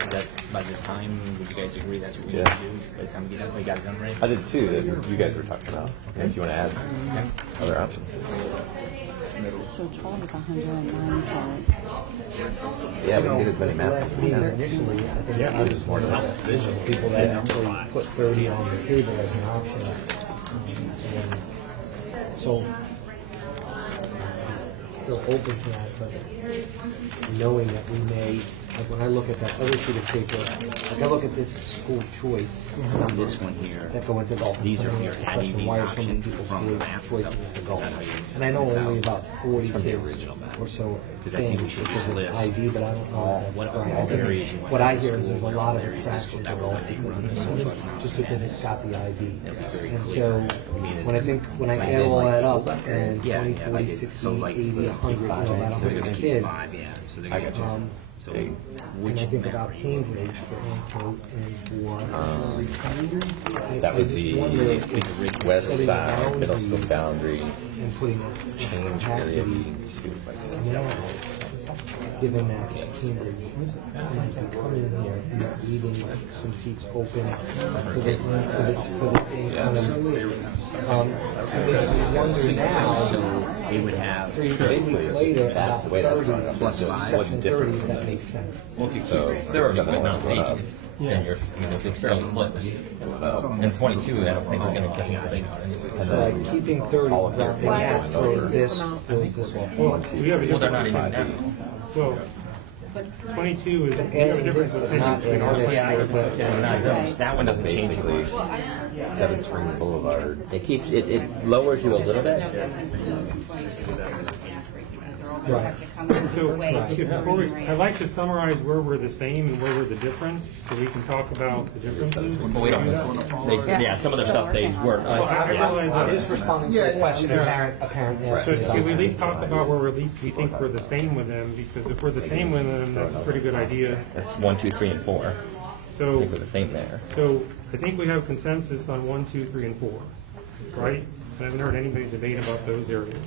Is that by the time, would you guys agree that's what we need Yeah. to do? By the time we get that, we got it done right? I did too, that you guys were talking about, if you want to add other options. So total is 109 kids. Yeah, we can get as many maps as we can. Initially, I think I was just one of the people that actually put 30 on the table as an option. And so, still open to that, but knowing that we may, like when I look at that other sheet of paper, like I look at this school choice number This one here, that go into golf. these are And here, that's the adding question, these why are so many options people from school the map. choice into golf? And I know only about 40 kids or so saying because of ID, but I don't know if that's right. I think what I hear is there's a lot of attraction to golf because just because it's got the ID. And so when I add all that up and 20, 40, 60, 80, 100, you know, about 100 kids, I got you. and I think about Cambridge for Ancoat and for That was the west side, middle school boundaries boundary and putting us in change capacity. area meeting two. Now, given that Cambridge might be coming in here and not leaving some seats open for this incoming. It makes me wonder now, they would have 3 weeks later, about 30, plus what's 30, different from that this. makes sense. Well, if you keep 30 but not babies, then you're, it's fairly close. And 22, I don't think is going to change anything. So like keeping 30 dropping that throws this off. Well, they're not even now. Well, 22 is, you have a difference of opinion between our place. That one doesn't change. Basically, Seven Springs Boulevard. It keeps, it lowers you a little bit. Right. So, before I'd like to summarize where we're the same and where we're the different, so we can talk about the differences. But we don't, yeah, some of the stuff they weren't. Well, I realize I'm that. just responding to a question apparently. So can we at least talk about where we're at least we think we're the same with them, because if we're the same with them, that's a pretty good idea. That's 1, 2, 3, and 4. I So, think we're the same there. so I think we have consensus on 1, 2, 3, and 4, right? I haven't heard anybody debate about those areas.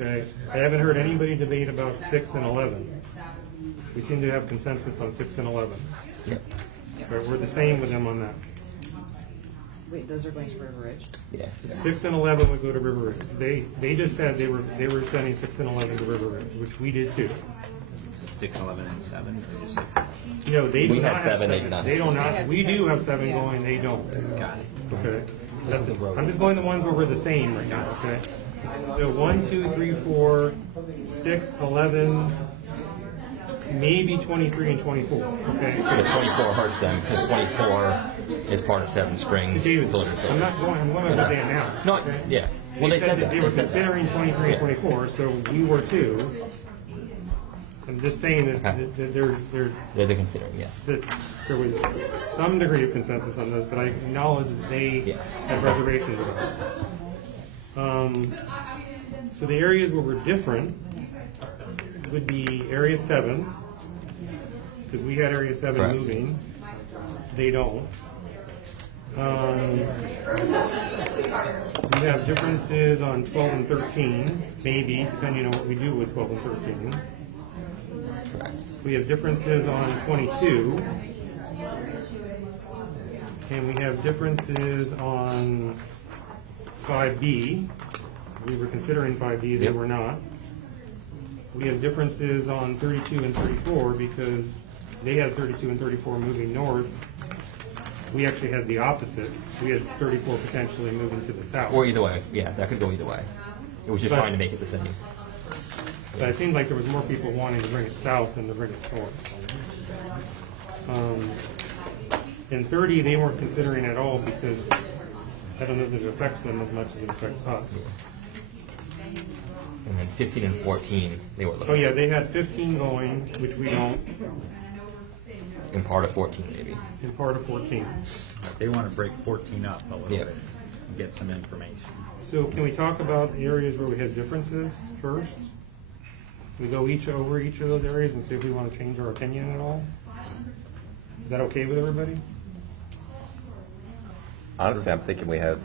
Okay, I haven't heard anybody debate about 6 and 11. We seem to have consensus on 6 and 11. Yep. But we're the same with them on that. Wait, those are going to River Ridge? Yeah. 6 and 11 would go to River Ridge. They just said they were sending 6 and 11 to River Ridge, which we did too. 6, 11, and 7, or just 6, 11? No, they do We not had have 7, they 7. did not. They don't not, we do have 7 going, they don't. Got it. Okay. I'm just going the ones where we're the same right now, okay? So 1, 2, 3, 4, 6, 11, maybe 23 and 24, okay? The 24 hurts them because 24 is part of Seven Springs. David, I'm not going, I'm going to Dan now. No, okay? yeah. Well, they said that. They were said that. considering 23 and 24, so we were too. I'm just saying that Okay. they're They're considering, yes. that there was some degree of consensus on this, but I acknowledge that they Yes. had reservations about it. So the areas where we're different would be Area 7, because we had Area 7 Correct. moving. They don't. We have differences on 12 and 13, maybe, depending on what we do with 12 and 13. We have differences on 22. And we have differences on 5B. We were considering 5B, they were not. We have differences on 32 and 34 because they had 32 and 34 moving north. We actually had the opposite. We had 34 potentially moving to the south. Or either way. Yeah, that could go either way. It was just But- trying to make it the same. But it seemed like there was more people wanting to bring it south than to bring it north. In 30, they weren't considering at all because I don't know that it affects them as much as it affects us. And then 15 and 14, they were looking. Oh yeah, they had 15 going, which we don't, In part of 14, maybe. in part of 14. They want to break 14 up a little Yeah. bit and get some information. So can we talk about the areas where we had differences first? We go over each of those areas and see if we want to change our opinion at all? Is that okay with everybody? Honestly, I'm thinking we have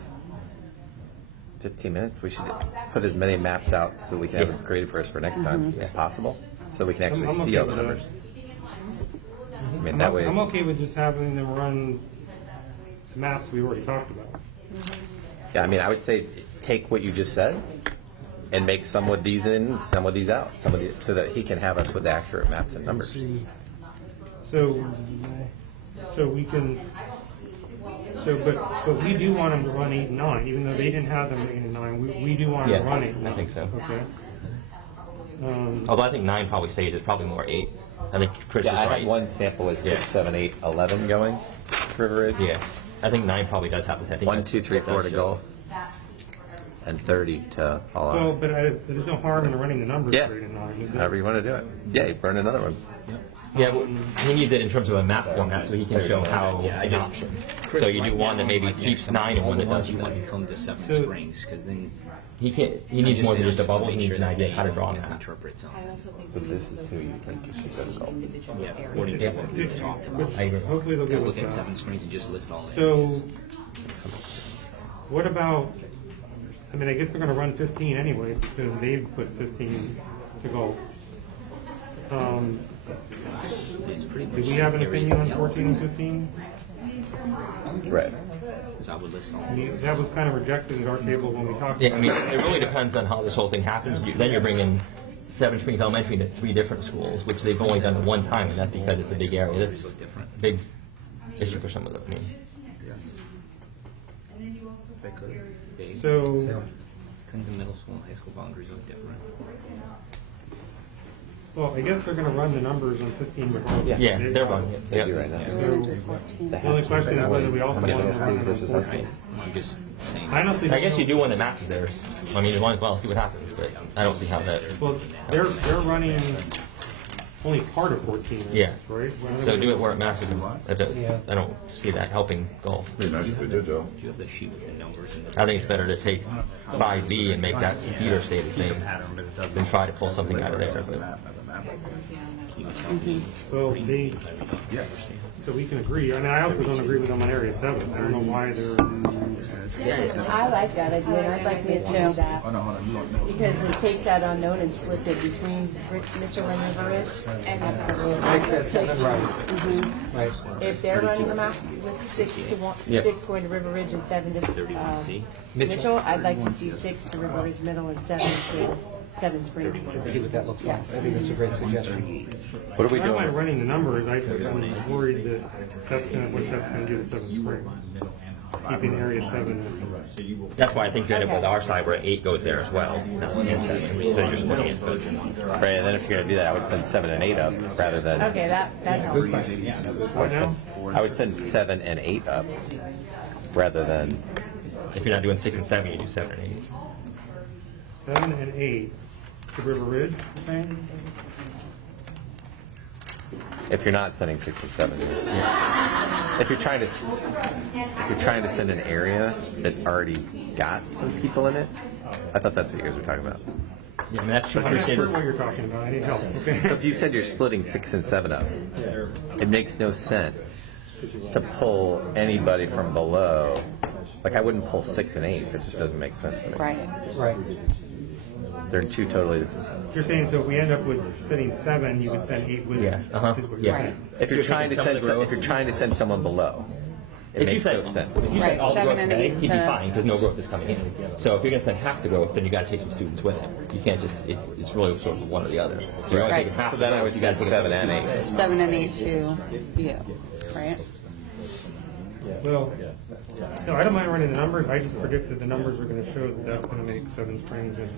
15 minutes. We should put as many maps out so we can have it created for us for next time as possible, so we can actually I'm see okay all the with that. numbers. mean, that way. I'm okay with just having them run the maps we already talked about. Yeah, I mean, I would say take what you just said and make some with these in, some with these out, some of these, so that he can have us with accurate maps and numbers. So we can, but we do want them to run 8 and 9, even though they didn't have them 8 and 9. We do want them Yes, to run 8 and 9. I think so. Okay. Although I think 9 probably stays, it's probably more 8. I think Chris Yeah, is I right. had one sample with 6, Yeah. 7, 8, 11 going to River Ridge. Yeah, I think 9 probably does have this. I think 1, 2, 3, 4 to show. Gulf, and 30 to All Well, Out. but there's no harm in running the numbers Yeah. for 8 and 9. is there? However you want to do it. Yeah, you burn another one. Yeah, well, he needs it in terms of a map format so he can show how Yeah, I an just- option. Chris, So you do right one now, that maybe like keeps next 9 and all one the that ones does you want to 9. come to Seven So- Springs, because then He can't. He needs more than just a bubble. He needs an idea of how to draw a map. misinterpret something. So this is who you think you should go to Gulf. Yeah, according to what we've talked about. I agree. Hopefully they'll So give us look at that. Seven Springs and just list all the So, areas. what about, I mean, I guess they're gonna run 15 anyways, because they've put 15 to Gulf. It's pretty Do much we have an areas opinion on yellow. 14 and 15? Right. So I would list all I mean, that was kind of rejected in our table when we talked Yeah, about I mean, it. it really depends on how this whole thing happens. Then you're bringing Seven Springs Elementary to 3 different schools, which they've only done it one time, and that's because it's a big area. That's a big issue for some of them. I mean, So, Couldn't the middle school and high school boundaries look different? well, I guess they're gonna run the numbers on 15 regardless. yeah, they're running it. They Yeah. do right now. So, the only question is whether we also How many want to run schools it on versus 14. I'm just saying. I honestly I don't guess you know. do want to match theirs. I mean, you might as well see what happens, but I don't see how that. Well, they're running only part of 14, Yeah. right? So do it where it matches them. I don't see that helping golf. Pretty nice if they did, though. Do you have the sheet with the numbers and the? I think it's better to take 5B and make that computer stay the same than try to pull something out of there. But Well, they, so we can agree. I mean, I also don't agree with them on Area 7. I don't know why they're, I like that idea, and I'd like to see that, because it takes that unknown and splits it between Mitchell and River Ridge. Absolutely. Makes that 7 right. Mhm. Right. If they're running a map with 6 to 1, Yeah. 6 going to River Ridge and 7 to Mitchell, I'd like to see 6 to River Ridge Middle and 7 to Seven Springs. See what that looks like. I think that's a great suggestion. What are we I don't mind doing? running the numbers. I'm worried that what that's gonna do to Seven Springs. Keeping Area 7. that's why I think doing it with our side where 8 goes there as well. And 7. So you're splitting it. Right, and then if you're gonna do that, I would send 7 and 8 up rather than. Okay, that helps. I would send 7 and 8 up rather than. If you're not doing 6 and 7, you do 7 and 8. 7 and 8 to River Ridge, okay? If you're not sending 6 and 7, if you're trying to send an area that's already got some people in it, I thought that's what you guys were talking about. Yeah, I mean, that's I'm true. not sure what you're talking about. I need help, okay? So if you said you're splitting 6 and 7 up, it makes no sense to pull anybody from below. Like I wouldn't pull 6 and 8. That just doesn't make sense to me. Right. Right. They're two totally different. You're saying, so if we end up with sending 7, you could send 8 with Yeah, it. uh-huh, is what you're yeah. saying. If you're trying to Some of send the growth- if you're trying to send someone below, it If you makes said, no sense. if you said Right, all the 7 growth and today, 8 he'd be to- fine because no growth is coming in. So if you're going to send half the growth, then you got to take some students with it. You can't just, it's really sort of one or the other. So you're only Right. taking half So the then I growth, would you got to send take 7 and 8. 7 and 8 to you, right? Well, no, I don't mind running the numbers. I just predicted the numbers are gonna show that that's gonna make Seven Springs and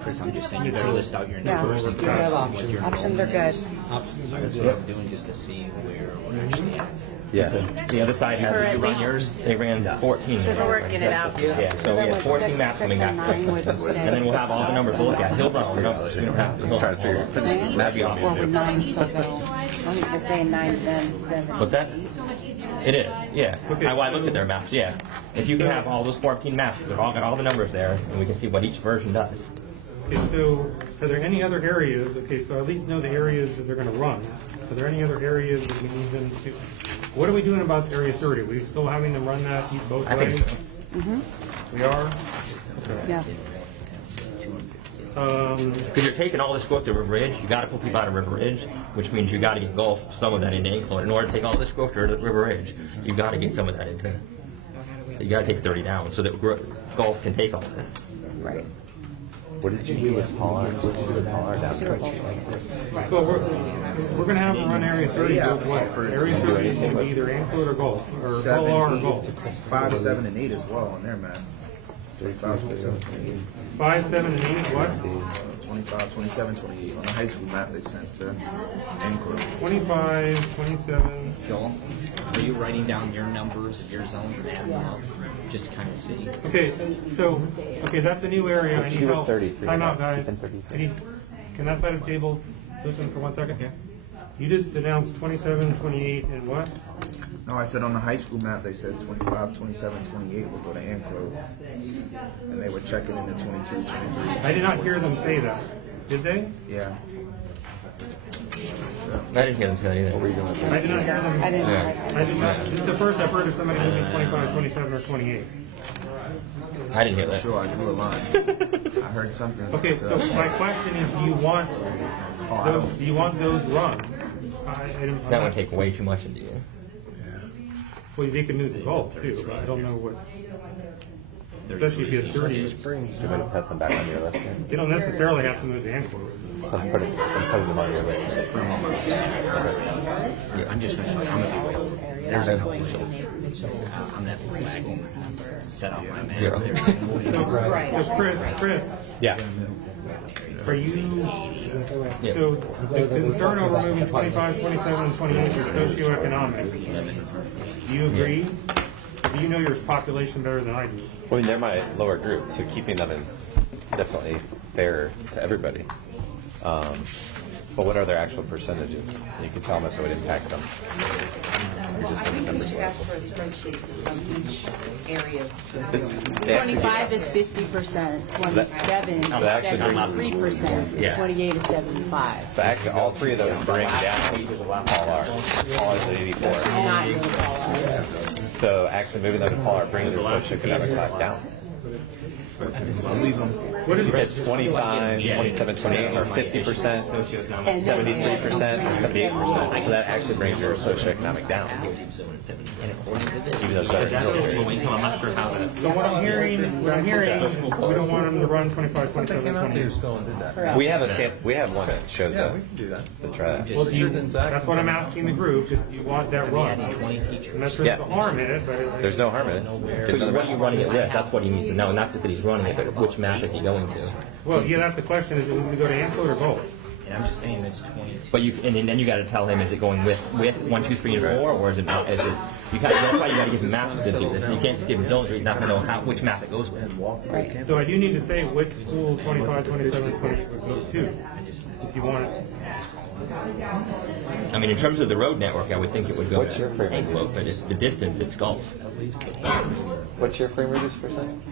Chris, I'm just saying you better list out your Yeah. numbers. and You have what options. your Options are good. Options are That's good. what I'm doing, just to see where we're actually at. Yeah. The other side had, did you run yours? They ran 14. So they're working it out. Yeah, so we have 14 maps coming back. And then we'll have all the numbers to look at. He'll run all the numbers. We don't have to. Let's try to finish this map off. Well, with 9, so go, I think they're saying 9, then 7. What's that? It is, yeah. I looked at their maps, yeah. If you can have all those 14 maps, they've all got all the numbers there, and we can see what each version does. Okay, so are there any other areas, okay, so at least know the areas that they're gonna run. Are there any other areas that we need them to, what are we doing about Area 30? Are we still having them run that both I think ways? so. We are? Yes. Because you're taking all this growth to River Ridge, you got to put people out of River Ridge, which means you got to get golf, some of that into Anklo. In order to take all this growth to River Ridge, you got to get some of that into. You got to take 30 down so that golf can take all this. Right. What did you do with Pollard? What did you do with Pollard after? So we're going to have them run area 30 both ways. Area 30 is going to be either Anklo or golf, or LR or golf. 5, 7, and 8 as well on there, man. 35, 27, 28. 5, 7, and 8, what? 25, 27, 28. On the high school map they sent to Anklo. 25, 27. Joel, are you writing down your numbers and your zones and adding them up? Just to kind of see. Okay, so, that's a new area. I need help. Time out, guys. Can that side of the table listen for 1 second? Yeah. You just announced 27, 28, and what? No, I said on the high school map they said 25, 27, 28 will go to Anklo. And they were checking into 22, 23. I did not hear them say that. Did they? Yeah. I didn't hear them say that either. What were you doing? I did not hear them. I didn't. I did not. This is the first I've heard of somebody moving 25, 27, or 28. I didn't hear that. Sure, I drew a line. I heard something. Okay, so my question is, do you want those run? That would take way too much into you. Well, they can move the golf too, but I don't know what. Especially if you have 30. You're going to put them back on your list. You don't necessarily have to move the Anklo. I'm putting them on your list. I'm just going to be there's a couple on that flag set up my map. So Chris. Yeah. Are you, so the concern over moving 25, 27, and 28 is socioeconomic. Do you agree? Do you know your population better than I do? Well, I mean, they're my lower group, so keeping them is definitely fair to everybody. But what are their actual percentages? You can tell them if it would impact them. Just in the numbers. You should ask for a spreadsheet from each area. They actually 25 is 50%, 27 is 73%, and 28 is 75. So actually, all three of those bring down Pollard. Pollard's at 84. Not really Pollard. So actually, moving them to Pollard brings their socioeconomic class down. I'll leave them. What is it? 25, 27, 28, or 50%, 73%, and 78%. So that actually brings your socioeconomic down. Even though it's better than I'm not sure how that. So what I'm hearing is we don't want them to run 25, 27, 28. We have one that shows that. We can do that. To try that. Well, that's what I'm asking the group, if you want that run. Unless there's no harm in it, but. There's no harm in it. What are you running it with? That's what he needs to know. Not just that he's running it, but which map is he going to? Well, yeah, that's the question, is it going to go to Anklo or golf? And I'm just saying that's 22. But and then you got to tell him, is it going with 1, 2, 3, and 4, or is it not? Is it? That's why you got to give him maps to do this. You can't just give him zones, or he's not going to know which map it goes with. Right. So I do need to say which school 25, 27, 28 would go to, if you want it. I mean, in terms of the road network, I would think it would go What's to your frame Anklo, but the distance, it's golf. What's your frame reduce percent?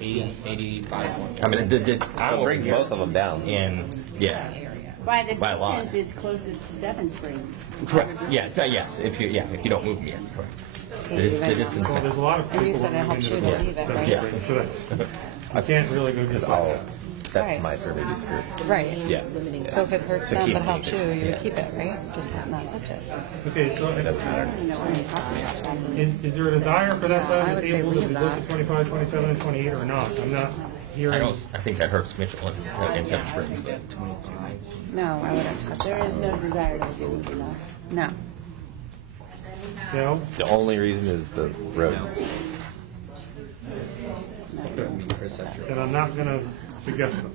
80, 85. I mean, So it brings both of them down. And yeah. By the By a lot. distance, it's closest to 7 Springs. Correct. Yeah. Yes. If you don't move, yes. Correct. The distance. Well, there's a lot of people. And you said it helps you to leave it, right? Yeah. So that's, I can't really go just like That's my frame reduce group. Right. Yeah. So if it hurts So them keep but helps you, it. you Yeah. would keep it, right? Just not touch it. Okay, so It doesn't matter. is there a desire for that I side of would the say table to leave go to that. 25, 27, and 28 or not? I'm not hearing. I think that hurts Mitchell in Seven Springs. But No, I wouldn't touch There that. is no desire to do enough. No. No? The only reason is the road. And I'm not gonna suggest them.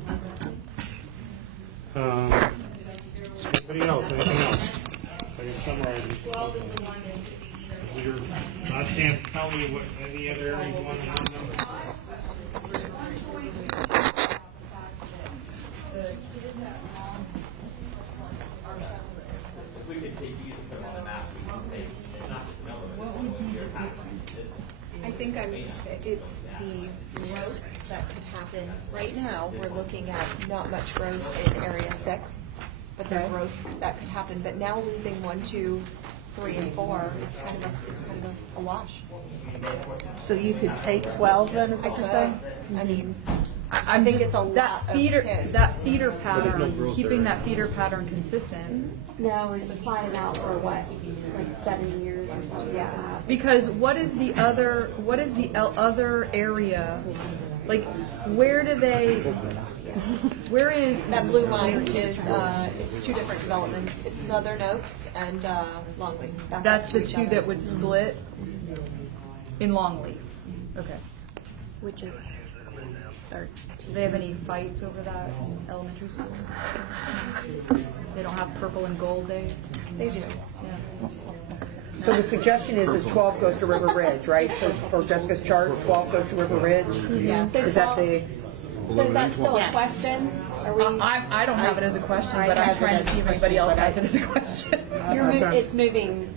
Anybody else, anything else? I can summarize these. You're not a chance to tell me what any other area you want to know. we could take these and put them on the map. We can take not just I think it's the growth that could happen. Right now, we're looking at not much growth in Area 6, but the growth that could happen. But now losing 1, 2, 3, and 4, it's kind of a wash. So you could take 12 then, is what you're saying? I mean, I think it's a lot that of feeder, kids. that feeder pattern, keeping that feeder pattern consistent. No, we're just planning out for what, like 7 years or something like that. Because what is the other area? Like, where is That blue line is, it's two different developments. It's Southern Oaks and Longleaf. Back up that's to the each two other. that would split in Longleaf? Okay. Which is 13. Do they have any fights over that in elementary school? They don't have purple and gold days? They do. Yeah. So the suggestion is 12 goes to River Ridge, right? So for Jessica's chart, 12 goes to River Ridge? Yeah. Is that the? So is that still a question? Are we? I don't have it as a question, but I'm trying to see if anybody else has it as a question. It's moving.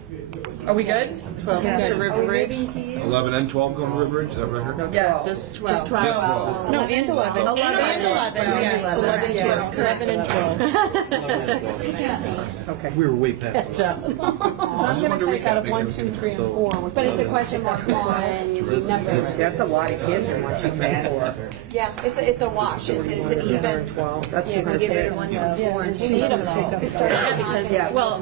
Are we good? 12 goes to Are River we Ridge? moving to you? 11 and 12 going to River Ridge, is that what I heard? No, Yes. 12. Just 12. Just 12. No, and 11. 11 yeah. 11 and 12. 11 and 12. Okay. We were way past. So I'm going to take out of 1, 2, 3, and 4. But it's a question mark on numbers. That's a lot of kids in 1, 2, 3, and 4. Yeah, it's a wash. It's an even. 12. That's Yeah, super we get rid of kids. 1 through 4 and We take need them them all. Because Yeah. Well,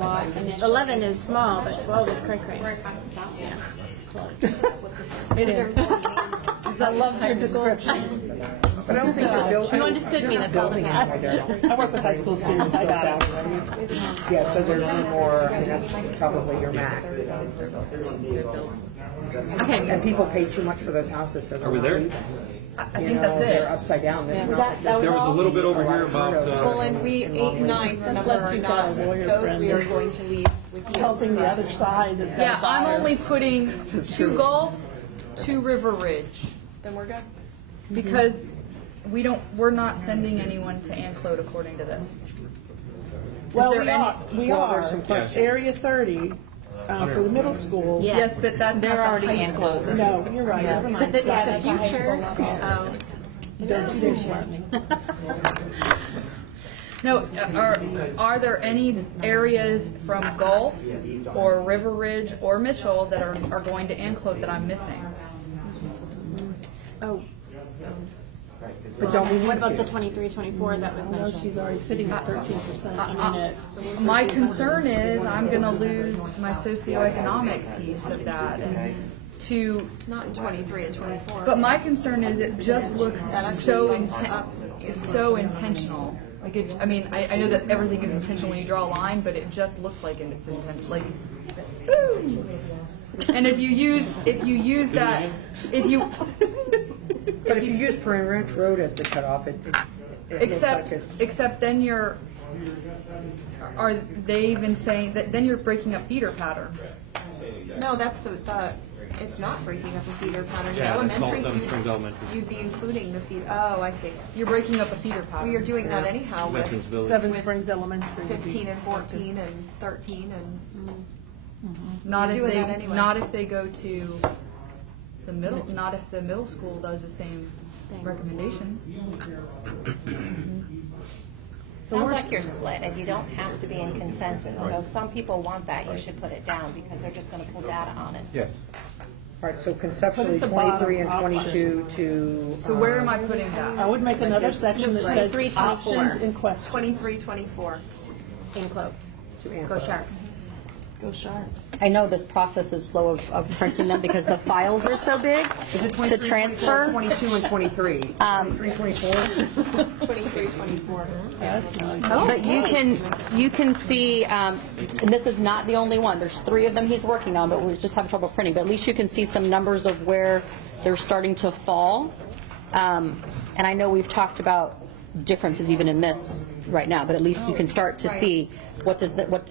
11 is small, but 12 is cray-cray. It is. I loved your description. But I don't think you're building. You understood me, that's all that matters. I work with high school students, I got it. Yeah, so there's no more, I mean, that's probably your max. Okay. And people pay too much for those houses, so they're. Are we there? I think that's They're it. upside down. They're Was not- that There was a all? little bit over here about, Well, and we, 8 and 9, remember, are not, those we are going to leave with you. Helping the other side that's got Yeah, a buyer. I'm only putting 2 Gulf, 2 River Ridge. Then we're good. Because we're not sending anyone to Anclote according to this. Well, there we any- are, we Well, are. there's some questions. Area 30, for the middle school. Yes, but that's They're not already the high in school. close. No, you're right, never mind. But So yeah, that's that's the a high future. school. Don't you dare start me. No, are there any areas from Gulf or River Ridge or Mitchell that are going to Anclote that I'm missing? Oh, But don't we What need about the to? 23, 24 that was no, mentioned? she's already sitting at 13%. I mean, at. My concern is I'm gonna lose my socioeconomic piece of that and to, Not in 23 and 24. but my concern is it just looks That actually so, bumps up. it's so intentional. Like it, I mean, I know that everything is intentional when you draw a line, but it just looks like it's intentional, like, woo! And if you use that, if you, But if you use Pine Ranch Road as the cutoff, it looks like it. except then are they even saying that, then you're breaking up feeder patterns? No, that's the, it's not breaking up a feeder pattern. Yeah, that's all Elementary, Seven Springs Elementary. you'd be including the feed, oh, I see. You're breaking up a feeder pattern. We are doing that anyhow with Veterans Village. Seven with Springs Elementary. would be- 15 and 14 and 13 and, Not if doing they, that anyway. not if they go to the middle, not if the middle school does the same recommendations. Sounds like you're split, and you don't have to be in consensus. So if some people want that, you should put it down, because they're just gonna pull data on it. Yes. All right, so conceptually, Put at the bottom 23 and option. 22 to. So where am I putting I that? would make another section that says 23, 24. options in question. 23, 24. Enclosed. To Go Anclote. Sharks. Go Sharks. I know this process is slow of printing them because the files are so big Is it to 23, 24, transfer. 22 and 23? 23, 24? 23, 24. But you can see, and this is not the only one, there's 3 of them he's working on, but we just have trouble printing, but at least you can see some numbers of where they're starting to fall. And I know we've talked about differences even in this right now, but at least you can start to see what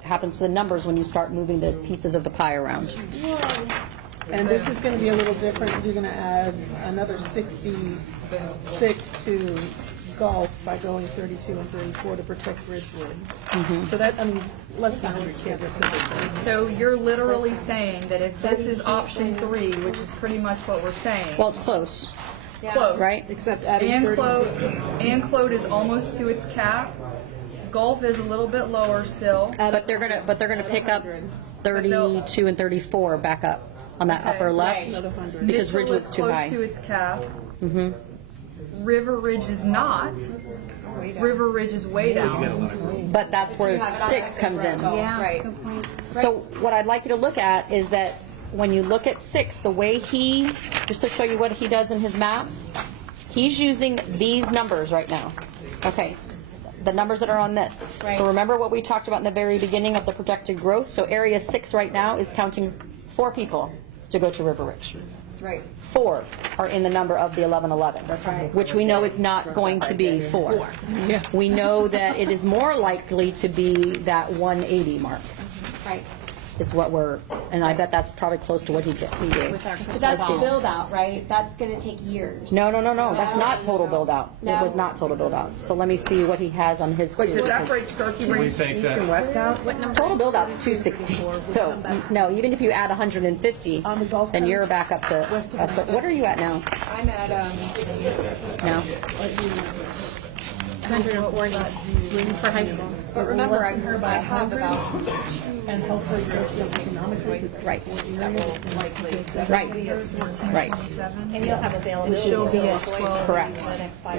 happens to the numbers when you start moving the pieces of the pie around. And this is gonna be a little different. You're gonna add another 66 to golf by going 32 and 34 to protect Ridgewood. So that, I mean, it's less than 100 kids. That's what they're saying. So you're literally saying that if this is option 3, which is pretty much what we're saying. Well, it's close, Close. right? Except adding 32. Anclote is almost to its cap. Golf is a little bit lower still. But they're gonna pick up 32 and 34 back up on that Okay. upper left, Another 100. because Mitchell Ridgewood's is too high. close to its cap. River Ridge is not. River Ridge is way down. But that's where 6 comes in. Yeah. Right. So what I'd like you to look at is that when you look at 6, the way he, just to show you what he does in his maps, he's using these numbers right now. Okay, the numbers that are on this. Right. So remember what we talked about in the very beginning of the projected growth? So area 6 right now is counting 4 people to go to River Ridge. Right. 4 are in the number of the 1111, which we know it's not going to be 4. We know that it is more likely to be that 180 mark. Right. Is what we're, and I bet that's probably close to what he did. But that's the build out, right? That's gonna take years. No, that's not total build out. It No. was not total build out. So let me see what he has on his. Wait, does that break Starkey Range east and west out? Total build out is 260. So no, even if you add 150, then you're back up to. What are you at now? I'm at, No. 140 for high school. but remember, I have about And hopefully socioeconomic. Right. that will likely. Right. Right. And you'll have availability. Correct. For the next 5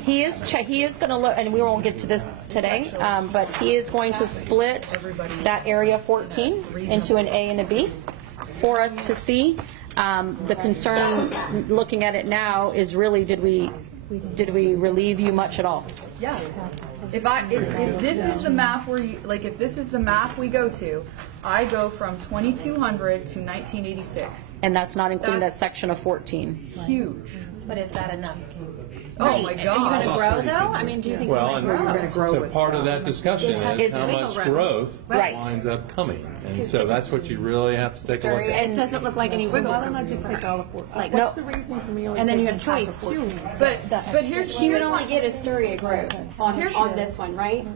years. He is going to look, and we won't get to this today, but he is going to split that area 14 into an A and a B for us to see. The concern, looking at it now, is really did we relieve you much at all? Yeah. If this is the map where you, like, if this is the map we go to, I go from 2200 to 1986. And that's not including that That's section of 14. huge. But is that enough? Oh my Are you God. gonna grow though? I mean, do you think Well, you're gonna grow? so part of that discussion is how single much row. growth Right. winds up coming. And so that's what you really have to take a look at. It doesn't look like any wiggle Why don't I room. just take all of 4? Like, What's the reason for me only And then you taking have half choice of 14? But here's She would here's only my- get Astoria growth on Here's- this one, right?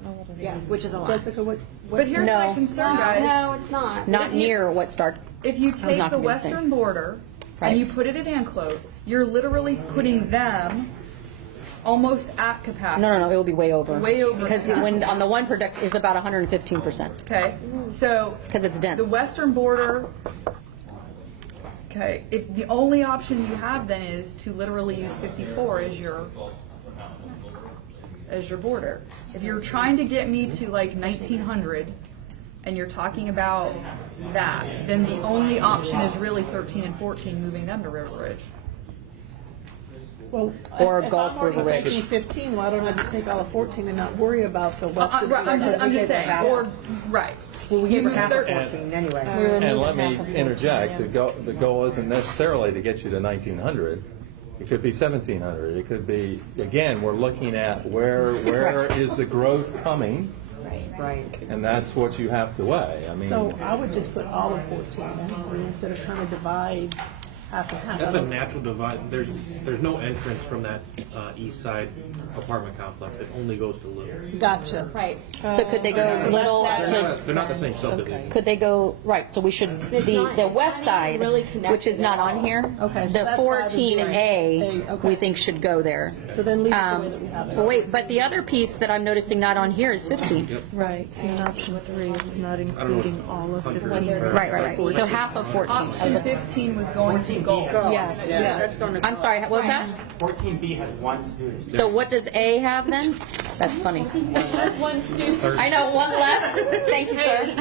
Yeah, which is a lot. Jessica, what? But here's my No. concern, guys. No, it's not. Not near what Stark. If you not take the gonna be the same. western border Right. and you put it at Anclote, you're literally putting them almost at capacity. No, it will be way over. Way over Because capacity. when on the one product is about 115%. Okay, so Because it's dense. the western border. Okay, if the only option you have then is to literally use 54 as your border. If you're trying to get me to like 1900 and you're talking about that, then the only option is really 13 and 14, moving them to River Ridge. Well, Or if Gulf I'm already River Ridge. taking 15, why don't I just take all of 14 and not worry about the western? I'm just saying, or, right. Well, we You gave her move half their- of 14 anyway. And let me interject, the goal isn't necessarily to get you to 1900. It could be 1700. It could be, again, we're looking at where is the growth coming, Right. and that's what you have to weigh. I mean, So I would just put all of 14 in, so instead of trying to divide half and half. That's a natural divide. There's no entrance from that east side apartment complex. It only goes to Little. Gotcha. Right. So could they go little They're not the same subdivision. Could they go, right, so we should, It's not- the it's west not side, even really connected which is not at on all. here, Okay, so the that's why I would do 14A, okay. we think should go there. So then leave it the way that we have it. Wait, but the other piece that I'm noticing not on here is 15. Right, so in option 3, it's not including all of 15. Right. So half of 14. Option 15 was going to Gulf. Yes, yes. I'm sorry, what was that? 14B has one student. So what does A have then? That's funny. One student. I know, one left. Thank you, sir.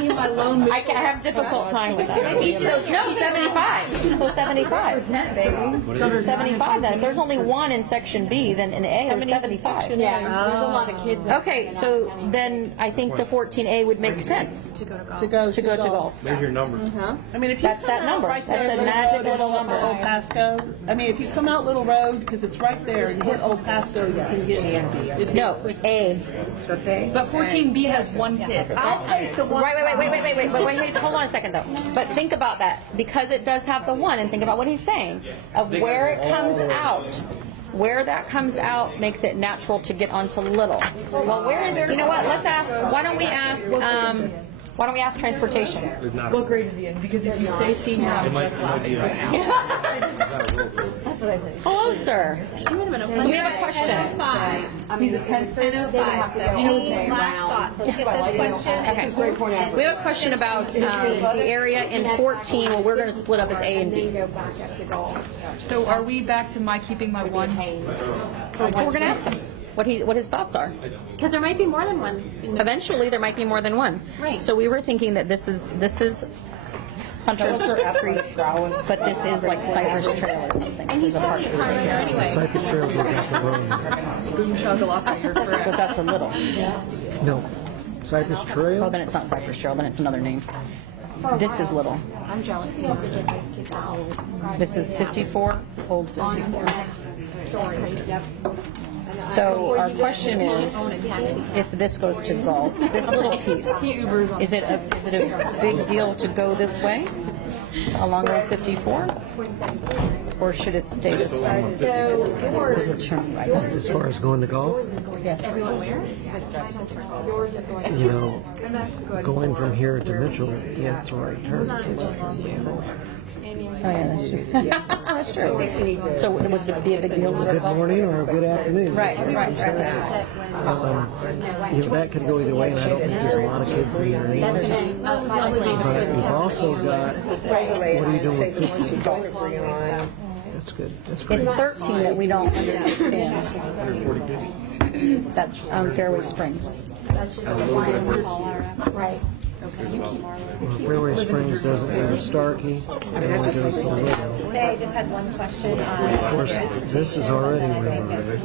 I have difficult time with that. So, no, 75. So 75. So 75 then. If there's only one in section B, then in A there's 75. Yeah, there's a lot of kids. Okay, so then I think the 14A would make sense To go to go to golf. There's your number. I mean, if you That's come that out number. right That's there, the let's magic go to little number. Old Pasco. I mean, if you come out Little Road, because it's right there, and you hit Old Pasco, you can get it. No, A. Just A? But 14B has one kid. I'll take the one. Wait, hold on a second though. But think about that, because it does have the one, and think about what he's saying, of where it comes out. Where that comes out makes it natural to get onto Little. Well, where is, you know what, let's ask, why don't we ask transportation? What grade is he in? Because if you say senior, I'm just laughing right now. Hello, sir. So we have a question. He's a 10:05, so any last thoughts? Let's get this question. Okay. We have a question about the area in 14, well, we're going to split up as A and B. So are we back to my keeping my one? We're going to ask him what his thoughts are. Because there might be more than one. Eventually, there might be more than one. Right. So we were thinking that this is Hunter's Creek, but this is like Cypress Trail or something. There's a park that's right there anyway. Cypress Trail goes out the road. Goes out to Little. No, Cypress Trail? Oh, then it's not Cypress Trail, then it's another name. This is Little. I'm jealous. This is 54, Old 54. So our question is, if this goes to golf, this little piece, is it a big deal to go this way along Road 54, or should it stay this way? Or does it turn right? As far as going to golf? Yes. You know, going from here to Mitchell, yeah, it's a right turn. Oh, yeah, that's true. That's true. So would it be a big deal to go Good golf? morning or a good afternoon. Right. You know, that could go either way, and I don't think there's a lot of kids in there anyway. But we've also got, what are you doing with 15? That's good. That's great. It's 13 that we don't understand. That's Fairway Springs. Right. Well, Fairway Springs doesn't go to Starkey, it only goes to Little. Today I just had one question Of course, this is already River.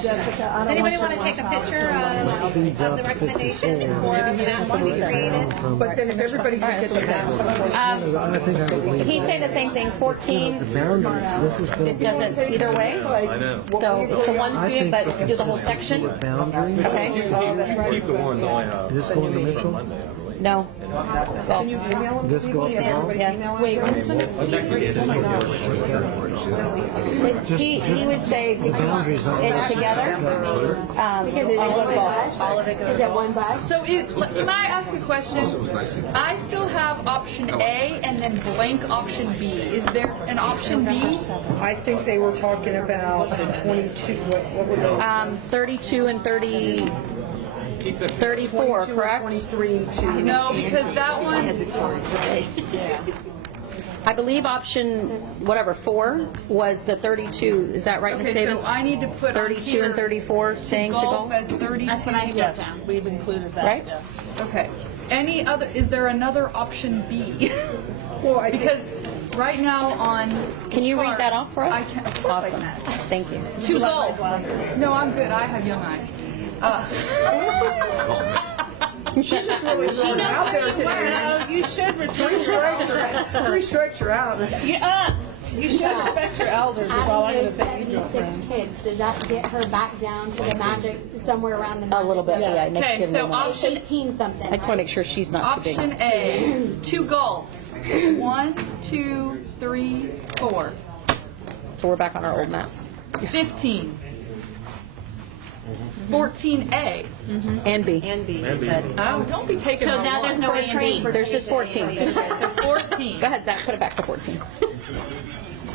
Jessica, does anybody want to take a picture of Feeds out the to recommendations 54. for that one we created? But then if everybody could get the map. I think I would leave. He's saying the same thing, 14, The boundary, this is going to it be. does it either way. I know. So one I student, think but do the whole section? Boundary. Okay. Keep the one going. Is this going to Mitchell? No. Golf. This go up to golf? Yes. Wait, he would say to keep it together. Because all of it goes. Is it one bus? So can I ask a question? I still have option A and then blank option B. Is there an option B? I think they were talking about the 22, what were those? 32 and 34, correct? 23 to. No, because that one, I believe option, whatever, 4 was the 32. Is that right, Ms. okay, Davis? so I need to put on 32 here and 34 staying to golf go? as 32. That's what I have Yes, down. we've included that, Right? yes. Okay. Any other, is there another option B? Well, I think Because right now on. Can you read chart, that off for us? I can, of course Awesome. I can. Thank you. To golf. No, I'm good. I have young eyes. she's just really throwing it out there today. You should respect Three strikes are out. Yeah, you should respect your elders, is all I'm Having gonna those say. 76 kids, does that get her back down to the magic, somewhere around the magic? A little bit, yeah. Next Okay, give me so one. option 18 something. I just want to make sure she's not too big. Option A, to golf. 1, 2, 3, 4. So we're back on our old map. 15. 14A. And B. And B, you said. Oh, don't be taking So our now there's one. no A and B. There's just 14. So 14. Go ahead, Zach, put it back to 14.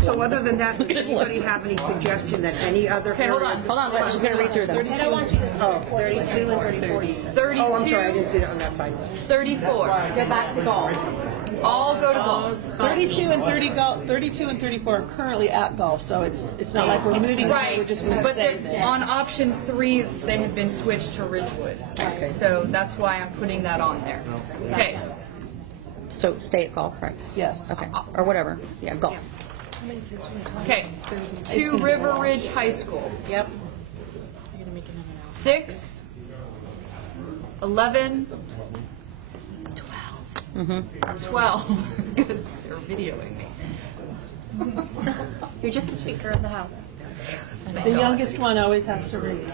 So other than that, does anybody have any suggestion that any other Okay, area? hold on. She's going to read through them. I don't want you to Oh, 32 and 34 you said. 32. Oh, I'm sorry, I didn't see that on that side. 34. go back to golf. All go to golf. 32 and 34 are currently at golf, so it's not like we're moving, Right, we're just gonna but stay they're- there. on option 3, they have been switched to Ridgewood. So that's why I'm putting that on there. Okay. So stay at golf, right? Yes. Okay, or whatever. Yeah, golf. Okay. To River Ridge High School. Yep. 6, 11, 12, because they're videoing me. You're just the speaker of the house. The youngest one always has to read.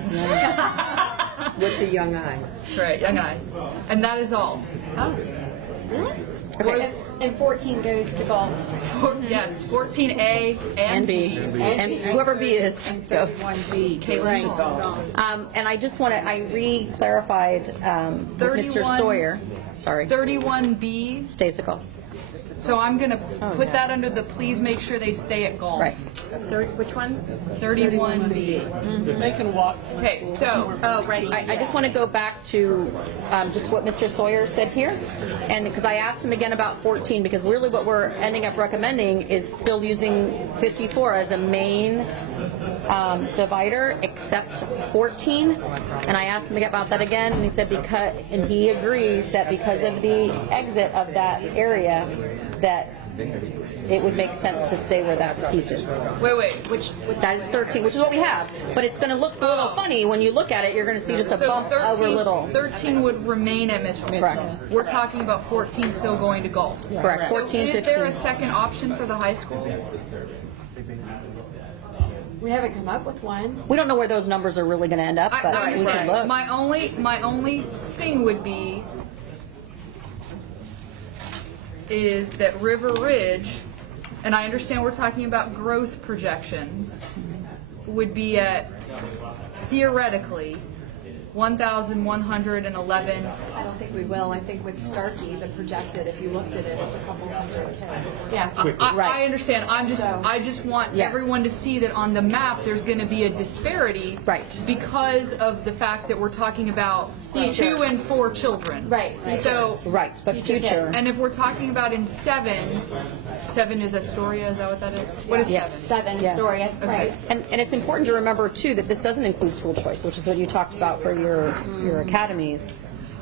With the young eyes. That's right, young eyes. And that is all. Oh, really? Okay. And 14 goes to golf. Yes, 14A And B. And whoever B is goes. Caitlin. And I just want to, I re-clarified with Mr. 31. Sawyer, sorry, 31B, stays at golf. So I'm gonna put that under the please make sure they stay at golf. Right. Which one? 31B. They can walk. Okay, so. Oh, right. I just want to go back to just what Mr. Sawyer said here. And because I asked him again about 14, because really what we're ending up recommending is still using 54 as a main divider, except 14. And I asked him about that again, and he said and he agrees that because of the exit of that area, that it would make sense to stay where that piece is. Wait, that is 13, which is what we have. But it's going to look a little funny when you look at it. You're going to see just a bump over little. 13 would remain at Mitchell. Correct. We're talking about 14 still going to golf. Correct. 14, so 15. Is there a second option for the high school? We haven't come up with one. We don't know where those numbers are really going to end up, but we can look. My only thing would be is that River Ridge, and I understand we're talking about growth projections, would be at theoretically 1,111. I don't think we will. I think with Starkey, the projected, if you looked at it, it's a couple hundred kids. Yeah, I understand. I just want everyone to see that on the map there's going to be a disparity, because of the fact that we're talking about 2 and 4 children. Right. So but future. And if we're talking about in 7 is Astoria. Is that what that is? What is 7? 7 Astoria. Right. And it's important to remember too that this doesn't include school choice, which is what you talked about for your academies.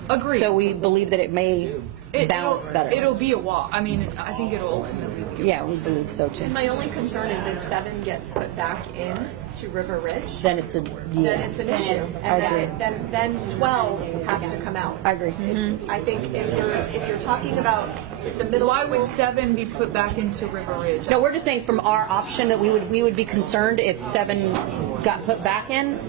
Agreed. So we believe that it may balance better. It'll be a walk. I mean, I think it'll ultimately be a Yeah, we believe so too. My only concern is if 7 gets put back in to River Ridge, Then it's a then it's an issue, I and agree. then 12 has to come out. I agree. I think if you're talking about the middle Why school, would 7 be put back into River Ridge? No, we're just saying from our option that we would be concerned if 7 got put back in,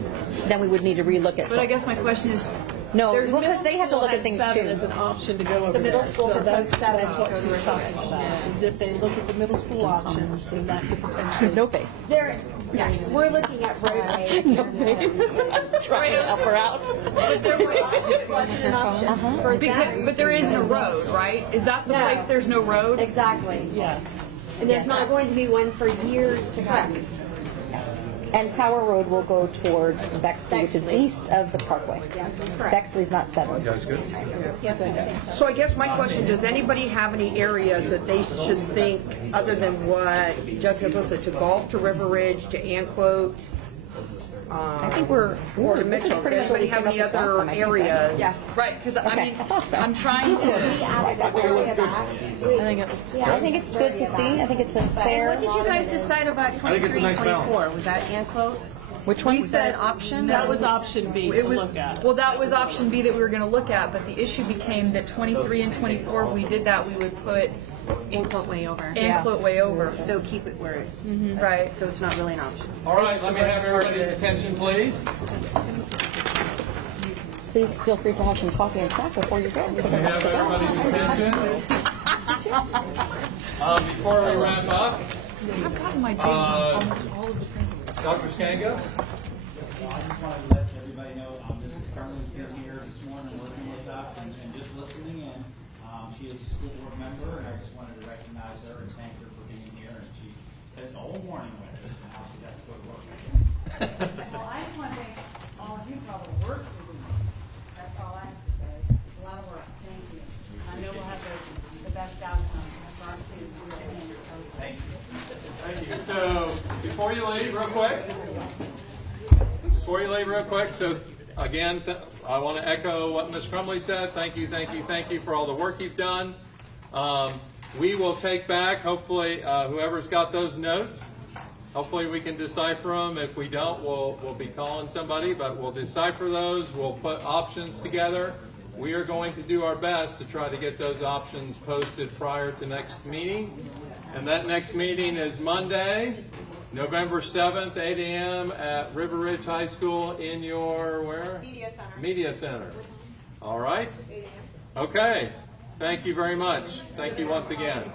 then we would need to relook at. But I guess my question is, no, Their because they have to middle look at school things had too. 7 as an option to go over The middle there. school So proposed 7 that's to what go to we're River talking Ridge. about. Is if they look at the middle school options, then that could potentially. No face. We're looking at roadways. No face. Trying to help her out. But there wasn't an option for that. but there isn't a road, right? Is that the place there's no road? Exactly. Yeah. And there's not going to be one for years to come. And Tower Road will go toward Bexley, which is east of the Parkway. Bexley's not 7. So I guess my question, does anybody have any areas that they should think, other than what Jessica's listed, to golf, to River Ridge, to Anclote? I think we're Or to this is Mitchell, pretty does much what anybody we have came any up with last other time, I think, right? areas? Yes, right. Because I Okay, mean, I thought so. I'm trying to. I think it's good to see. I think it's a fair. What did you guys decide about 23, 24? Was that Anclote? Which one? Was that an option? That was option B to look at. Well, that was option B that we were going to look at, but the issue became that 23 and 24, if we did that, we would put Anclote way over. Anclote way over. So keep it where it, Right. so it's not really an option. All right, let me have everybody's attention, please. Please feel free to have some coffee and snack before you go. Let me have everybody's attention. Before we wrap up, I've gotten my dates on almost all of the principals. Dr. Skango? I just wanted to let everybody know Mrs. Carmen's been here this morning working with us and just listening in. She is a school board member, and I just wanted to recognize her and thank her for being here. And she spent the whole morning with us, and now she has to go to work. Well, I just want to thank all of you for all the work you're doing. That's all I have to say. It's a lot of work. Thank you. I know we'll have the best outcome for our students. Thank you. Thank you. So, before you leave, real quick, so again, I want to echo what Ms. Crumley said. Thank you for all the work you've done. We will take back, hopefully, whoever's got those notes. Hopefully we can decipher them. If we don't, we'll be calling somebody, but we'll decipher those. We'll put options together. We are going to do our best to try to get those options posted prior to next meeting. And that next meeting is Monday, November 7th, 8 a.m. at River Ridge High School in your, where? Media Center. Media Center. All right. Okay. Thank you very much. Thank you once again.